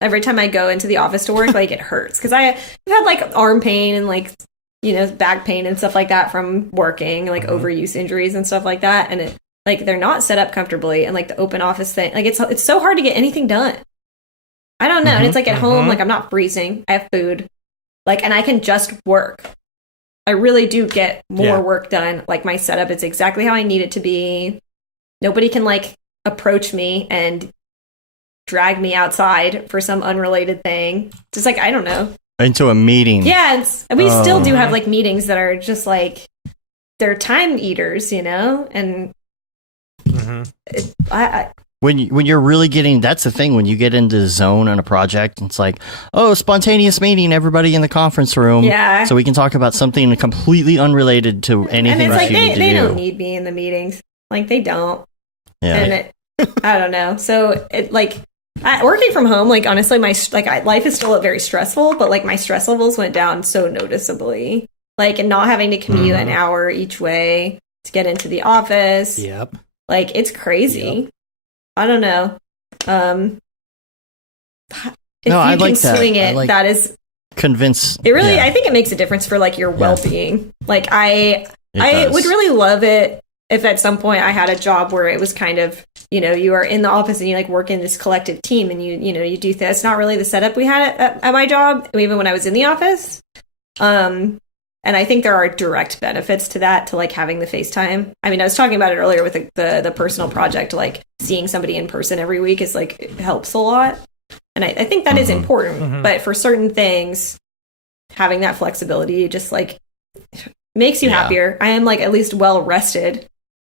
Every time I go into the office to work, like it hurts because I've had like arm pain and like, you know, back pain and stuff like that from working, like overuse injuries and stuff like that. And it, like, they're not set up comfortably, and like the open office thing, like it's so hard to get anything done. I don't know. And it's like at home, like I'm not freezing. I have food, like, and I can just work. I really do get more work done. Like my setup is exactly how I need it to be. Nobody can like approach me and drag me outside for some unrelated thing. Just like, I don't know. Into a meeting. Yeah, and we still do have like meetings that are just like they're time eaters, you know. And When you're really getting, that's the thing, when you get into the zone on a project, it's like, oh, spontaneous meeting, everybody in the conference room. Yeah. So we can talk about something completely unrelated to anything and it's that like you need to they do. don't need me in the meetings. Like they don't. Yeah. And I don't know. So it like working from home, like honestly, life is still very stressful, but like my stress levels went down so noticeably. Like, and not having to commute an hour each way to get into the office. Yep. Like it's crazy. I don't know. If No, I you like can that. swing I it, like- that is Convince. it. Really, yeah, I think it makes a difference for like your well-being. Like I does. would really love it if at some point I had a job where it was kind of, you know, you are in the office and you like work in this collective team and you know, you do that. It's not really the setup we had at my job, even when I was in the office. And I think there are direct benefits to that, to like having the FaceTime. I mean, I was talking about it earlier with the personal project, like seeing somebody in person every week is like, it helps a lot. And I think that is important, but for certain things, having that flexibility just like makes you happier. I am like at least well rested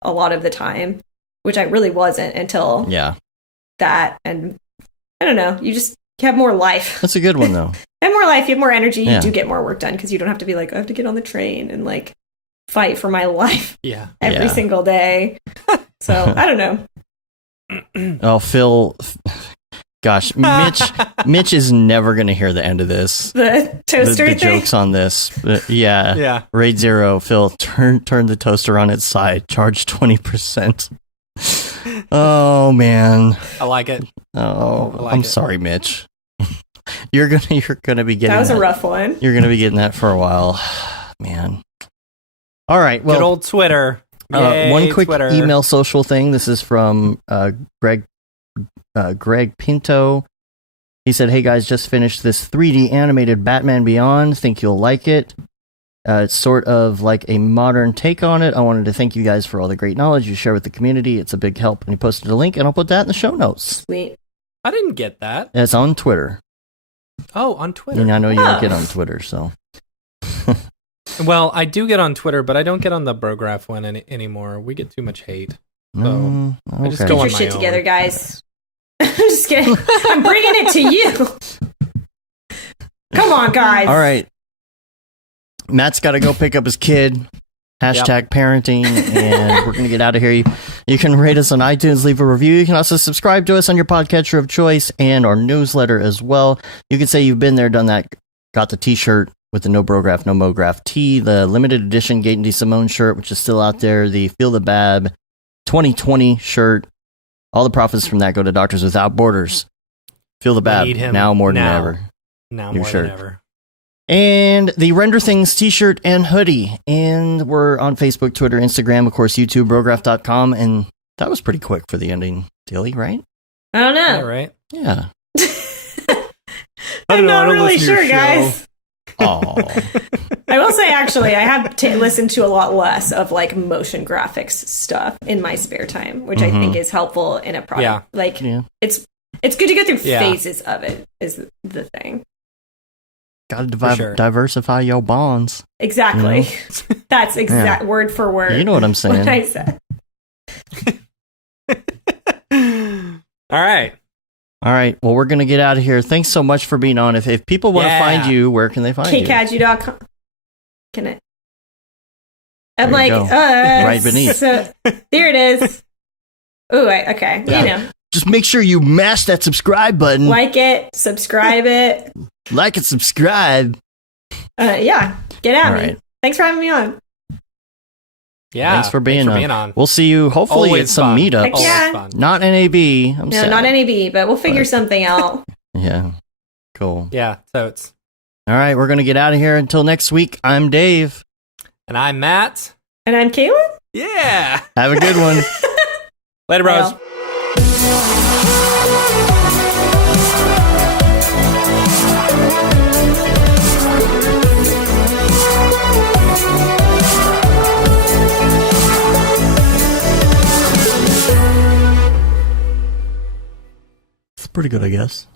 a lot of the time, which I really wasn't until that. And I don't know, you have more life. That's a good one, though. You have more life, you have more energy, Yeah. you do get more work done because you don't have to be like, I have to get on the train and like fight for my life every single day. So I don't know. Oh, Phil. Gosh, Mitch is never going to hear the end of this. The toaster The thing. jokes on this. But yeah. Yeah. Raid 0, Phil, turn the toaster on its side. Charge 20%. Oh, man. I like it. Oh, I like I'm it. sorry, Mitch. You're gonna be getting That was a rough one. You're gonna be getting that for a while, man. All right. Well, Good old Twitter. Yay, one quick Twitter. email social thing. This is from Greg Pinto. He said, "Hey guys, just finished this 3D animated Batman Beyond. Think you'll like it. It's sort of like a modern take on it. I wanted to thank you guys for all the great knowledge you share with the community. It's a big help." And he posted a link, and I'll put that in the show notes. Sweet. I didn't get that. It's on Twitter. Oh, on Twitter. And I know you Oh. don't get on Twitter, so. Well, I do get on Twitter, but I don't get on the Brograph one anymore. We get too much hate. So I just go Get on your my shit own. together, guys. I'm just kidding. I'm bringing it to you. Come on, guys. All right. Matt's got to go pick up his kid. Hashtag parenting, and we're going to get out of here. You can rate us on iTunes, leave a review. You can also subscribe to us on your podcatcher of choice and our newsletter as well. You can say you've been there, done that, got the t-shirt with the No Brograph, No Mograph tee, the limited edition Gaten D. Simone shirt, which is still out there, the Feel the Bab 2020 shirt. All the profits from that go to Doctors Without Borders. Feel the Bab, now more than ever. Now New more shirt. than ever. And the Render Things t-shirt and hoodie. And we're on Facebook, Twitter, Instagram, of course, YouTube, Brograph.com. And that was pretty quick for the ending, Dilly, right? I don't know. Yeah, right? Yeah. I'm not really sure, guys. Oh. I will say, actually, I have listened to a lot less of like motion graphics stuff in my spare time, which I think is helpful in a product. Yeah. Like, it's good to go through Yeah. phases of it, is the thing. Got to diversify your bonds. Exactly. You That's exact word for word. You know what I'm saying. What I said. All right. All right. Well, we're going to get out of here. Thanks so much for being on. If people want to find you, where can they find you? KCADU.com. Can it? I'm There you like, go. Right beneath. So, there it is. Ooh, okay. Yeah. You know. Just make sure you mash that subscribe button. Like it, subscribe it. Like and subscribe. Yeah. Get at All me. right. Thanks for having me on. Yeah. Thanks for being on. on. We'll see you hopefully Always at some fun. meetups. Heck yeah. Always fun. Not NAB. I'm No, sad. not NAB, but we'll figure something out. Yeah. Cool. Yeah, totes. All right. We're going to get out of here. Until next week, I'm Dave. And I'm Matt. And I'm Caitlin. Yeah. Have a good one. Later, bros. Well. It's pretty good, I guess.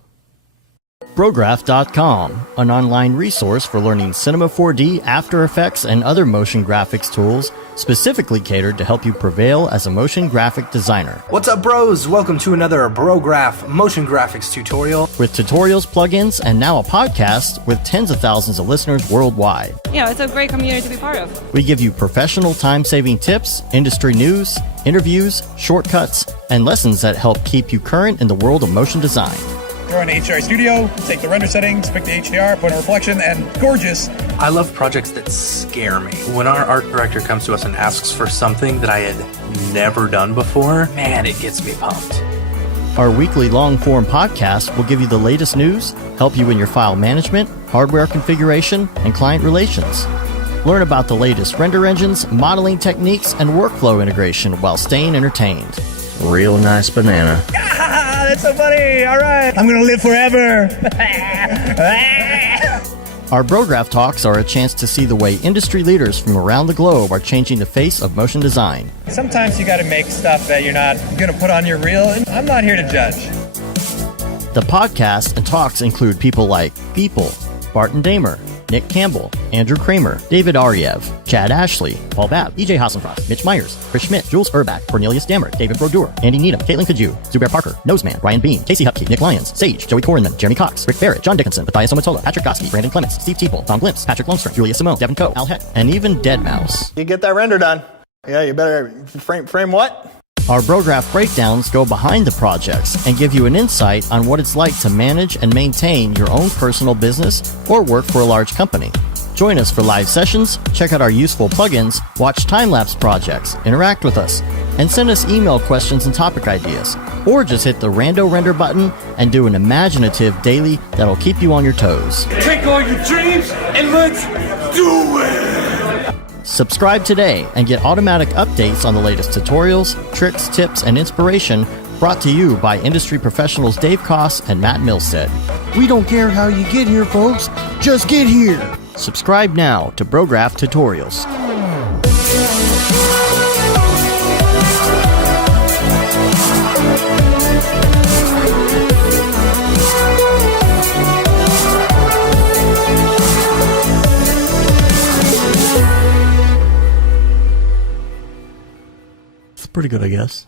Brograph.com, an online resource for learning Cinema 4D, After Effects, and other motion graphics tools specifically catered to help you prevail as a motion graphic designer. What's up, bros? Welcome to another Brograph motion graphics tutorial. With tutorials, plugins, and now a podcast with tens of thousands of listeners worldwide. Yeah, it's a great community to be part of. We give you professional time-saving tips, industry news, interviews, shortcuts, and lessons that help keep you current in the world of motion design. Join HDR Studio, take the render settings, pick the HDR, put in a reflection, and gorgeous. I love projects that scare me. When our art director comes to us and asks for something that I had never done before, man, it gets me pumped. Our weekly long-form podcast will give you the latest news, help you in your file management, hardware configuration, and client relations. Learn about the latest render engines, modeling techniques, and workflow integration while staying entertained. Real nice banana. Ah, that's so funny. All right. I'm going to live forever. Our Brograph Talks are a chance to see the way industry leaders from around the globe are changing the face of motion design. Sometimes you got to make stuff that you're not going to put on your reel, and I'm not here to judge. The podcast and talks include people like Beeple, Barton Damer, Nick Campbell, Andrew Kramer, David Ariev, Chad Ashley, Paul Babb, EJ Hassenfrost, Mitch Myers, Chris Schmidt, Jules Urbach, Cornelius Dammert, David Brodeur, Andy Needham, Caitlin Kaju, Zubair Parker, Noseman, Ryan Bean, Casey Hupke, Nick Lyons, Sage, Joey Korenman, Jeremy Cox, Rick Barrett, John Dickinson, Matthias Omatola, Patrick Goski, Brandon Clements, Steve Teeple, Tom Glimpse, Patrick Lundstrom, Julia Simone, Devin Coe, Al Heck, and even Deadmau5. You get that render done. Yeah, you better frame what? Our Brograph breakdowns go behind the projects and give you an insight on what it's like to manage and maintain your own personal business or work for a large company. Join us for live sessions, check out our useful plugins, watch time-lapse projects, interact with us, and send us email questions and topic ideas. Or just hit the Rando Render button and do an imaginative daily that'll keep you on your toes. Take all your dreams and let's do it! Subscribe today and get automatic updates on the latest tutorials, tricks, tips, and inspiration brought to you by industry professionals Dave Koss and Matt Milstead. We don't care how you get here, folks. Just get here. Subscribe now to Brograph Tutorials. pretty good, I guess.